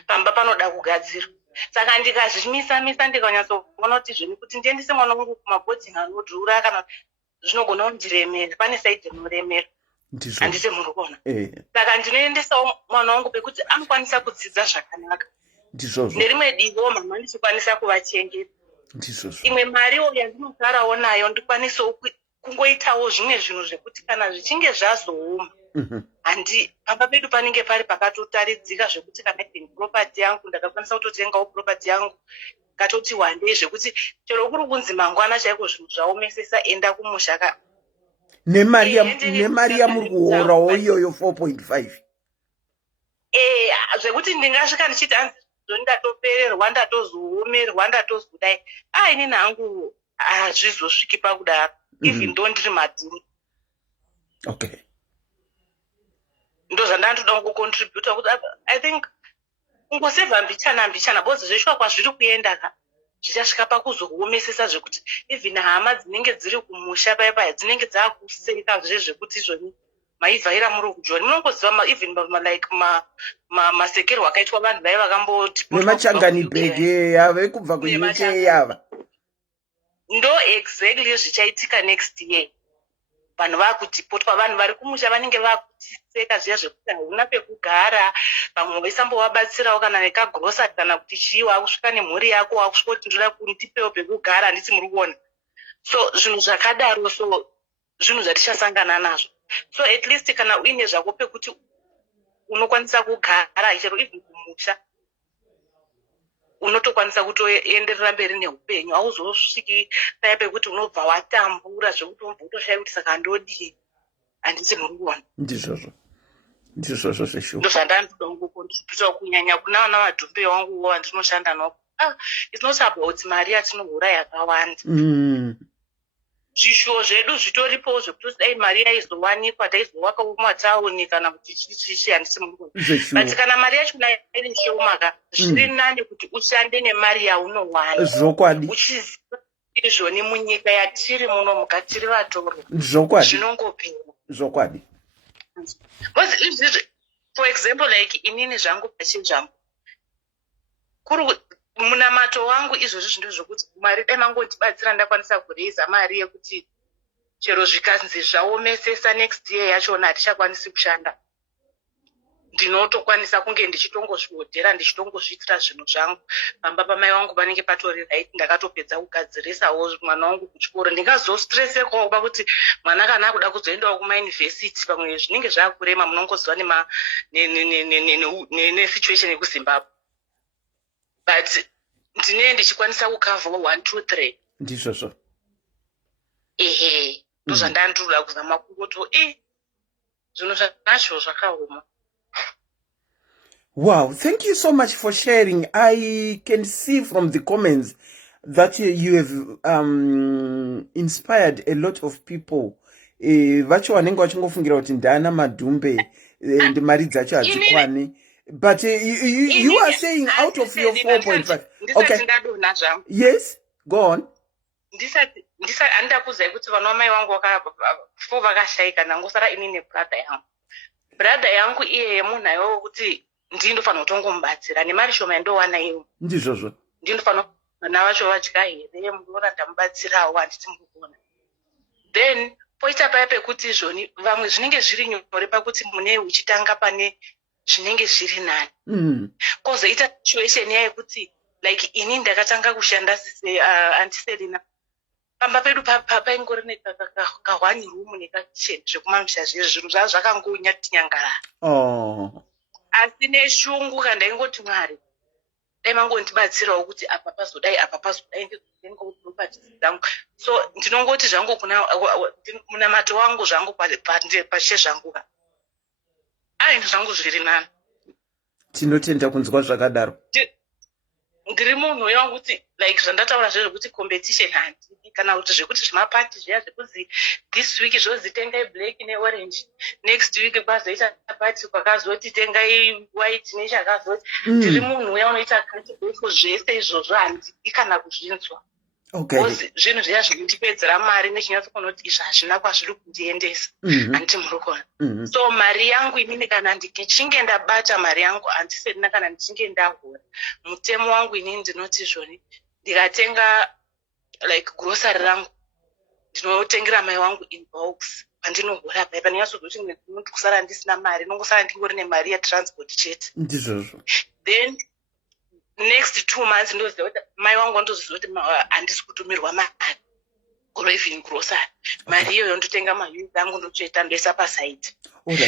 pamba panoda kugadzirwa. Saka ndikazvimisa ndikanyatsoona kuti zvini kuti ndiendese mwana wangu kumabhodhingi anodhura kana zvinogona kundiremera, pane saidhi rinoremera. Handiti muri kuona. Saka ndinoendesawo mwana wangu pekuti anokwanisa kudzidza zvakanaka. Nerimwe divo mama ndichikwanisa kuvachengeta. Imwe mariwo yandinosarawo nayo ndikwanisawo kungoitawo zvimwe zvinhu zvekuti kana zvichinge zvazooma pamba pedu panenge pari pakatotaridzika zvekuti kana property yangu ndakakwanisa kutotengawo property yangu katoti wandei zvekuti chero kuri kunzi mangwana chaiko zvinhu zvaomesesa enda kumusha nemari yamuri kuhorawo iyoyo 4.5 zvekuti ndingasvika ndichiti hanzi ndatopererwa ndatozoomerwa ndatozodai inini hangu hazvizosviki pakudaro even though ndiri madhuri. Okay. Ndo zvandandoda kucontributa kuti I think kungosevha mbichana bozi zveshuwa kwazviri kuenda ka zvichasvika pakuzoomesesa zvekuti even hama dzinenge dziri kumusha paya dzinenge dzakuseka zvekuti izvoni maivhaira muri kujoni munongoziva even like masekerwo akaitwa vanhu vai vakamboti nemachangani bhege yave kubva kuuk yava ndo exactly zvichaitika next year. Vanhu vakudhipotwa, vanhu vari kumusha vanenge vakutiseka zviya zvekuti hauna pekugara, vamwe vaisambovabatsirawo kana nekagrosari kana kuti chii, wakusvika nemhuri yako wakusvika ndinoda kundipewo pekugara, handiti muri kuona. So zvinhu zvakadaro, so zvinhu zvatichasangana nazvo. So at least kana uine zvako pekuti unokwanisa kugara chero even kumusha unotokwanisa kutoenderera mberi neupenyu, hauzosviki paya pekuti unobva watambura zvekuti unobva utoshaya kuti saka ndodii, handiti muri kuona. Ndizvozvo zveshuwa ndo zvandanoda kungokontributa kunyanya kuna vana madhumbe wanguwo vandinoshanda navo. It's not about mari yatinohura yakawanda. Zvishuwo zvedu zvitoripowo zvekuti dai mari yaizowanikwa taizowakawo mumatauni kana kuti chichi handisi muri kuona. But kana mari yachona iri shoma ka zviri nani kuti ushande nemari yaunowana. Zvokwadi. Uchiziva izvoni munyika yatiri muno mukatiri vatoro. Zvokwadi. Zvinongopera. Zvokwadi. For example, like inini zvangu pachi zvangu. Munamato wangu izvozvo zvinhu zvokuti mari dai mangondibatsira ndakwanisa kureiza mari yekuti chero zvikanzi zvaomesesa next year yachona hatichakwanisi kushanda, ndinotokwanisa kunge ndichitongozvihodhera ndichitongozviitira zvinhu zvangu pamba pamai vangu panenge patori right, ndakatopedza kugadzirisawo mwana wangu kuchikoro. Ndingazostresekawo kuba kuti mwana kana akuda kuzoendawo kumayunivhesiti pamwe zvinenge zvakurema, munongoziva nesituation yekuzimbabwe. But ndine ndichikwanisa kukavhawo 1 2 3 ndizvozvo. Ndo zvandandoda kuzama kuti zvinhu zvazvo zvakaoma. Wow, thank you so much for sharing. I can see from the comments that you have inspired a lot of people. Vacho vanenge vachingofungira kuti ndana madhumbe and mari dzacho hadzikwani. But you are saying out of your 4.5. Okay. Yes, go on. Andida kuzai kuti vana vamai vangu 4 vakashayika, ndangosara ini nebrother yangu. Brother yangu iyeye munhu aiwo kuti ndindofanira kutongomubatsira nemari shoma yandowana iwo. Ndizvozvo. Ndinofanira vana vacho vadya here, munoona ndamubatsirawo, handiti mukugona. Then poita paya pekuti izvoni vamwe zvinenge zviri nyore pakuti mune uchitanga pane zvinenge zviri nani. Kozoita situation yekuti like ini ndakatanga kushanda antiselina pamba pedu paingori nekahwani rumu nekakicheni zvekumamusha zvinhu zvavo zvakangonya tinyangarara. Asi neshungu kandaingoti Mwari dai mangondibatsirawo kuti apa pazodai apa pazodai ndinobatidzangu. So ndinongoti zvangu muna mato wangu zvangu pashe zvangu aini zvangu zviri nani. Tinotenda kunzwa zvakadaro. Ndiri munhu uya kuti like zvandataura zvezvekuti competition handidi kana kuti zvekuti zvemapati zviya zvekuzi this week zvozi tengai black neorange, next week kwazoita pati kwakazoti tengai white nechakazoti. Ndiri munhu uya unoita categorical zvese izvozvo handidi kana kuzvinzwa. Okay. Zvinhu zviya zvinotipedzera mari nechinyatsokunoti izvi hazvina kwazviri kundiendesa handiti murukona. So mari yangu inini kana ndichinge ndabata mari yangu handiserina kana ndichinge ndahura. Mutemo wangu inini ndinoti zvoni ndikatenga like grocery rangu ndinotengera mai wangu in box pandinohura pai panonyatsozoti ndinoti kusara ndisina mari nongosara ndingori nemari yetransport chete. Ndizvozvo. Then next 2 months ndoziva kuti mai wangu ndoziva kuti handisi kutumirwa mari or even grocery. Mari iyoyo ndotenga mahwiri angu ndotoita ndoisa paside.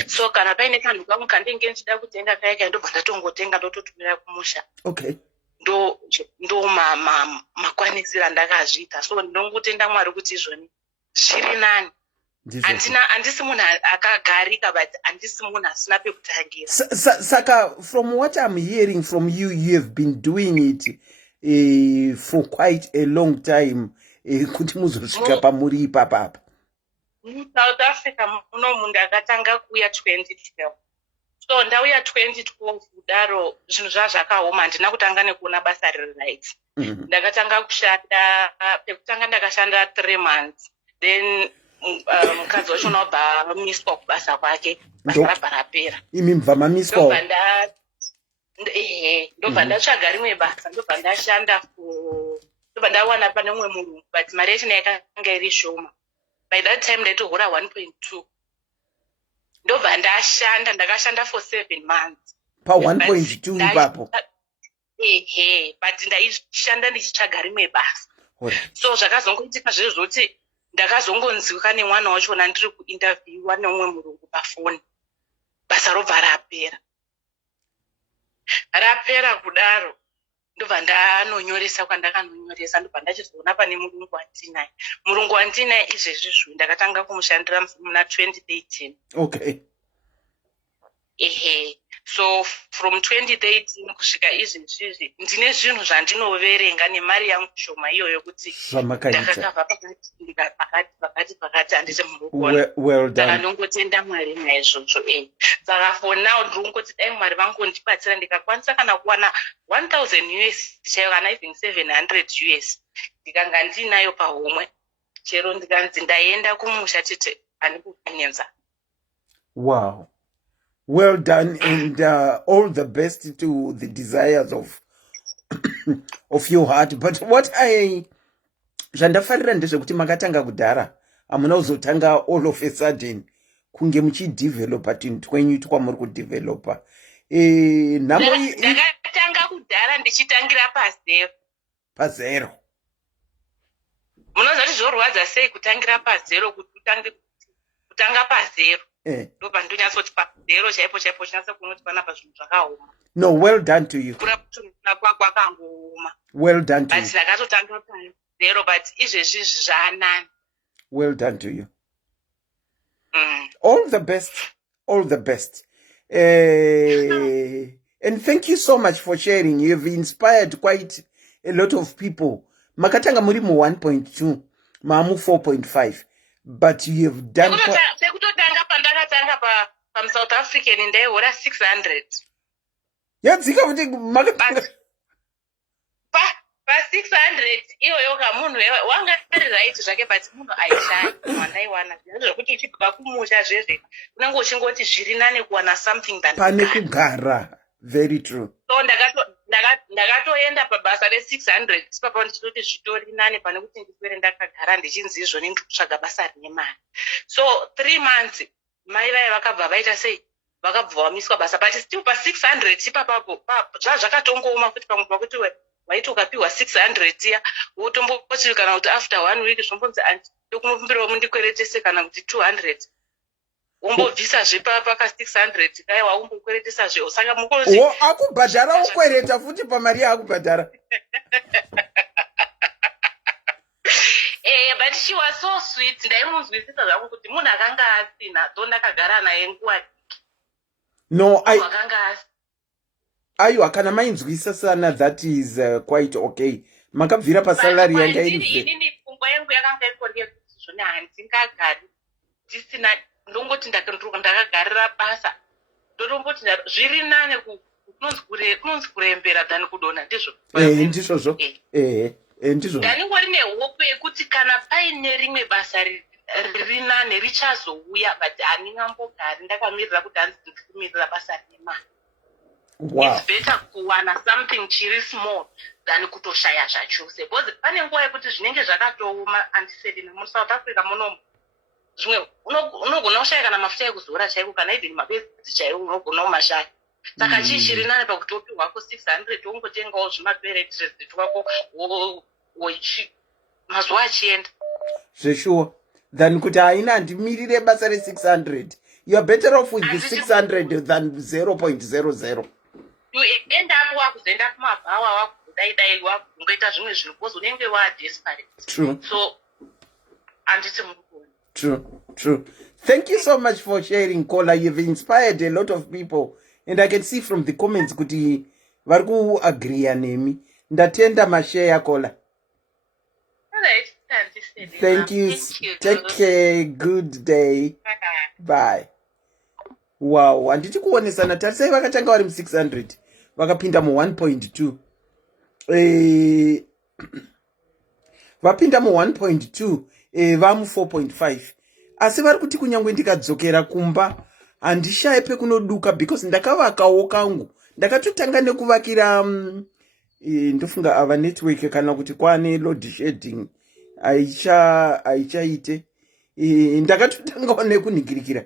So kana paine kanhu kangu kandenge ndichida kutenga kaya ndobva ndatongotenga ndototumira kumusha. Okay. Ndo makwanisira ndakazviita. So ndinongotenda Mwari kuti izvoni zviri nani. Handisi munhu akagarika but handisi munhu asina pekutangira. Saka from what I'm hearing from you, you have been doing it for quite a long time. Kuti muzosvika pamuri ipapapa. South Africa muno ndakatanga kuuya 2012. So ndauya 2012 kudaro zvinhu zvazvakaoma handina kutanga nekuona basa riri right. Ndakatanga kushanda pekutanga ndakashanda 3 months. Then mukadzi wacho unobva miswa kubasa kwake basa rabva rapera. Imi mva mamiswa. Ndobva ndatsvaga rimwe basa ndobva ndashanda ndobva ndawana pane umwe munhu but mari yacho yakanga iri shoma. By that time ndaitohora 1.2. Ndobva ndakashanda for 7 months. Pa 1.2 ipapo. But ndaishanda ndichitsvaga rimwe basa. So zvakazongoitika zvezvoti ndakazongonzwika nemwana wachona ndiri kuinterviewa neumwe murungu pafoni. Basa robva rapera kudaro ndobva ndanonyoresa kwandakanonyoresa ndobva ndachizoona pane murungu wandinaye. Murungu wandinaye izvezvizvo ndakatanga kumushandira muna 2013. Okay. So from 2013 kusvika izvezvizvi ndine zvinhu zvandinoverenga nemari yangu shoma iyoyo kuti ndakakavha pakati handisi murukona. Well done. Saka ndongotenda Mwari naizvozvo. Saka for now ndingoti dai Mwari vangondibatsira ndikakwanisa kana kuwana 1000 US chaiyo kana even 700 US ndikanga ndinayo pahomwe chero ndikanzi ndaenda kumusha tete handiri kukanyenza. Wow. Well done, and all the best to the desires of your heart. But what zvandafarira ndezvekuti makatanga kudhara hamuna kuzotanga all of a sudden kunge muchidevelopa tunhu twenyu twamuri kudevelopa. Ndakatanga kudhara ndichitangira pazero. Munoziva kuti zvorwadza sei kutangira pazero kuti kutanga pazero. Ndobva ndonyatsoti pazero chaipo chinatsa kunoti panapa zvinhu zvakaoma. No, well done to you. Kuraputuna kwakangooma. Well done to you. But ndakatotanga pazero but izvezvi zvanani. Well done to you. All the best. All the best. And thank you so much for sharing. You've inspired quite a lot of people. Makatanga muri mu 1.2, mamu 4.5. But you have done... Ndakatanga pa South African ndaihora 600. Yadzika kuti makatanga pa 600 iyoyo kamunhu wanga ari right zvake but munhu aishaya wanaiwana zvokuti uchibva kumusha zvezve unenge uchingoti zviri nane kuwana something than pane kugara. Very true. So ndakatoenda pabasa re600 sipapa ndichitoti zvitori nane pane kuti ndipere ndakagara ndichinzi izvoni ndikutsvaga basa rine mari. So 3 months mai vaye vakabva vaita sei vakabva vamiswa basa but still pa 600 ipapapo zvakatongooma kuti pamwe pakuti waiti ukapiwa 600 ya wotomboti kana kuti after 1 week zvombonzi ndikumbirawo mundikweretese kana kuti 200. umbobvisazve paka 600 kai waumbokweretesazve saka mukozi akubhadhara ukwereta futi pamari yaakubhadhara. but she was so sweet. Ndaimunzwisisa zvangu kuti munhu akanga asina do ndakagara naye nguva no akanga asina. Aiwa, kana mainzwisisana that is quite okay. Makabvira pasalary yanga inini pfungwa yangu yakanga ikonde kuti zvone handingagari ndisina ndongoti ndakagarira basa ndotomboti zviri nane kunonzi kurembera dhani kudona ndizvo ndizvozvo ndizvo ndaningori nehope yekuti kana paine rimwe basa riri nane richazouya but handingambogari ndakamirira kuti hanzi ndikumirira basa remari. Wow. It's better kuwana something chiri small than kutoshaya zvachose because pane nguva yekuti zvinenge zvakatooma andisedina muSouth Africa muno zvimwe unogona kushaya kana mafuta ekuzora chaiko kana even mabezi chaiwo unogona kumashaya saka chiri nane pakuti upi hwako 600 wongotengawo zvimatoiletires twako mazuva achienda zveshuwa than kuti haina handimirire basa re600. You are better off with the 600 than 0.00. You end up wakuzoenda kumabhawa wakudaidai wakungoita zvimwe zvinhu because unenge desperate. True. So anditi mukoni. True. Thank you so much for sharing, Kola. You've inspired a lot of people, and I can see from the comments kuti vari kuagreea nemi. Ndatenda mashare, Kola. Alright. Thank you. Take care. Good day. Bye. Wow, handiti kuonesana tarisai vakatanga vari mu600 vakapinda mu1.2 vapinda mu1.2 vamu4.5 asi vari kuti kunyangwe ndikadzokera kumba handishaye pekunoduka because ndakavakawo kangu ndakatotanga nekuvakira ndofunga ava network kana kuti kwane load shedding aichaite ndakatotangawo nekunhingirikira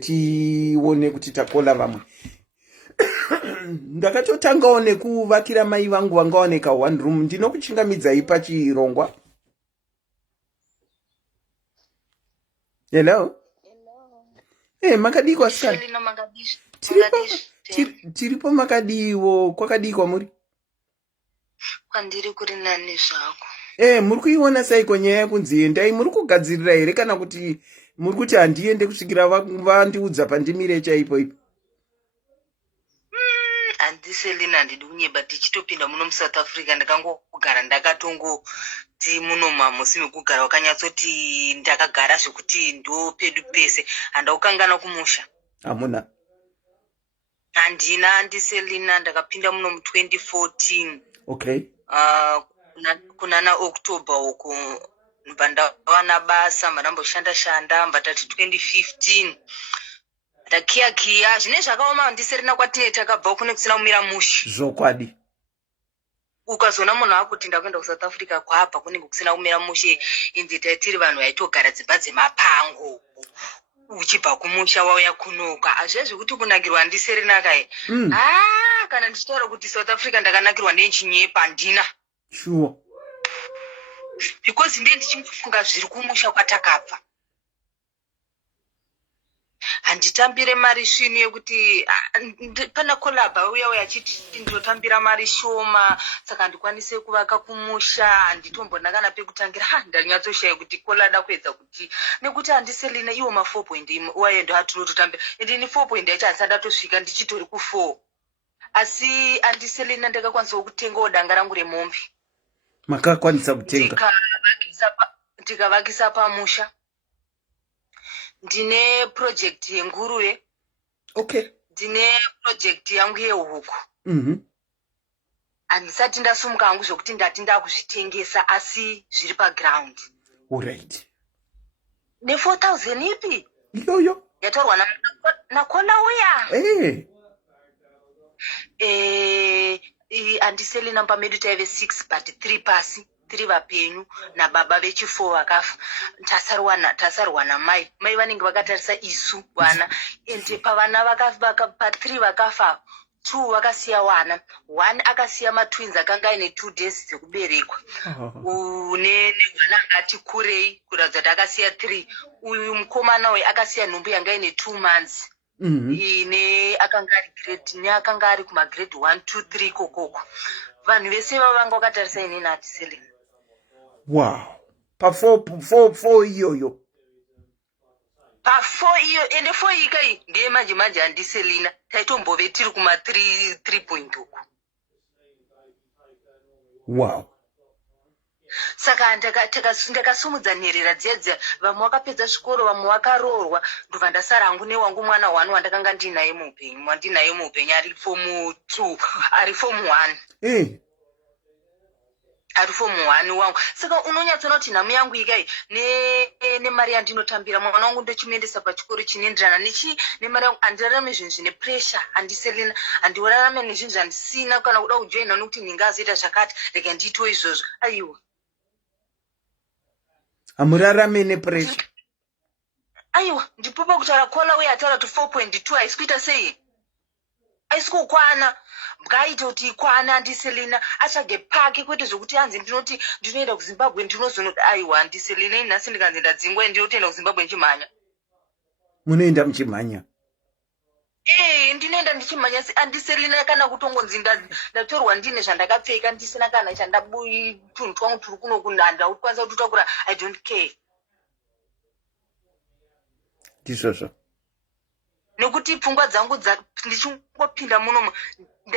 tione kuti takola vamwe ndakatotangawo nekuvakira mai vangu vangaoneka 1 room. Ndinokuchingamidzai pachirongwa. Hello. Makadikwa sikana. Tiripo makadiwo. Kwakadii kwamuri? Kwandiri kuri nani zvako. Muri kuiona saiko nyaya yekunzi endai muri kugadzirira here kana kuti muri kuti handiende kusvikira vandiudza pandimire chaipo ipo? Handiselina ndidi kunyeba tichitopinda muno muSouth Africa ndakangogara ndakatongoti muno mamusi mekugara wakanyatsoti ndakagara zvekuti ndo pedu pese handaukangana kumusha. Hamuna. Handina handiselina ndakapinda muno mu2014. Okay. Kunana October uko mbandawana basa maramboshanda mbatati 2015 ndakiya zvine zvakaoma ndiserina kwatine takabva kune kusina kumira mushi zvokwadi ukazona munhu akuti ndakuenda kuSouth Africa kwabva kunenge kusina kumira mushi inzi taitiri vanhu vaitogara dzimba dzemapango uchibva kumusha wauya kunoka azvezvi kuti kunakirwa ndiserina kai kana ndichitaura kuti South Africa ndakanakirwa nechinyepa ndina sure because ndichifunga zviri kumusha kwatakabva handitambire mari svinu yekuti pana kolabha uya achiti ndotambira mari shoma saka ndikwanise kuvaka kumusha handitombona kana pekutangira ndanyatsoshaya kuti kolada kuedza kuti nekuti handiselina iwo ma4.0 uye ndo hatinototambira ende ni 4.0 yacho hasandatosvika ndichitori ku4 asi handiselina ndakakwanisawo kutengawo danga rangu remombe makakwanisa kutenga ndikavakisa pamusha. Ndine project yenguruwe. Okay. Ndine project yangu yehuku. Handisati ndasumuka hangu zvokuti ndati ndakuzvitengesa asi zviri paground. Alright. Ne4000 ipi? Iyoyo. Yatorwa nakona uya. Handiselina pamedu taive 6 but 3 pasi. 3 vapenyu nababa vechi4 vakafa tasarwa namai vanenge vakatarisa isu vana ende pavana vakafa pa3 vakafa 2 vakasiya wana, 1 akasiya matwins akanga ine 2 days dzekuberekwa, nemwana angati kurei kuratidza kuti akasiya 3. Uyu mukomana uyu akasiya nhumbu yanga ine 2 months ine akanga ari kumagrade 1 2 3 kokoko. Vanhu vese vavanga vakatarisa inini hatisele. Wow. Pa4 iyoyo. Pa4 iyo ende 4 ika iyi ndiye manje handiselina. Taitombove tiri kuma 3 point uku. Wow. Saka ndakasumudza nherera dziya vamwe vakapedza zvikoro vamwe vakaroorwa ndobva ndasara hangu newangu mwana 1 wandakanga ndinaye muupenyu ari form 2 ari form 1 ari form 1 wangu. Saka unonyatsona kuti nhamu yangu ikai nemari yandinotambira mwana wangu ndochimuendesa pachikoro chinoenderana nemari yangu. Handirarame zvinhu zvine pressure, handiselina, handiwararame nezvinhu zvandisina kana kuda kujoina nokuti nhinga azoita zvakati rega ndiitwo izvozvo. Aiwa, hamurarame nepressure. Aiwa, ndipopa kutaura kola uye ataura kuti 4.2 haisi kuita sei? Haisi kukwana. Ngaite kuti ikwana handiselina, atsvage pake kwete zvokuti hanzi ndinoti ndinoenda kuZimbabwe ndinozonoti aiwa handiselina nhasi ndikanzi ndadzingwa ndinotoenda kuZimbabwe ndichimhanya. Munoenda muchimhanya? Ndinoenda ndichimhanya handiselina kana kutongonzi ndatorwa ndine zvandakapfeka ndisina kana tunhu twangu turi kuno handakwanisa kutotakura. I don't care. Ndizvozvo. Nekuti pfungwa dzangu ndichingopinda munomu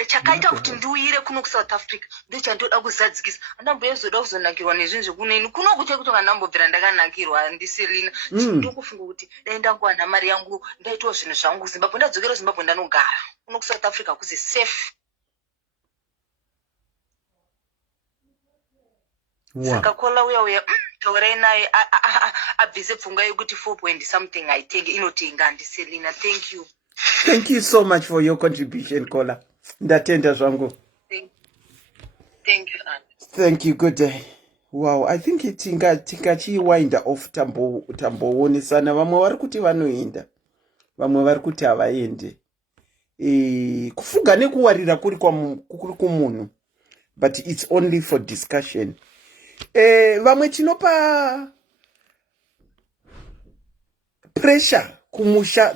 chakaita kuti ndiuyire kuno kuSouth Africa ndochandoda kuzadzikisa. Handambozoda kuzonakirwa nezvinhu zvekuneni kuno kuche kutonga handambobvira ndakanakirwa handiselina. Ndokufunga kuti dai ndangowana mari yangu ndaitawo zvinhu zvangu kuZimbabwe, ndadzokera kuZimbabwe ndanogara. Kuno kuSouth Africa kuzi safe. Saka kola uya taurai naye abvise pfungwa yekuti 4 point something aitenge inotenga handiselina. Thank you. Thank you so much for your contribution, Kola. Ndatenda zvangu. Thank you, Anna. Thank you. Good day. Wow, I think tingachiwinda off tamboonesana. Vamwe vari kuti vanoenda, vamwe vari kuti havaende. Kufunga nekuwarira kuri kumunhu, but it's only for discussion. Vamwe tinopa pressure kumusha,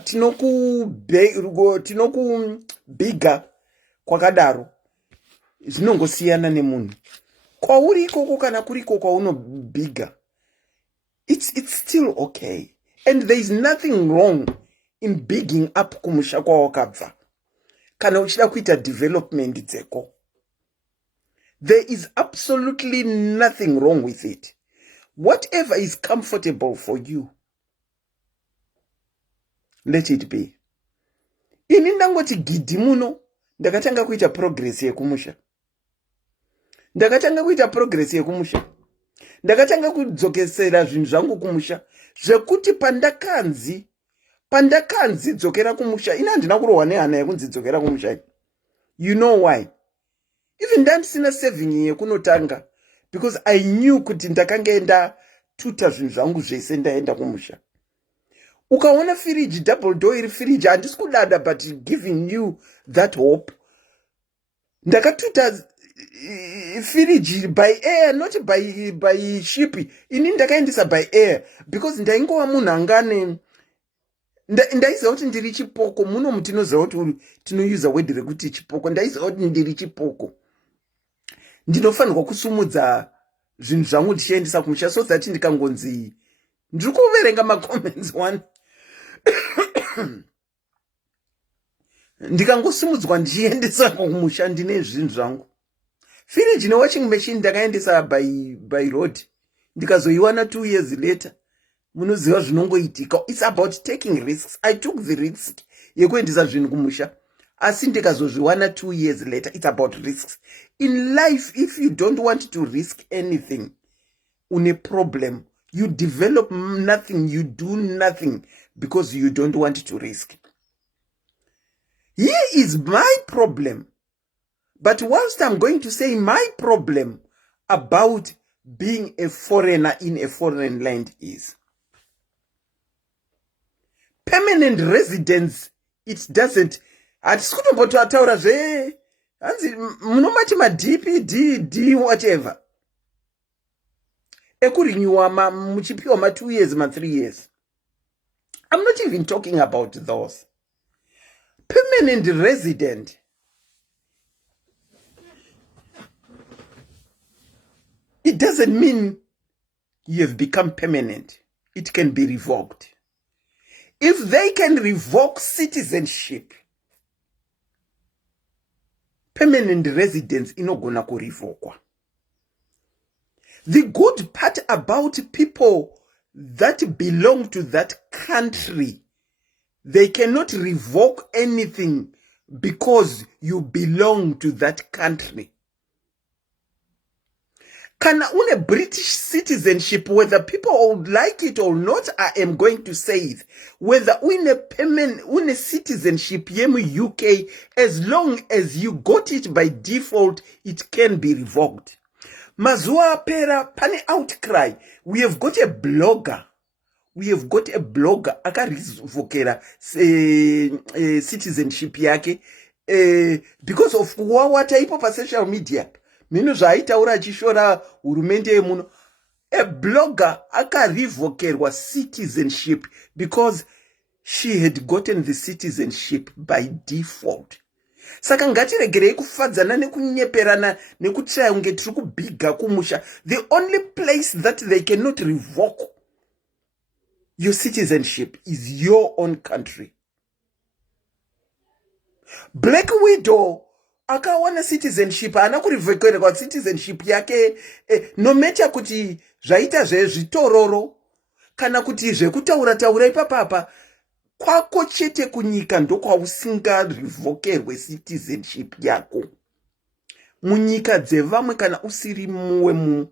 tinokubiga kwakadaro. Zvinongosiyana nemunhu. Kwauri ikoko kana kuriko kwaunobiga, it's still okay. And there is nothing wrong in bigging up kumusha kwawakabva kana uchida kuita development dzeko. There is absolutely nothing wrong with it. Whatever is comfortable for you, let it be. Ini ndangoti gidhi muno ndakatanga kuita progress yekumusha. Ndakatanga kudzokesera zvinhu zvangu kumusha zvekuti pandakanzi dzokera kumusha ina handina kurohwa nehana yekunzi dzokera kumusha. You know why? Even ndandisina saving yekunotanga, because I knew kuti ndakanga ndatuta zvinhu zvangu zvese ndaenda kumusha. Ukaona fridge double door iri fridge, handisi kudada, but giving you that hope. Ndakatuta fridge by air, not by ship. Ini ndakaendesa by air because ndaingova munhu angane ndaiziva kuti ndiri chipoko. Muno mutinoziva kuti tinousa word rekuti chipoko. Ndaiziva kuti ndiri chipoko, ndinofanirwa kusumudza zvinhu zvangu ndichiendesa kumusha, so that ndikangonzi ndiri kuverenga macomments one ndikangosumudzwa ndichiendesa kumusha ndine zvinhu zvangu. Fridge newashing machine ndakaendesa by road, ndikazoiwana 2 years later. Munoziva zvinongoitika. It's about taking risks. I took the risk yekuendesa zvinhu kumusha, asi ndikazozviwana 2 years later. It's about risks. In life, if you don't want to risk anything, une problem. You develop nothing, you do nothing because you don't want to risk. Here is my problem. But whilst I'm going to say my problem about being a foreigner in a foreign land is permanent residence, it doesn't, hatisi kutombotaura zve hanzi munomati madpdd whatever ekurenewa muchipiwa 2 years 3 years. I'm not even talking about those. Permanent resident. It doesn't mean you have become permanent. It can be revoked. If they can revoke citizenship, permanent residence inogona kurevokwa. The good part about people that belong to that country, they cannot revoke anything because you belong to that country. Kana une British citizenship, whether people would like it or not, I am going to say it. Whether une citizenship yemu UK, as long as you got it by default, it can be revoked. Mazua pera pane outcry. We have got a blogger. Akarivokera citizenship yake because of kuwawata ipo pa social media. Minu zvaitaura achishora hurumende yemuno. A blogger akarivokerwa citizenship because she had gotten the citizenship by default. Saka ngatiregerei kufadzana nekunyeperana nekutsaya unge tiri kubhiga kumusha. The only place that they cannot revoke your citizenship is your own country. Black Widow akawana citizenship, ana kurivokerwa citizenship yake no matter kuti zvaita zvitororo kana kuti zvekutaura taura ipapapa kwako chete kunyika ndokwausingga revokerwe citizenship yako. Munyika dzevamwe kana usiri muwemu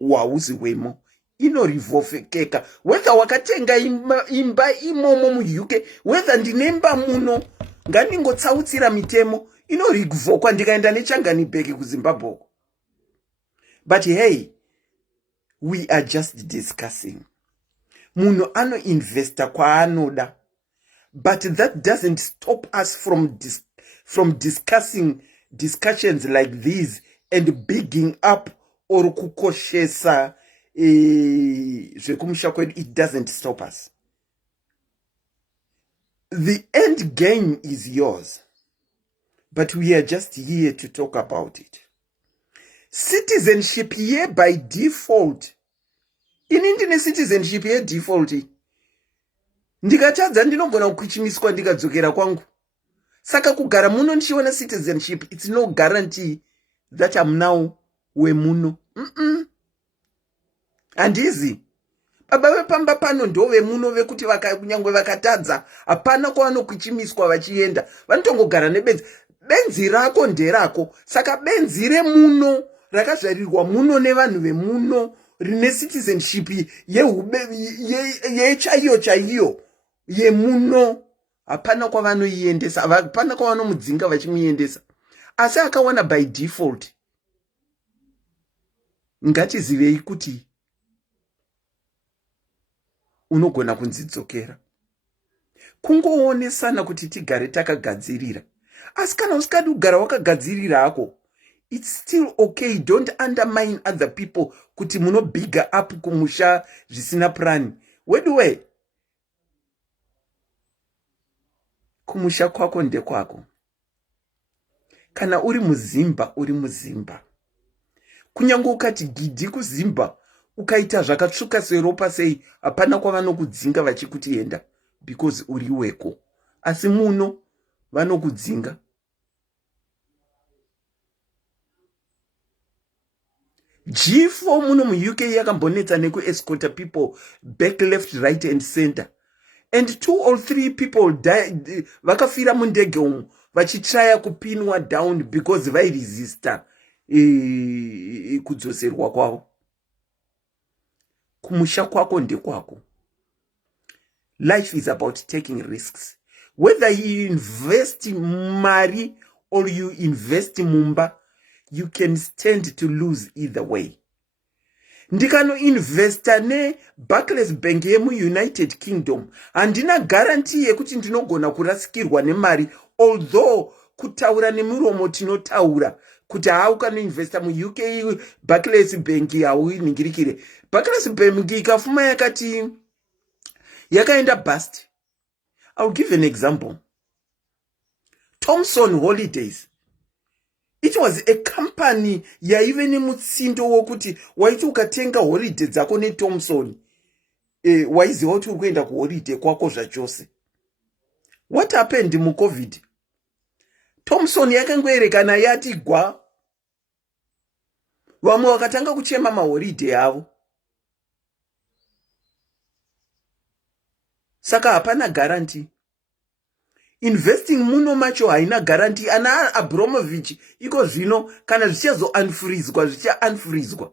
wauzi wemo inorivokeka. Whether wakatenga imba imomo mu UK, whether ndinemba muno ngandingotsautsira mitemo inorivokwa ndikaenda nechanganibheki kuZimbabwe. But hey, we are just discussing. Muno ano investa kwaanoda. But that doesn't stop us from discussions like these and bigging up or kukoshesa zvekumusha kwedu. It doesn't stop us. The end game is yours. But we are just here to talk about it. Citizenship here by default. Inindine citizenship here default. Ndikatadza ndinogona kuchimiswa ndikadzokera kwangu. Saka kugara muno ndichiona citizenship, it's no guarantee that I'm now wemuno. Handizi. Baba vepamba pano ndo vemuno vekuti kunyangwe vakatadza hapana kwavanokuchimiswa vachienda. Vanotongogara nebenzi. Benzi rako nderako. Saka benzi remuno rakazvarirwa muno nevanhu vemuno rine citizenship chaiyo yemuno hapana kwavanoiendesa, hapana kwavanomudzinga vachimuendesa. Asi akawana by default. Ngatizivei kuti unogona kunzidzokera. Kungoonesana kuti tigare takagadzirira. Asi kana usikadi kugara wakagadzirira hako, it's still okay. Don't undermine other people kuti muno bigger up kumusha zvisina plan. Wedwe kumusha kwako ndekwako. Kana uri muzimba, uri muzimba. Kunyange ukati gidhi kuzimba, ukaita zvakatsvuka seropa sei, hapana kwavanokudzinga vachikuti enda because uri weko. Asi muno vanokudzinga. G4 muno mu UK yakambonetsa nekuescorta people back, left, right and center. And 2 or 3 people died. Vakafira mundege umu vachitraya kupinwa down because vairesista kudzoserwa kwavo. Kumusha kwako ndekwako. Life is about taking risks. Whether you invest mari or you invest mumba, you can stand to lose either way. Ndikano investa ne Barclays Bank yemu United Kingdom, handina guarantee yekuti ndinogona kurasikirwa nemari although kutaura nemuromo tinotaura kuti ukanoinvesta muuk Barclays Bank hauiningirikire. Barclays Bank ikafuma yakati yakaenda bust. I'll give an example. Thomson Holidays, it was a company yaive nemutsindo wokuti waiti ukatenga holiday dzako neThomson waiziva kuti uri kuenda kuholiday kwako zvachose. What happened muCovid? Thomson yakangoerekana yati gwa, vamwe vakatanga kuchema maholiday avo. Saka hapana guarantee. Investing muno macho haina guarantee. Ana Abramovich iko zvino kana zvicha unfreezwa.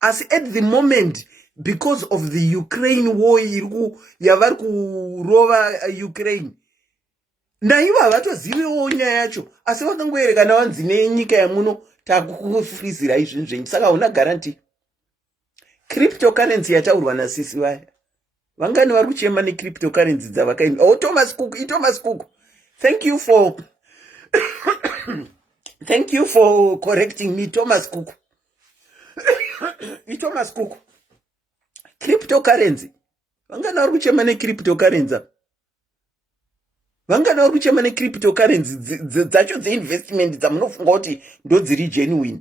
As at the moment, because of the Ukraine war yavari kurova Ukraine, naivo havatozivewo nyaya yacho, asi vakangoerekana vanzi nenyika yamuno takufrizira izvi zvenyu. Saka hauna guarantee. Cryptocurrency yataurwa nasisi vaya, vangani vari kuchema necryptocurrency dzavakaenda. Oh, Thomas Cook, thank you for thank you for correcting me, Thomas Cook. Thomas Cook, cryptocurrency, vangani vari kuchema necryptocurrency, vangani vari kuchema necryptocurrency dzacho dzeinvestment dzamunofunga kuti ndo dziri genuine.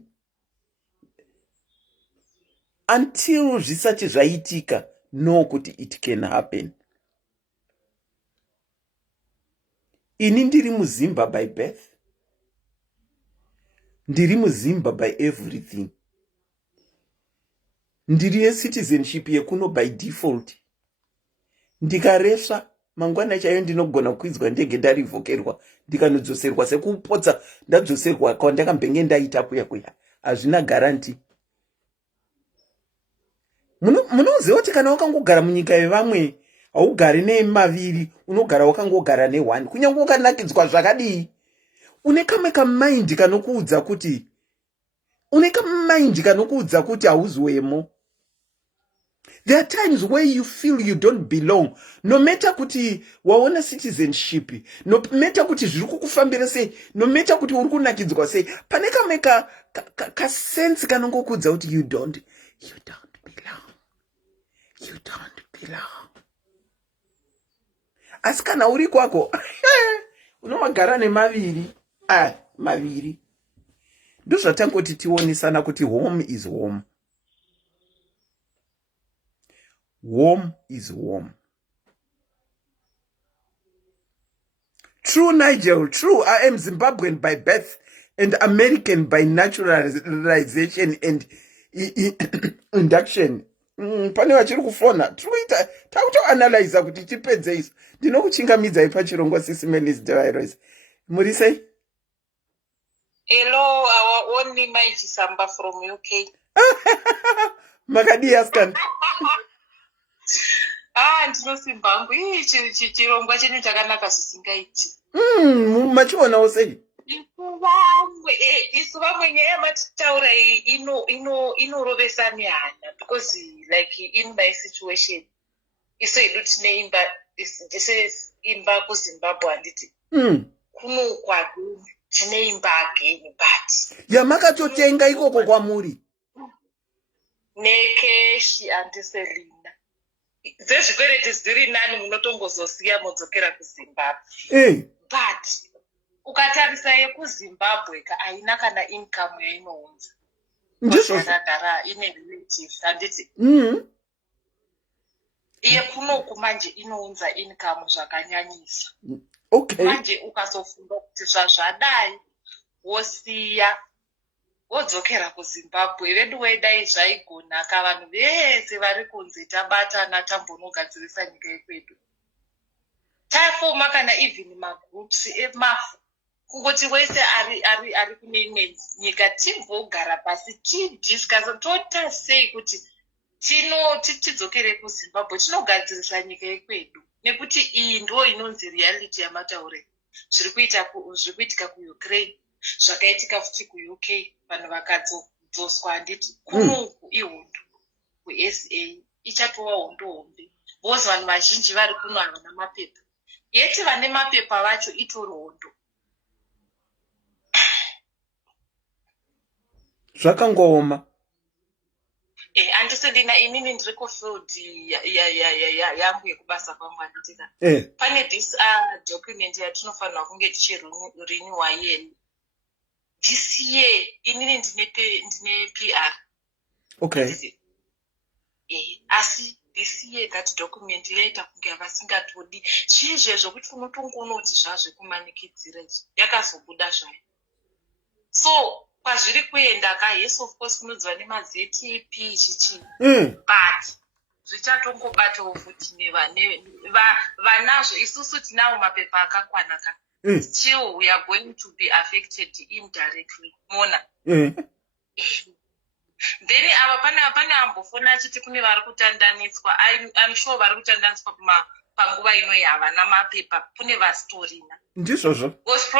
Until zvisati zvaitika, know kuti it can happen. Ini ndiri muzimba by birth, ndiri muzimba by everything, ndiri yecitizenship yekuno by default. Ndikaresva mangwana chayo ndinogona kukwidza ndege ndarivokerwa ndikanodzoserwa sekupotsa ndadzoserwa kwandakambenge ndaita kuya. Hazvina guarantee. Munoziva kuti kana wakangogara munyika yevamwe haugari nemaviri, unogara wakangogara ne1. Kunyange ukanakidzwa zvakadii, une kamwe kamind kanokuudza kuti hauzwemo. There are times where you feel you don't belong, no matter kuti waona citizenship, no matter kuti zviri kukufambira sei, no matter kuti uri kunakidzwa sei, pane kamwe ka sense kanongokuudza kuti you don't belong. You don't belong. Asi kana uri kwako unomagara nemaviri. Maviri. Ndozvatangoti tionesana kuti home is home. Home is home. True, Nigel, true. I am Zimbabwean by birth and American by naturalization and induction. Pane vachiri kufona Twitter takutoanalyza kuti tipedze izvo. Ndinokuchingamidzai pachirongwa SIS MELLY virus. Muri sei? Hello, our only my Chisamba from UK. Makadi askan. Ndinosimba hangu chirongwa chenyu chakanaka zvisingaiti. Machionawo sei? Isu vamwe nyaya yamatitaura iyi inorovesa nehana, because like in my situation isu hedu tine imba, imba kuZimbabwe handiti kuno kwadu tine imba again, but yamakatotenga ikoko kwamuri nekeshi handiselina dzezvikwereti dziri nani munotongozosiya modzokera kuZimbabwe. But ukatarisa yekuZimbabwe haina kana income yainounza. Ndizvogara ine relative handiti. Iye kunoku manje inounza income zvakanyanyisa. Okay. Manje ukazofunga kuti zvazvadai wosiya wodzokera kuZimbabwe, vedu wedai zvaigonaka, vanhu vese vari kunzi tabatana tambonogadzirisa nyika yekwedu. Tafoma kana even magroups emafu kungoti wese ari kune imwe nyika timbogara pasi tidiscussa tota sei kuti tidzokere kuZimbabwe tinogadzirisa nyika yekwedu, nekuti iyi ndo inonzi reality yamataure zviri kuitika kuUkraine, zvakaitika futi kuUK, vanhu vakadzoswa handiti kunoku ihondo, kuSA ichatova hondo hombe, bozi vanhu vazhinji vari kuno havana mapepa. Yeti vane mapepa vacho itori hondo, Zvakangoma. Andisedina inini ndiri kufield yangu yekubasa kwangu anditika. Pane this document yatinofanirwa kunge tichirenewa yeni. This year inini ndine PR. Okay. Asi this year that document yaita kunge vasingatodi zviizve zvokuti unotongoonoti zvazvekumanikidzira izvi yakazobuda zvayo. So kwazviri kuenda ka yes of course kunodziva nemaztp chichi but zvichatongobatawo futi vanazvo isusu tinawo mapepa akakwana ka still we are going to be affected indirectly mona. Then pane ambofona achiti kune vari kutandaniswa. I'm sure vari kutandaniswa panguva ino yavana mapepa kune vastorina ndizvozvo because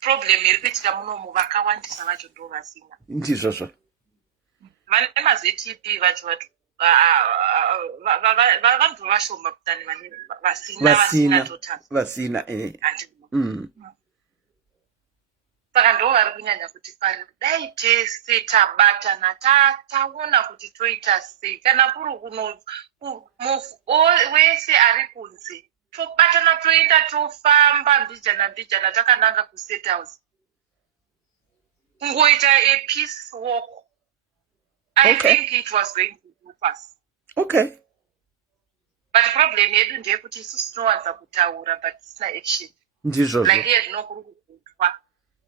problem iri kuitika munomu vakawandisa vacho ndo vasina ndizvozvo vane maztp vacho vantu vashoma kutani vasina total vasina saka ndo vari kunyanya kuti pari dai tese tabatana taona kuti toita sei kana kuri wese ari kunze tobatana toenda tofamba mbijana takananga kustate house kungoita a peace walk. I think it was going to help us. Okay. But problem yedu ndeyekuti isusu tinowanza kutaura but tisina action. Ndizvozvo. Like iye zvinokuri kuvhutwa.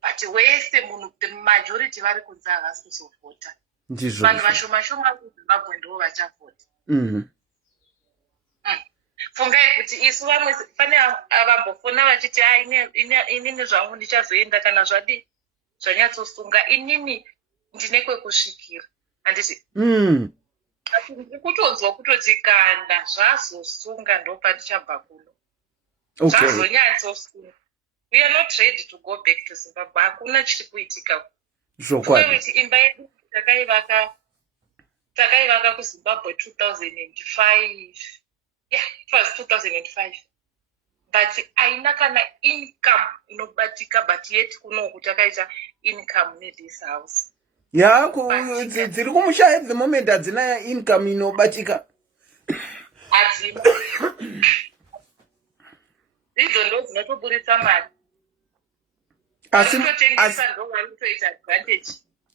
But wese munhu the majority vari kunze havasi kuzovhota. Ndizvozvo. Vanhu vashoma kuZimbabwe ndo vachavhota. Fungai kuti isu vamwe pane avambofona vachiti inini zvangu ndichazoenda kana zvadi zvanyatsosunga inini ndine kwekusvikira handiti ndikutonzwa kutoti kana zvazosunga ndopandichabva kuno zvazonyatsosunga. We are not ready to go back to Zimbabwe. Hakuna chiri kuitika. Zvokwadi. Imba yedu takaivaka kuZimbabwe 2005. Yeah, it was 2005. But aina kana income inobatika but yet kuno kutakaita income ne this house. Yeah, dziri kumusha at the moment hadzina income inobatika. Hadzina. Idzo ndo dzinotoburitsa mari.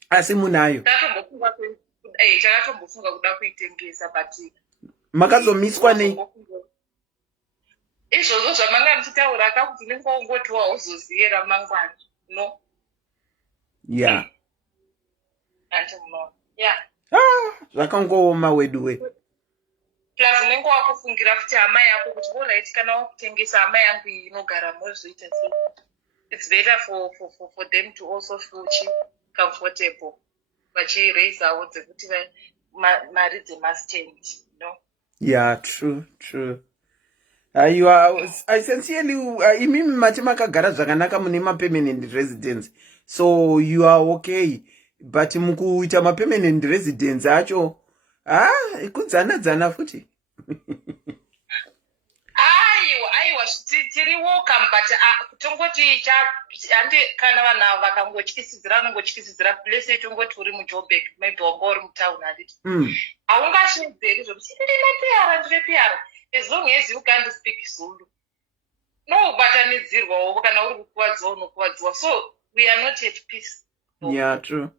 Asi munayo. Takatombofunga kuda kuitengesa but makazomiswa nei? Izvozvo zvamanga muchitaura kakuti nengoongotiwa uzoziyera mangwana. No. Yeah. Yeah. Zvakangoma wedu we. Plus unenge wakufungira kuti hama yako kuti olright kana wakutengesa hama yangu inogara mozviita sei. It's better for them to also feel comfortable. Vachiraise awo dzekuti mari dzemastand, no? Yeah, true. You are, I sincerely, imimi mati makagara zvakanaka mune ma-permanent residence. So you are okay. But mukuita ma-permanent residence acho, ikudzana futi. Aiwa tiri welcome but kutongoti kana vanhu vakangotyisidzira vanongotyisidzira place yetongoti uri muJoburg maybe wanga uri mutown handiti haungashedzeri zvokuti ndine PR as long as you can't speak Zulu nobatanidzirwawo kana uri kukuwadziwa unokuwadziwa so we are not at peace. Yeah, true.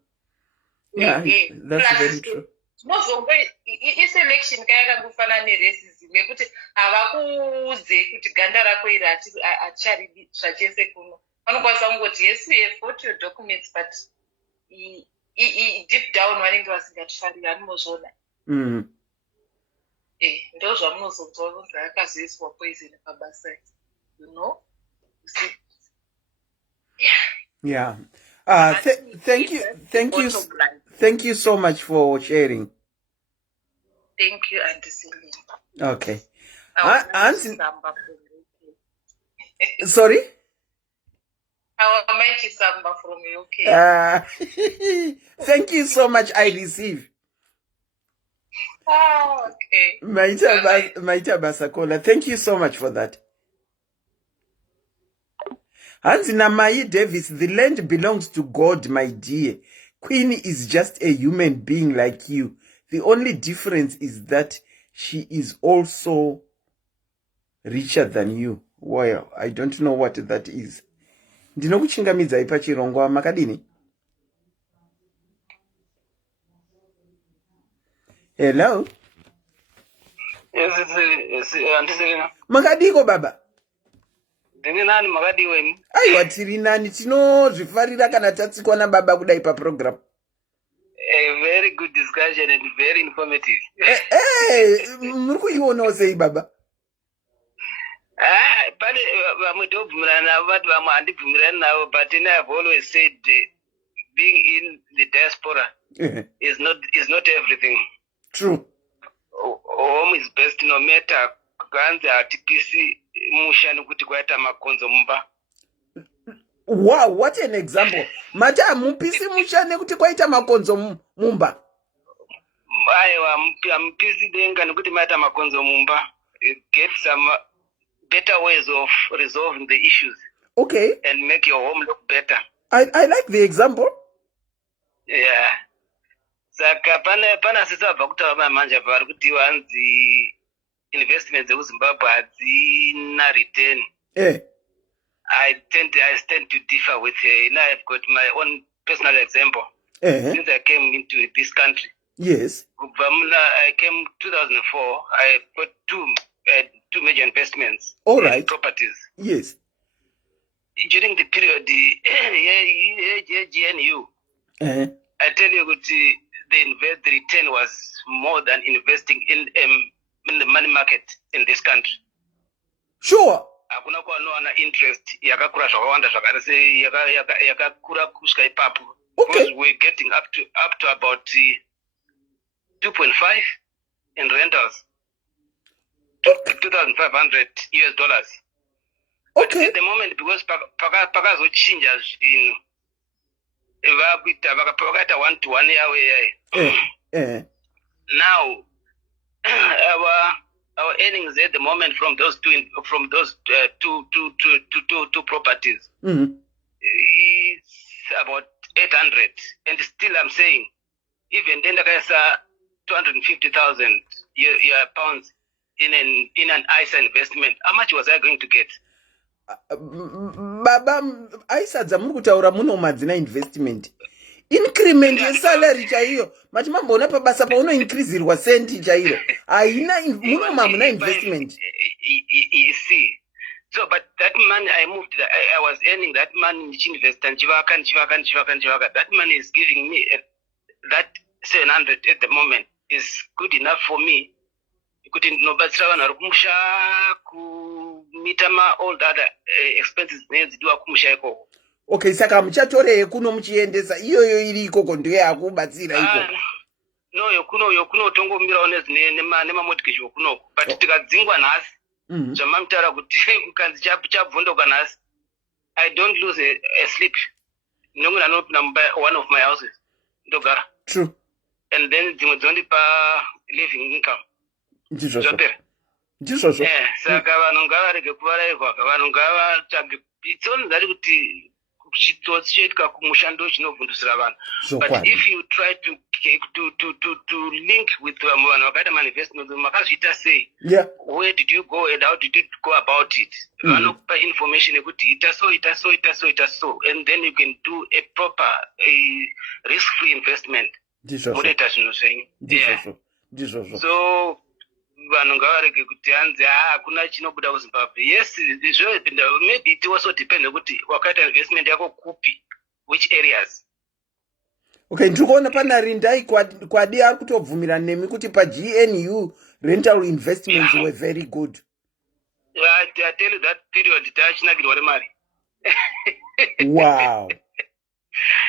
Yeah, that's very true. Tinozombe iselection kayakangofanana neracism yekuti havakuudze kuti ganda rako iri hacharidi zvachese kuno. Vanokwanisa kungoti yes we have got your documents but deep down vanenge vasingatifariri hanomozvona. Ndo zvamunozonzwa kunzi akazoiswa poison pabasa. You know? You see? Yeah. Thank you so much for sharing. Thank you, Auntie Celine. Okay. Sorry? Our mighty Samba from UK. Thank you so much, I receive. Oh, okay. Maita Basakola, thank you so much for that. Hansi Namai Davis, the land belongs to God, my dear. Queen is just a human being like you. The only difference is that she is also richer than you. Well, I don't know what that is. Ndinokuchingamidzai pachirongwa makadini? Hello? Yes, andiselina. Makadiko baba? Ndini nani makadiwe imi? Aiwa tiri nani, tinozvifarira kana tatsikwa nababa kudai paprogram. A very good discussion and very informative. Muri kuionawo sei baba? Pane vamwe tobvumirana navo vati vamwe handibvumirani navo, but I have always said being in the diaspora is not everything. True. Home is best no matter kanzi hatipisi musha nekuti kwaita makonzo mumba. Wow, what an example. Mati hamupisi musha nekuti kwaita makonzo mumba. Aiwa, hamupisi denga nekuti maita makonzo mumba. Get some better ways of resolving the issues. Okay. And make your home look better. I like the example. Yeah. Saka pana sisa bakutaura manje pari kuti wanzi investments eZimbabwe hadzina return. I stand to differ with her. Now I've got my own personal example. Since I came into this country. Yes. I came 2004. I got two major investments. All right. Properties. Yes. During the period, GNU, I tell you the return was more than investing in the money market in this country. Sure. Hakuna kuwana interest yakakura zvakawanda zvakare yakakura kusvika ipapo. Because we're getting up to about 2.5 in rentals. $2,500. Okay. At the moment, because pakazochinja zvinhu vakaita 1-to-1 yawe. Now our earnings at the moment from those two properties is about 800, and still I'm saying even then like 250,000 pounds in an ISA investment, how much was I going to get? Baba, ISA dzamuri kutaura muno madzina investment. Increment yesalary chaiyo. Mati mambona pabasa pauno increaseirwa senti chairo. Haina muno mamuna investment. You see. So, but that money I was earning that money in invest and chivaka. That money is giving me that 700 at the moment is good enough for me. Kuti ndinobatsira vanhu vari kumusha kumita all the other expenses dzinodzidiwa kumusha ikoko. Okay, saka muchatorei kuno muchiendesa iyoyo iri ikoko ndiyo yakubatsira ikoko? No, yokuno tongomirawo nemamortgage wokunoko. But tikadzingwa nhasi zvamamutaura kuti mukanzi chabvundoka nhasi, I don't lose a sleep. Ndinongona ndinopinda one of my houses ndogara. True. And then dzimwe dzondipa living income. Ndizvo. Saka vanhu ngavarege kuvarairwa, vanhu ngavatsvage itsoni dzari kuti chitsotsi choitika kumushando chinovhundusira vanhu. But if you try to link with vanhu vakaita manivestments, makazviita sei? Where did you go and how did you go about it? Vanokupa information yekuti ita so, and then you can do a proper risk-free investment. Munoita zvinhu zvenyu. So vanhu ngavarege kuti hanzi hakuna chinobuda kuZimbabwe. Yes, maybe it also depends kuti wakaita investment yako kupi, which areas. Okay, ndikuona pana Rindai kwadi ari kutobvumirana nemi kuti paGNU rental investments were very good. I tell you that period tachinakirwa remari. Wow.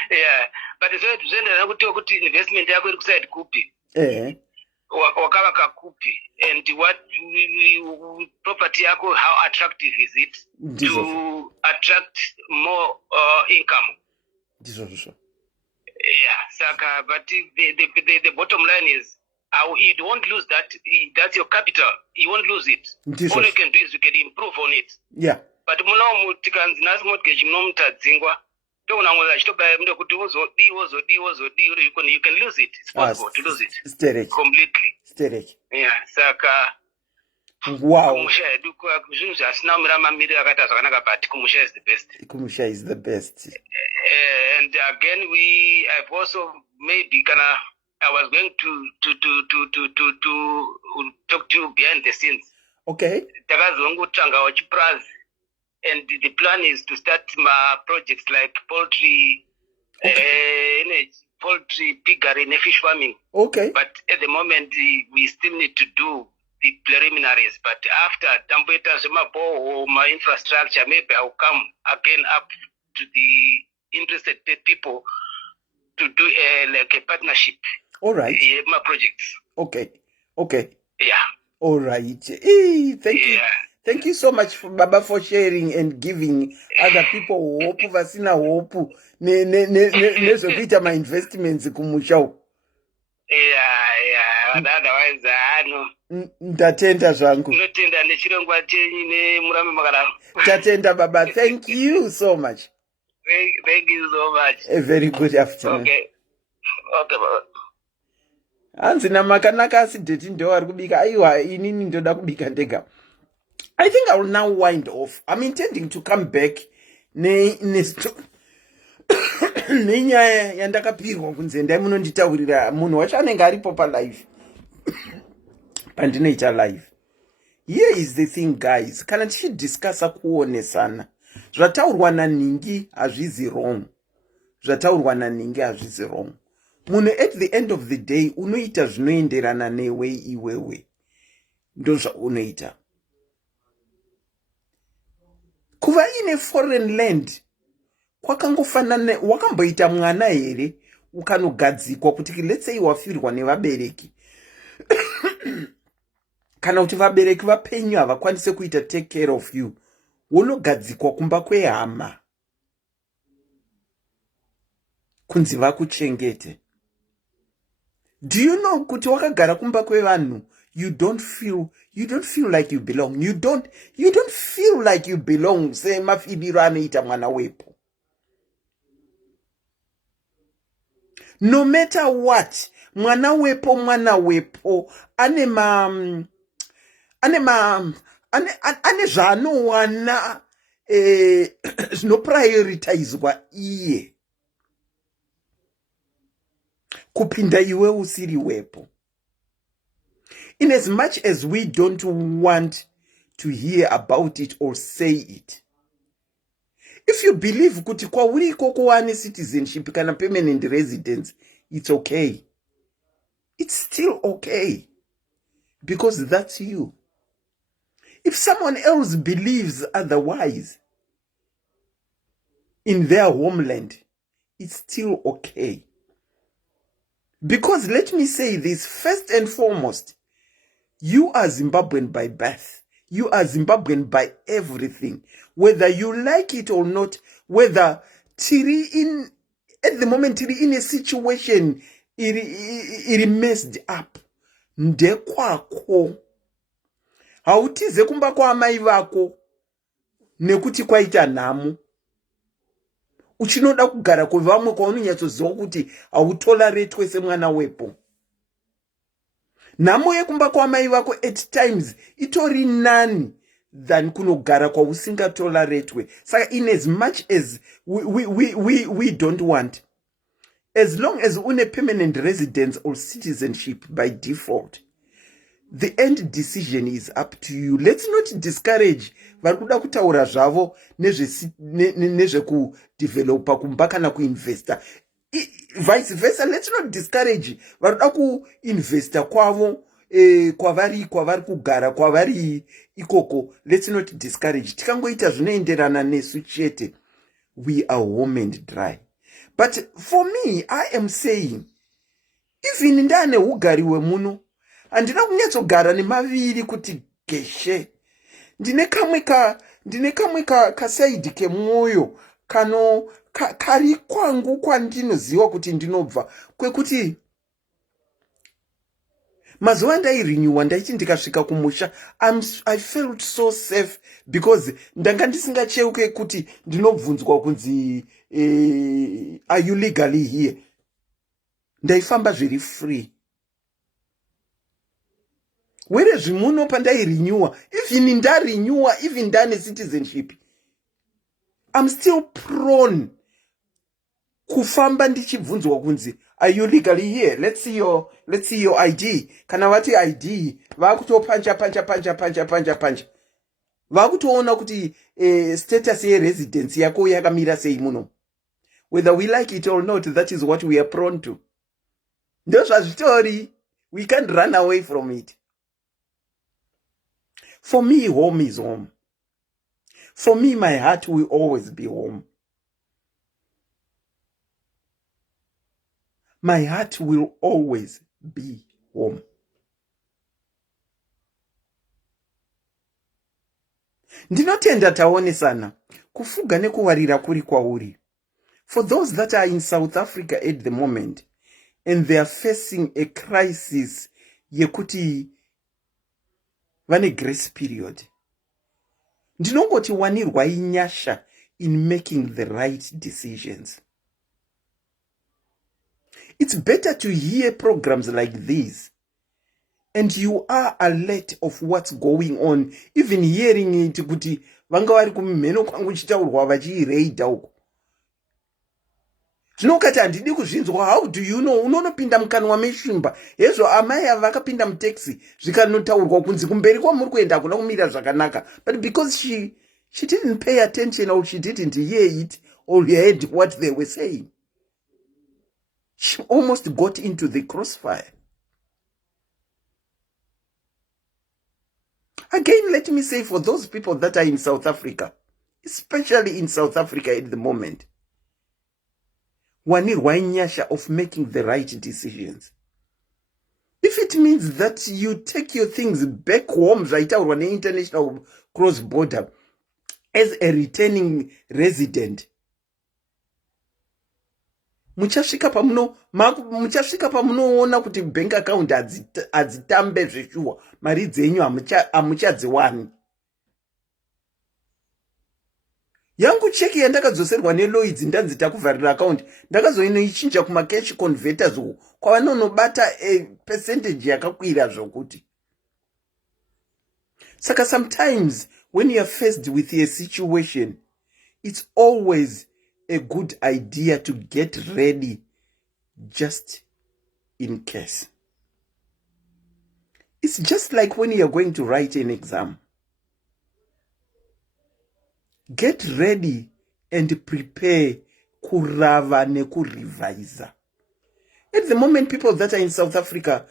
Yeah, but zvoenderana kuti investment yako iri kuside kupi. Wakavaka kupi, and what property yako, how attractive is it to attract more income? Yeah, Saka, but the bottom line is you won't lose that. That's your capital. You won't lose it. All you can do is you can improve on it. Yeah. But muno tikanzi nasi mortgage muno mutadzingwa You can lose it. It's possible to lose it completely. Yeah, saka wow. Kumusha is the best. Kumusha is the best. And again, I've also maybe I was going to talk to you behind the scenes. Okay. And the plan is to start my projects like poultry, poultry, piggery, and fish farming. Okay. But at the moment, we still need to do the preliminaries. But after my infrastructure, maybe I'll come again up to the interested people to do a partnership. All right. My projects. Okay. Yeah. All right. Hey, thank you. Thank you so much, Baba, for sharing and giving other people hope. Vasina hope. Nezokuita my investments kumusha. Yeah. Otherwise, no. Ndatenda zvangu. Notenda nechirongwa chenyu nemurame makararo. Tatenda Baba. Thank you so much. Thank you so much. A very good afternoon. Okay, Baba. Hanzi namakanaka asidheti ndo ari kubika. Aiwa inini ndoda kubika ndega. I think I will now wind off. I'm intending to come back nenyaya yandakapirwa kunze ndai munonditaurira munhu wacho anenge aripo palive pandinoita live. Here is the thing, guys. Kana tichidiscussa kuonesana, zvataurwa naningi hazvizi wrong. Munhu at the end of the day unoita zvinoenderana newe iwewe. Ndo zvaunoita. Kuva ine foreign land kwakangofanana wakamboita mwana here ukanogadzikwa kuti let's say wafirwa nevabereki kana kuti vabereki vapenyu havakwanise kuita take care of you, unogadzikwa kumba kwehama kunzi vakuchengete. Do you know kuti wakagara kumba kwevanhu you don't feel like you belong. You don't feel like you belong. Se mafibiro anoita mwana wepo. No matter what, mwana wepo ane zvanowana zvino prioritizwa iye kupinda iwe usiri wepo. In as much as we don't want to hear about it or say it, if you believe kuti kwauri koko wane citizenship kana permanent residence, it's okay. It's still okay. Because that's you. If someone else believes otherwise in their homeland, it's still okay. Because let me say this, first and foremost, you are Zimbabwean by birth. You are Zimbabwean by everything. Whether you like it or not, whether at the moment Tiri in a situation, it messed up. Ndekwako. Hautize kumba kwa amai vako. Nekuti kwaita namu. Uchinoda kugara kuvamwe kwa ununyatsoziva kuti hautoleratwe semwana wepo. Namo yekumba kwa mai vako at times itori nani than kunogara kwa usingatoleratwe. Saka in as much as we don't want, as long as une permanent residence or citizenship by default, the end decision is up to you. Let's not discourage varikuda kutaura zvavo nezve kudevelopa kumba kana kuinvesta. Vice versa, let's not discourage varikuda kuinvesta kwavo kwavari kugara kwavari ikoko. Let's not discourage. Tikangoita zvinoenderana nesu chete, we are home and dry. But for me, I am saying, even ndane ugari wemuno, andina kunyatsogara nemaviri kuti geshe. Ndine kamwe kasaidi kemwoyo kano kari kwangu kwandinoziva kuti ndinobva kwekuti mazuva ndairenewa ndaiti ndikasvika kumusha I felt so safe because ndanga ndisingacheuke kuti ndinobvunzwa kunzi are you legally here. Ndaifamba zviri free. Whereas muno pandairenewa, even ndarenewa, even ndane citizenship, I'm still prone kufamba ndichibvunzwa kunzi are you legally here? Let's see your ID. Kana vati ID vakutopancha vakutoona kuti status yeresidence yako yakamira sei muno. Whether we like it or not, that is what we are prone to. Ndozvazvitori, we can't run away from it. For me, home is home. For me, my heart will always be home. My heart will always be home. Ndinotenda taonesana kufuga nekuwarira kuri kwauri. For those that are in South Africa at the moment and they are facing a crisis yekuti vane grace period, ndinongoti wanirwa inyasha in making the right decisions. It's better to hear programs like these and you are alert of what's going on, even hearing it kuti vanga vari kumheno kwangu chitaurwa vachireida uko. Zvinokati handidi kuzvinzwa. How do you know? Unonopinda mukanwa meshimba. Hezvo amai ava vakapinda mutaxi zvikanotaurwa kunzi kumberi kwamuri kuenda hakuna kumira zvakanaka. But because she didn't pay attention or she didn't hear it or heard what they were saying, she almost got into the crossfire. Again, let me say, for those people that are in South Africa, especially in South Africa at the moment, wanirwa inyasha of making the right decisions. If it means that you take your things back home, zvaitaurwa ne-international cross-border, as a resident, muchasvika pamunoona kuti bank account hadzitambe zveshuwa, mari dzenyu hamuchadziwani. Yangu cheki yandakadzoserwa neLloyds ndanzi takuvharira account, ndakazoinoichinja kuma cash converters uko kwavanonobata percentage yakakwira zvokuti. Saka sometimes when you are faced with a situation, it's always a good idea to get ready just in case. It's just like when you are going to write an exam. Get ready and prepare kurava nekurevisa. At the moment, people that are in South Africa,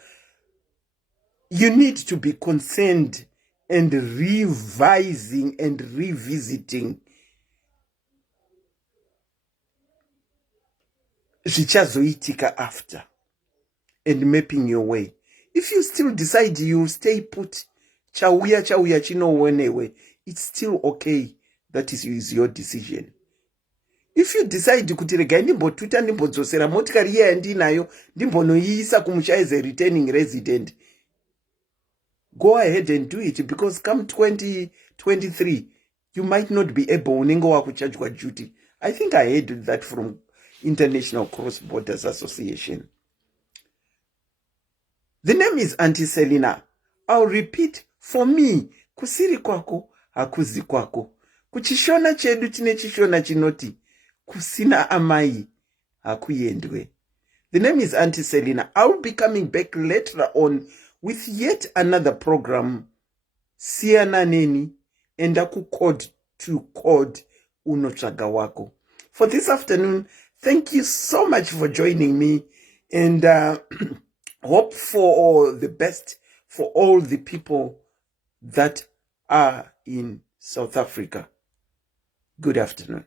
you need to be concerned and revising and revisiting zvichazoitika after and mapping your way. If you still decide you stay put, chauya chinoonewe, it's still okay. That is your decision. If you decide kuti regai ndimbotuta ndimbodzosera motikari iya yandinayo ndimbonoiisa kumusha as a returning resident, go ahead and do it, because come 2023 you might not be able unenge wakuchajwa duty. I think I heard that from International Cross Borders Association. The name is Auntie Selina. I'll repeat, for me, kusiri kwako hakuzi kwako. Kuchishona chedu tine chishona chinoti kusina amai hakuyendwe. The name is Auntie Selina. I will be coming back later on with yet another program, Siana Neni, and aku code to code unotsvaga wako. For this afternoon, thank you so much for joining me, and hope for all the best for all the people that are in South Africa. Good afternoon.